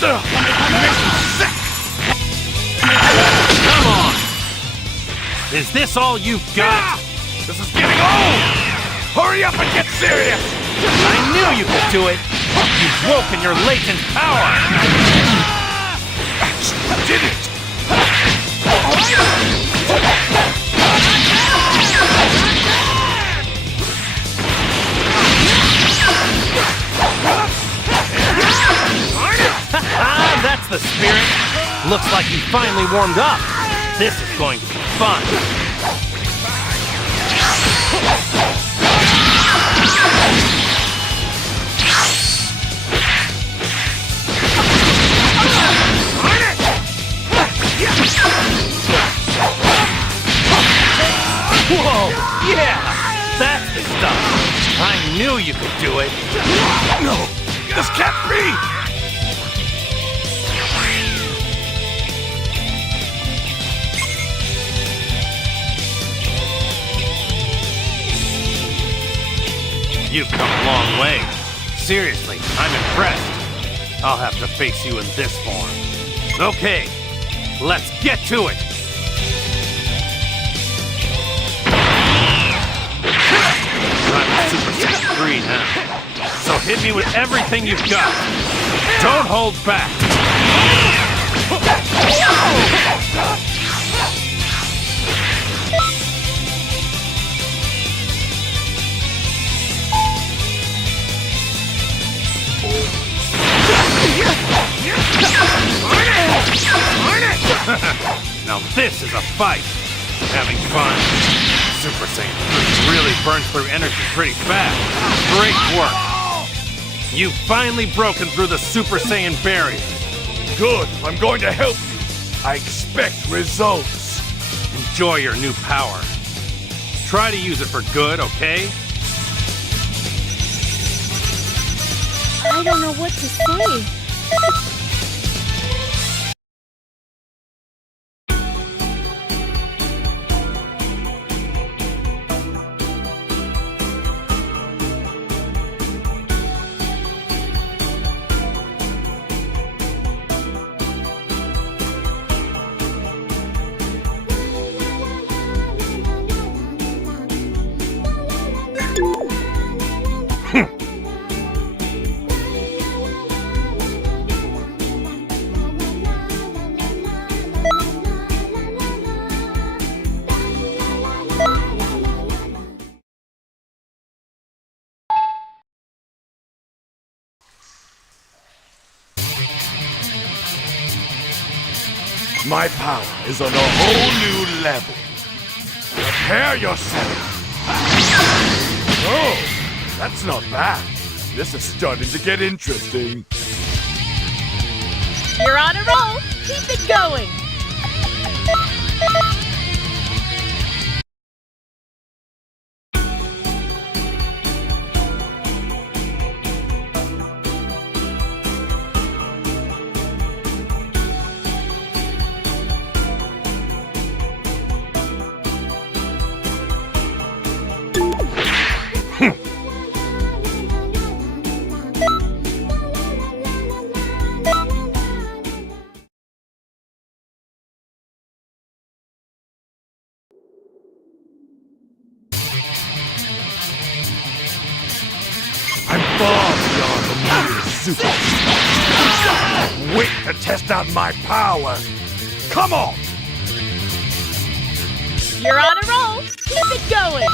Ugh, makes me sick! Come on. Is this all you've got? This is getting old! Hurry up and get serious! I knew you could do it! You've woken your latent power! I did it! That's the spirit! Looks like you finally warmed up! This is going to be fun! Whoa! Yeah! That's the stuff! I knew you could do it! No! This can't be! You've come a long way. Seriously, I'm impressed. I'll have to face you in this form. Okay, let's get to it! I'm Super Saiyan 3 now. So hit me with everything you've got. Don't hold back. Now this is a fight. Having fun? Super Saiyan 3 really burns through energy pretty fast. Great work. You've finally broken through the Super Saiyan barrier. Good. I'm going to help you. I expect results. Enjoy your new power. Try to use it for good, okay? I don't know what to say. My power is on a whole new level. Prepare yourself. Oh, that's not bad. This is starting to get interesting. You're on a roll. Keep it going. Far beyond the mere super. Wait to test out my power. Come on! You're on a roll. Keep it going.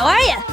How are ya?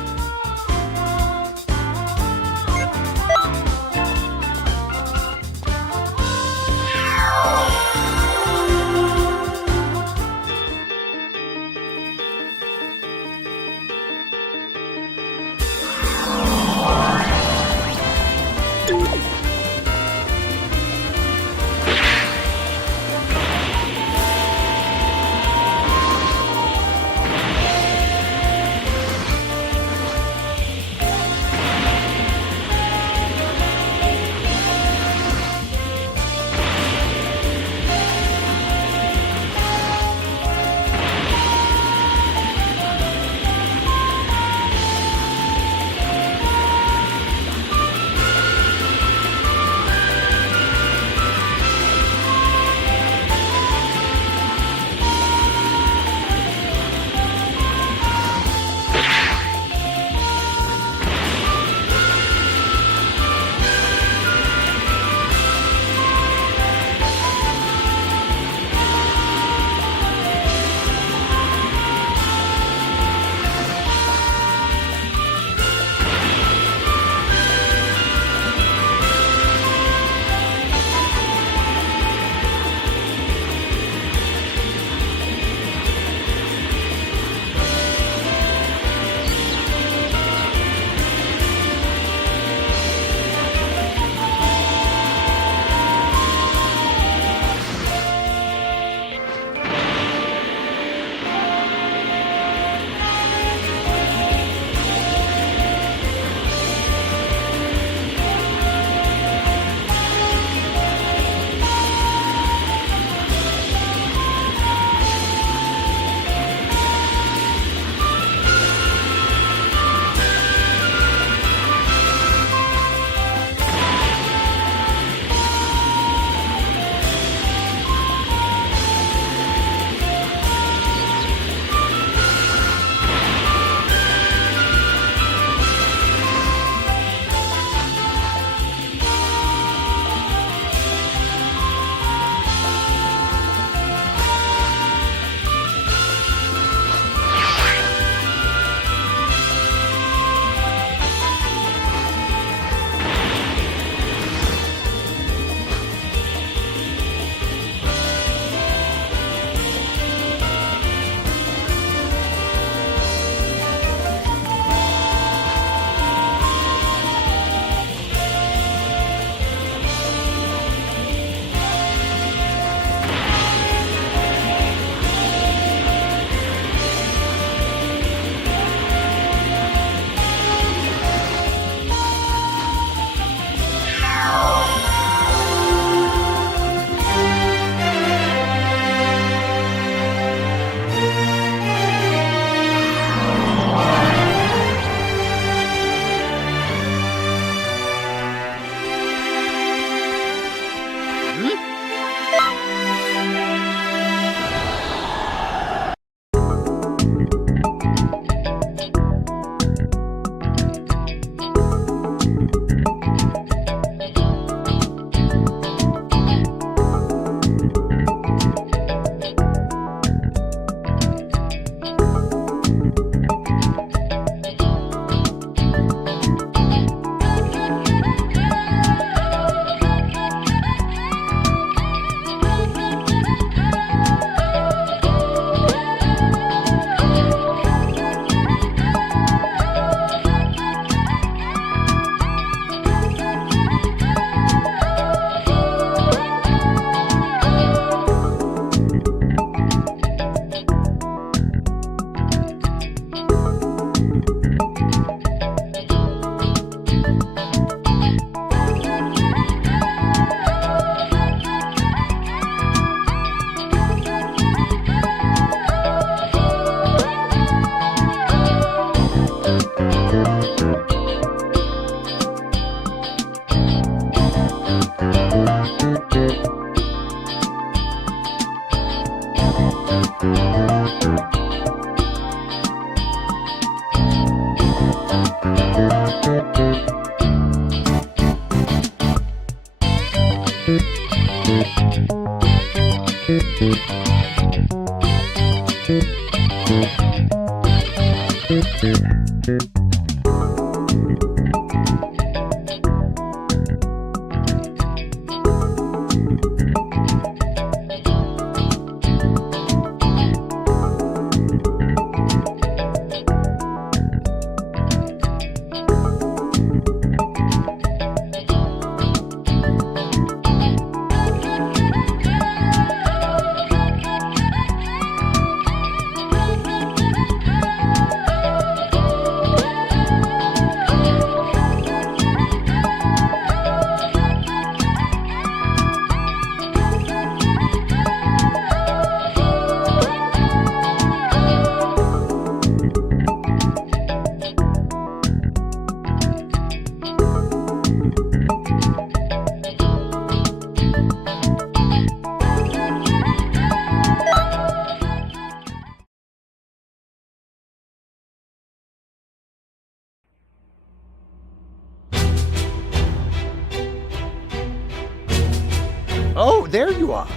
there you are.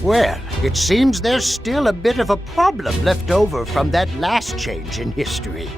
Well, it seems there's still a bit of a problem left over from that last change in history.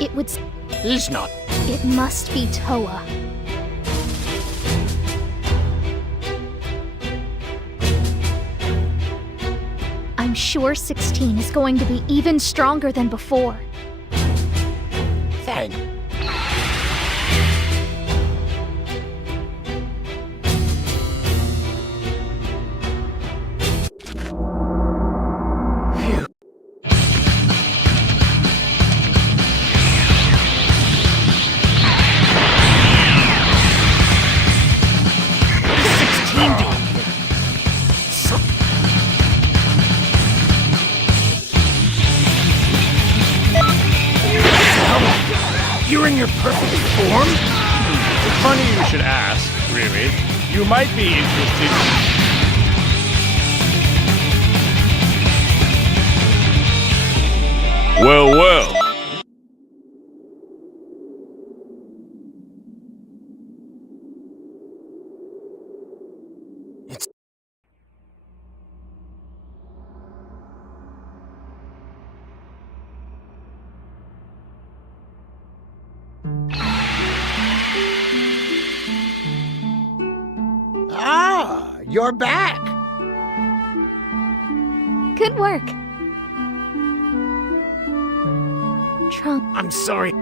It would... He's not. It must be Toa. I'm sure 16 is going to be even stronger than before. Thank. You're in your perfect form? It's funny you should ask, really. You might be interested. Well, well. Ah, you're back. Good work. Trunk. I'm sorry.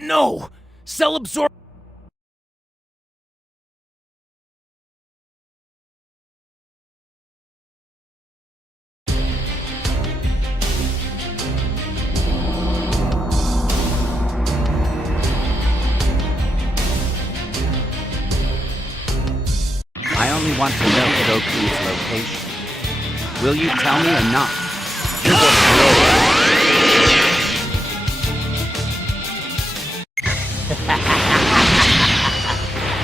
No! Cell absorb. I only want to know Goku's location. Will you tell me or not? You want to know?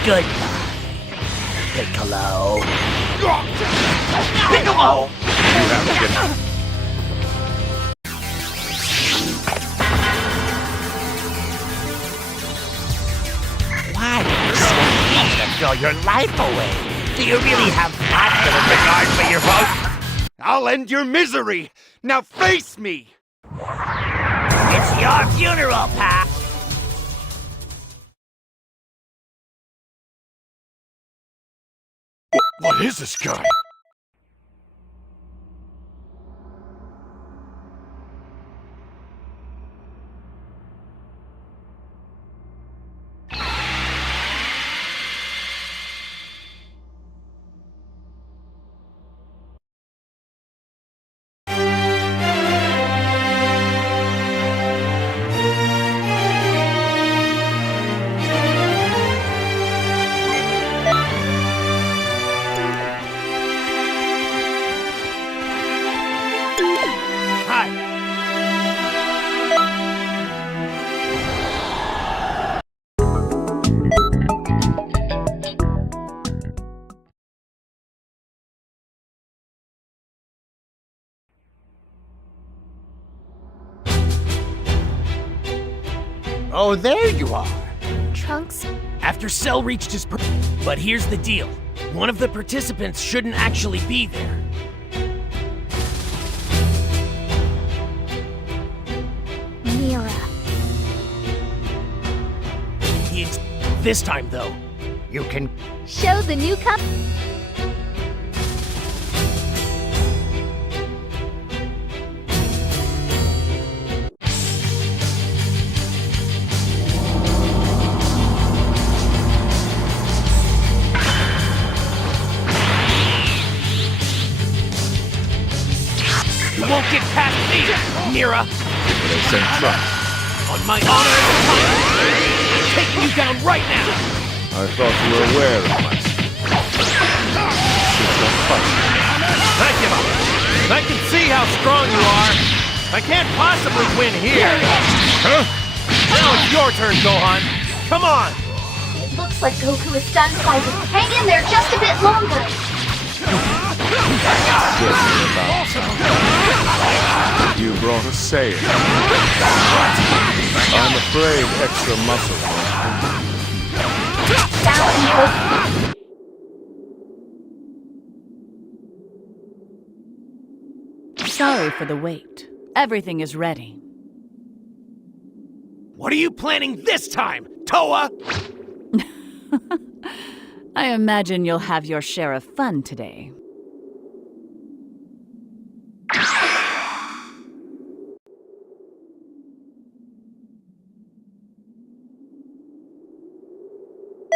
Goodbye, Piccolo. Piccolo! You have to get... Why are you so eager to throw your life away? Do you really have that little regard for your vote? I'll end your misery! Now face me! It's your funeral, pal! What is this guy? Oh, there you are. Trunks? After Cell reached his but here's the deal. One of the participants shouldn't actually be there. Mira. This time, though. You can Show the new cup. You won't get past me, Mira! But I sent Trunks. On my honor as a pilot, I'm taking you down right now! I thought you were aware of my sister fight. I give up. I can see how strong you are. I can't possibly win here. Huh? Now it's your turn, Gohan. Come on! It looks like Goku is done fighting. Hang in there just a bit longer. You brought a Saiyan. I'm afraid extra muscle. Sorry for the wait. Everything is ready. What are you planning this time, Toa? I imagine you'll have your share of fun today.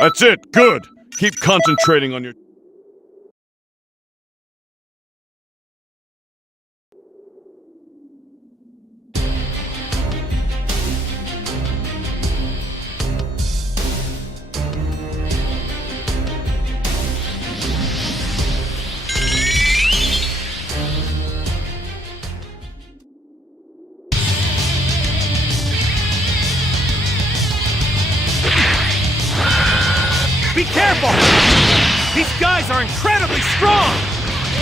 That's it, good! Keep concentrating on your... Be careful! These guys are incredibly strong!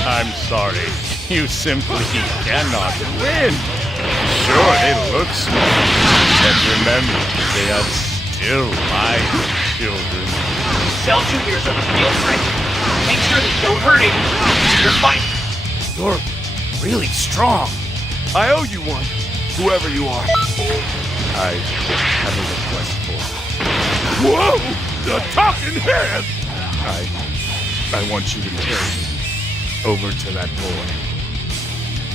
I'm sorry. You simply cannot win. Sure, they look small. But remember, they are still my children. Cell Jr.'s on the field, Frank. Make sure they don't hurt him. You're fighting. You're really strong. I owe you one, whoever you are. I have a request for Whoa! The talking head! I want you to carry me over to that boy.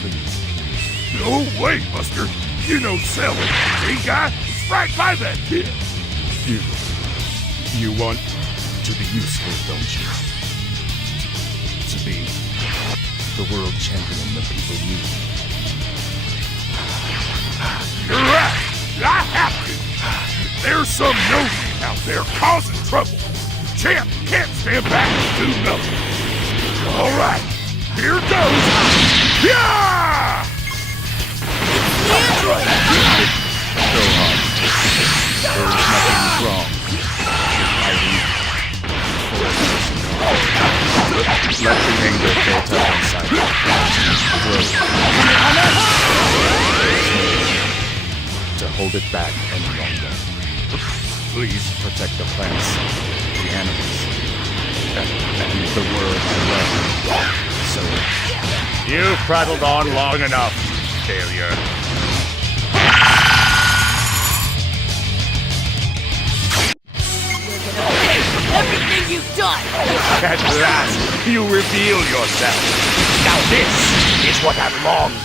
Please. No way, Buster. You know Cell, big guy, right by then, kid! You want to be useful, don't you? To be the world champion the people need. You're right! I have to! There's some no-name out there causing trouble. Champ can't stand back and do nothing. All right, here goes. Yeah! Go on. There is nothing wrong with fighting for a person. Let the anger build up inside you. To hold it back any longer. Please protect the plants, the animals, and the world I love. So, You've prattled on long enough, failure. Everything you've done! At last, you reveal yourself. Now this is what I've longed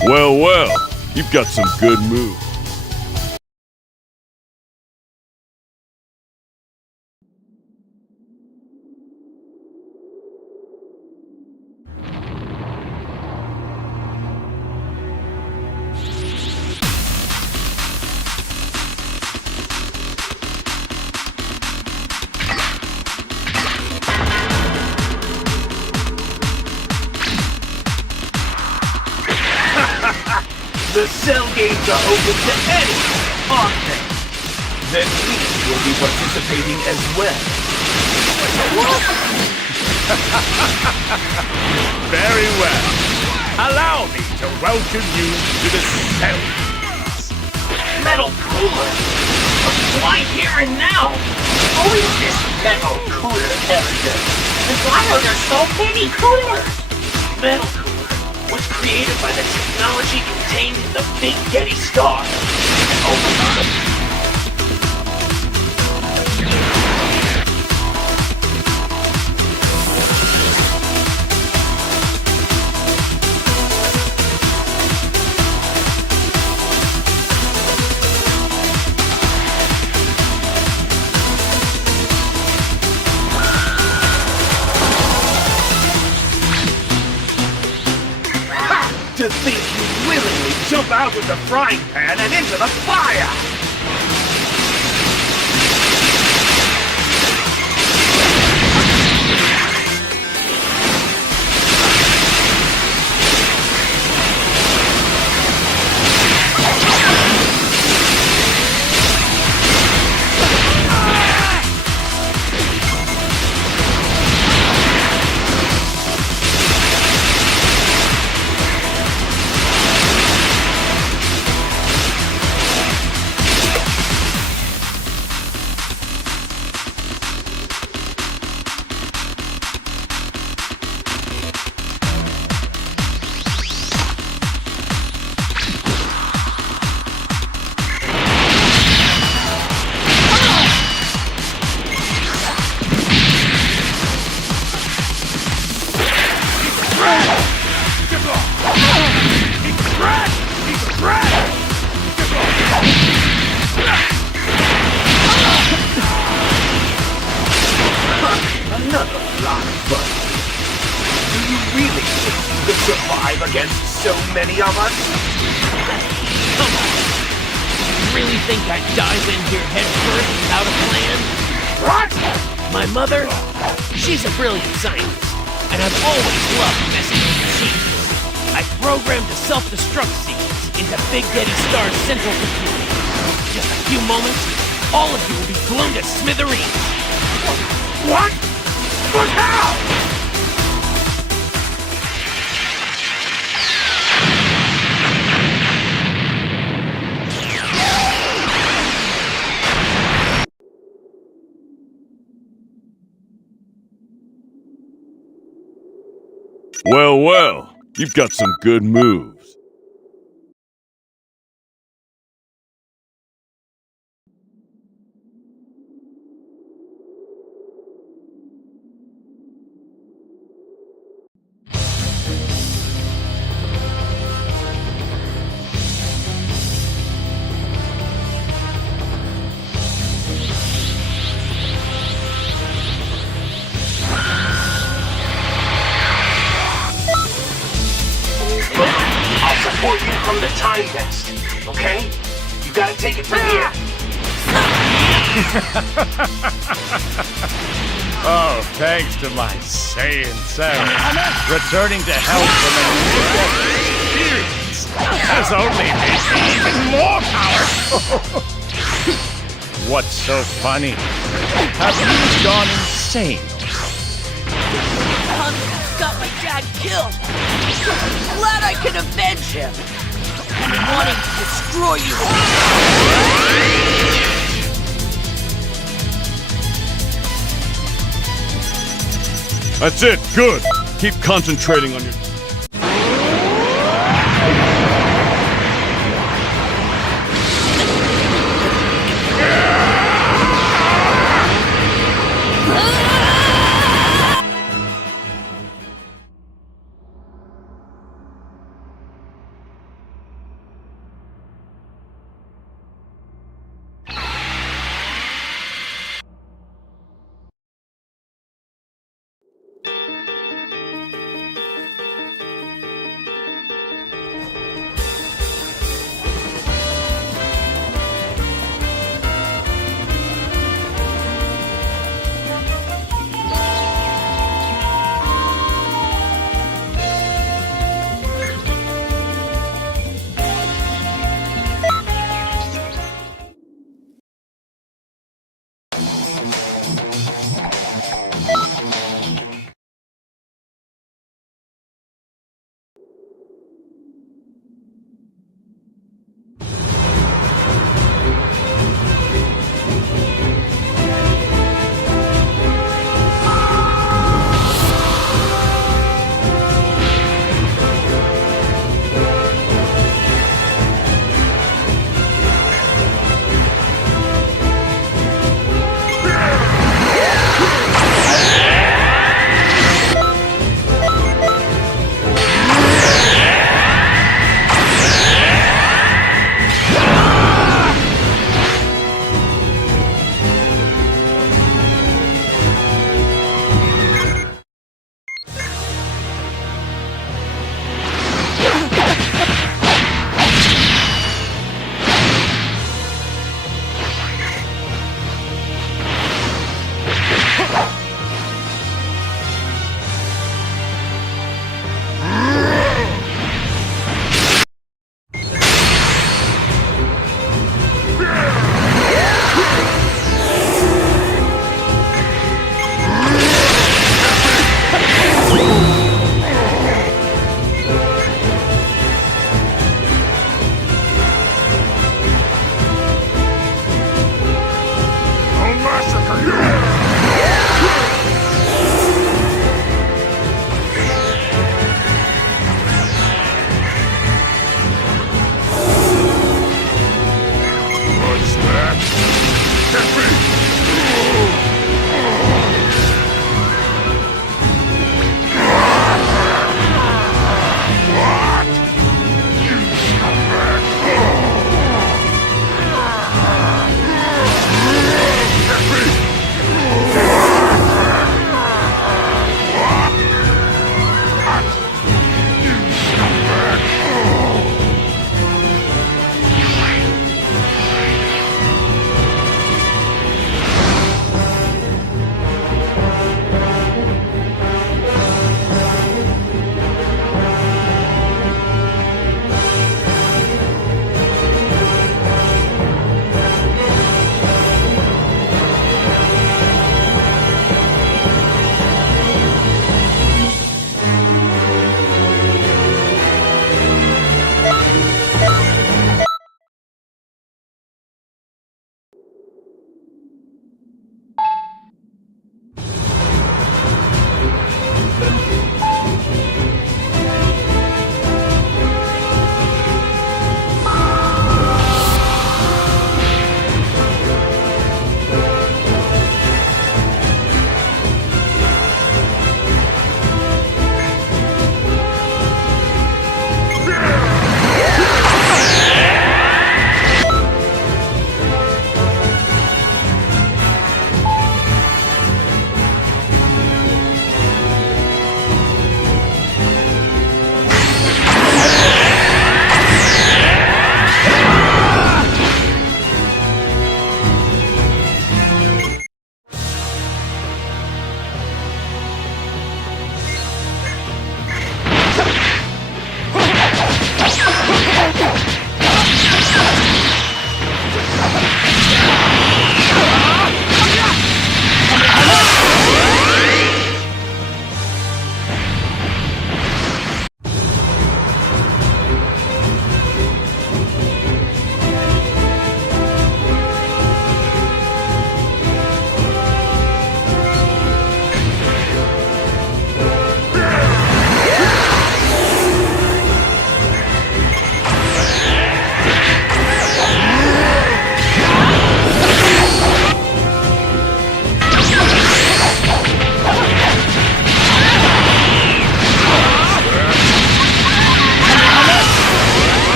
for. Well, you've got some good moves. The cell gates are open to anyone, aren't they? Then we will be participating as well. Very well. Allow me to welcome you to the cell. Metal cooler? Why here and now? Who is this metal cooler character? And why are there so many coolers? Metal cooler was created by the technology contained in the Big Getty Star. To think you willingly jump out of the frying pan and into the fire! Another flying bunny. Do you really think you could survive against so many of us? Come on. You really think I'd dive in here headfirst without a plan? What? My mother? She's a brilliant scientist, and I've always loved messing with machines. I programmed a self-destruct sequence into Big Getty Star's central computer. Just a few moments, all of you will be blown to smithereens. What? But how? Well, you've got some good moves. my best, okay? You gotta take it from here. Oh, thanks to my Saiyan self, returning to health from a near-death experience has only made me even more powerful. What's so funny? Have you gone insane? Han got my dad killed. Glad I can avenge him. I'm wanting to destroy you. That's it, good. Keep concentrating on your...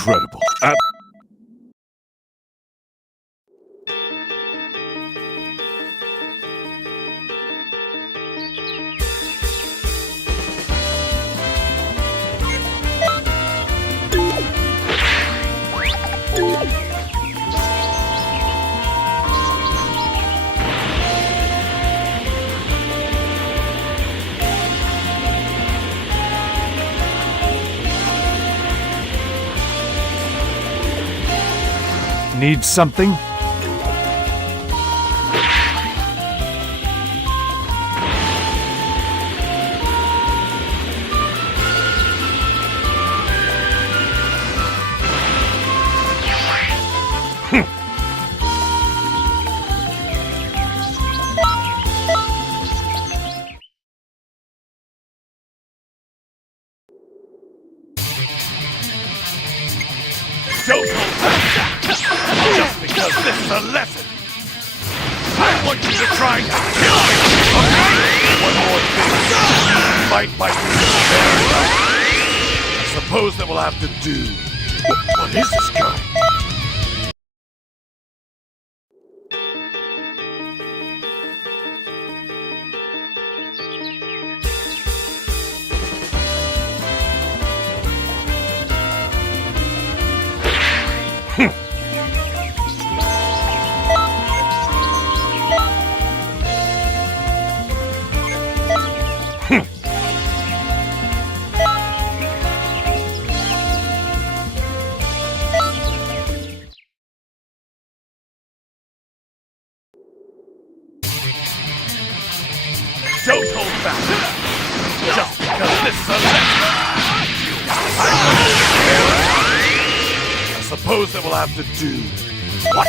incredible. Need something? Don't hold back! Just because this is a lesson! I want you to try to kill me! Okay? One more thing. Might be fair enough. I suppose that we'll have to do. What is this guy? Don't hold back! Just because this is a lesson! I suppose that we'll have to do. What?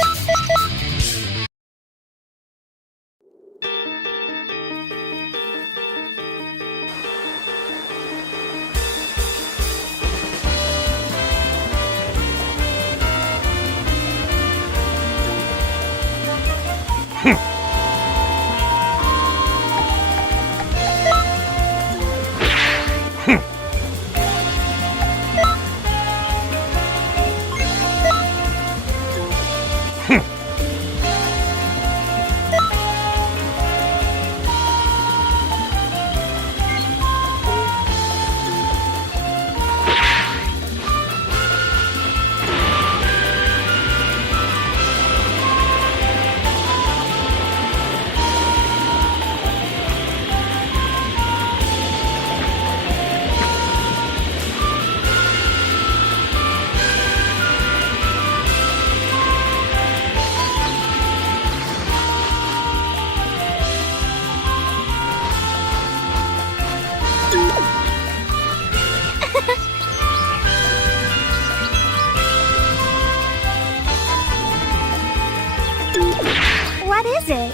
What is it?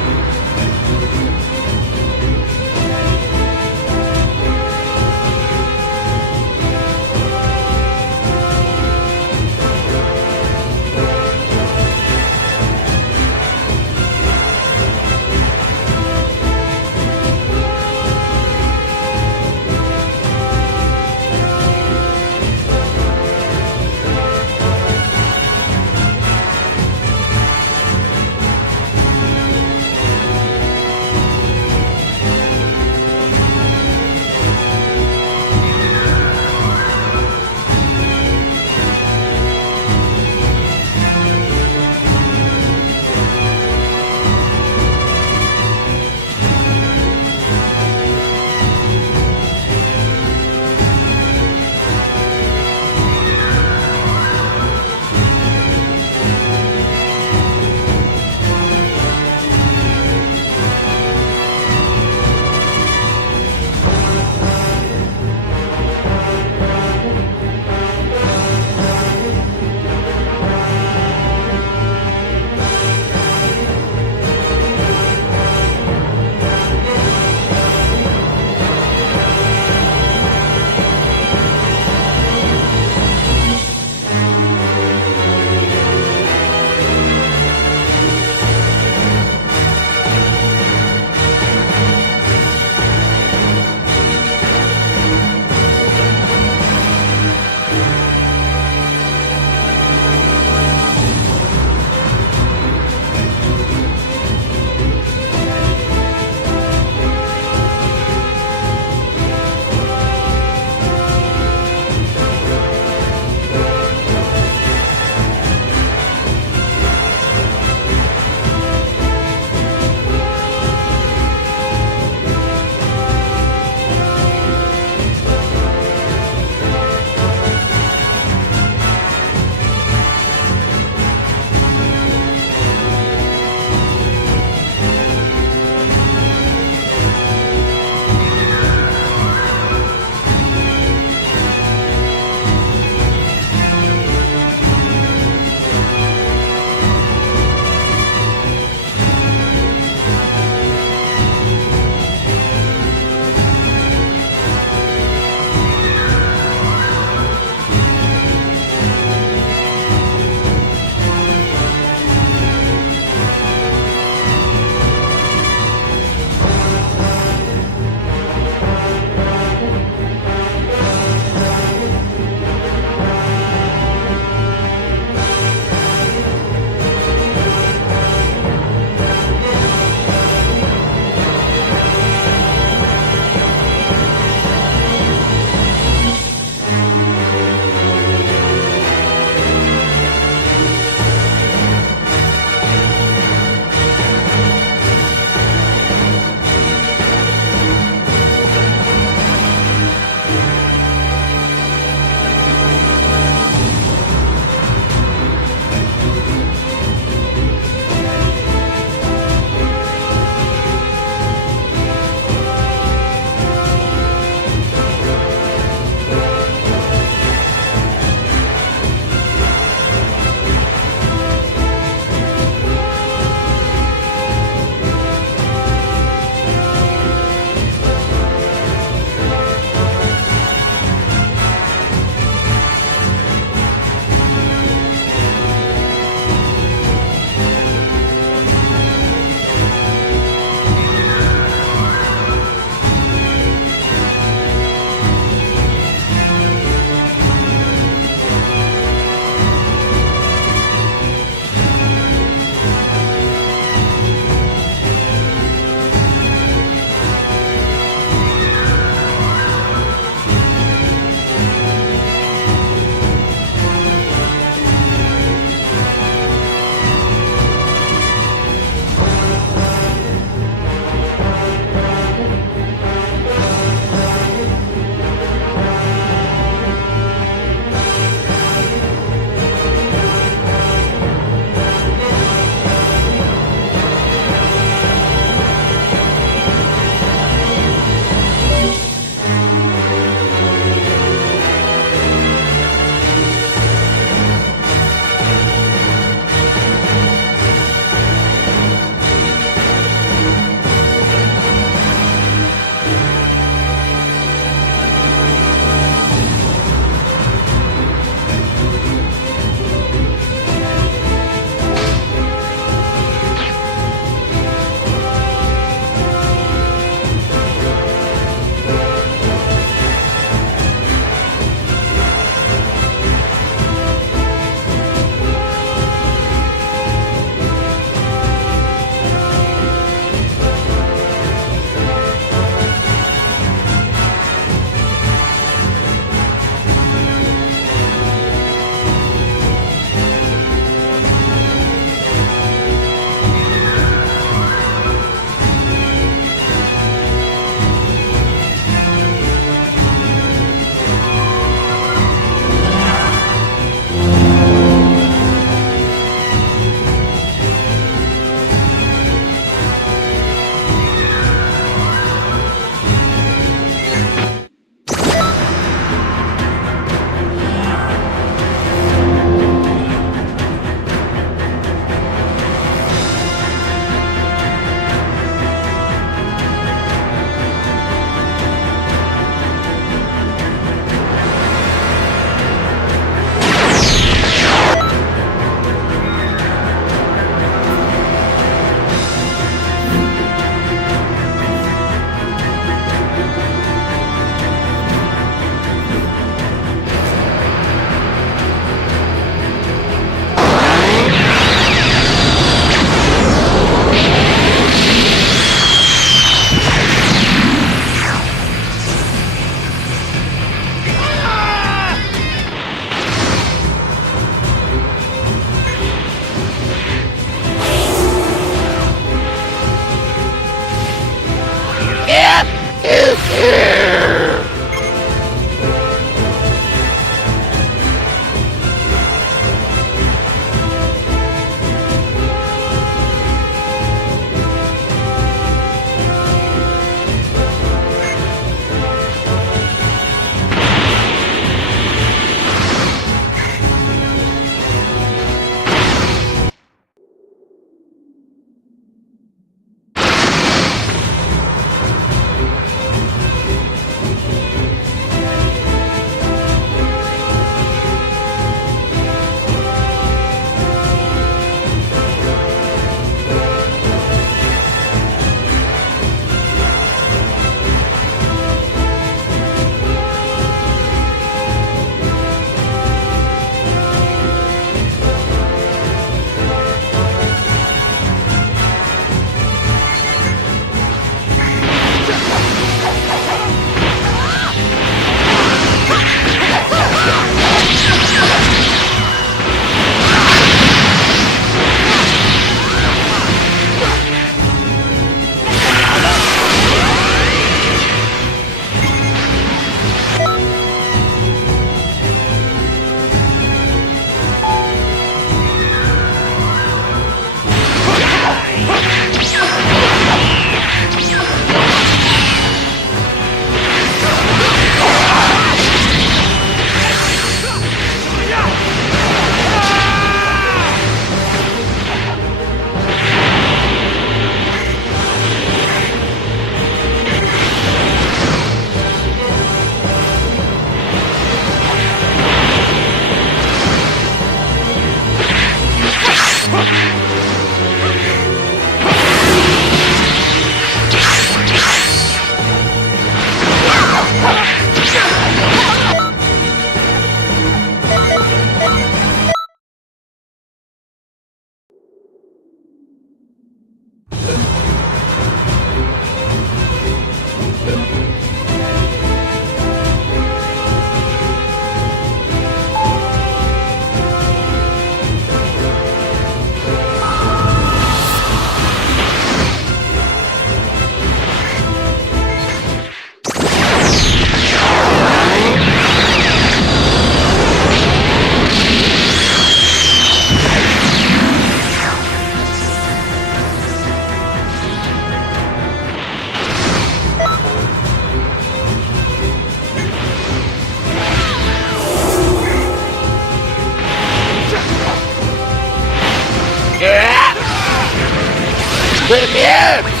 Let me in!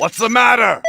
What's the matter?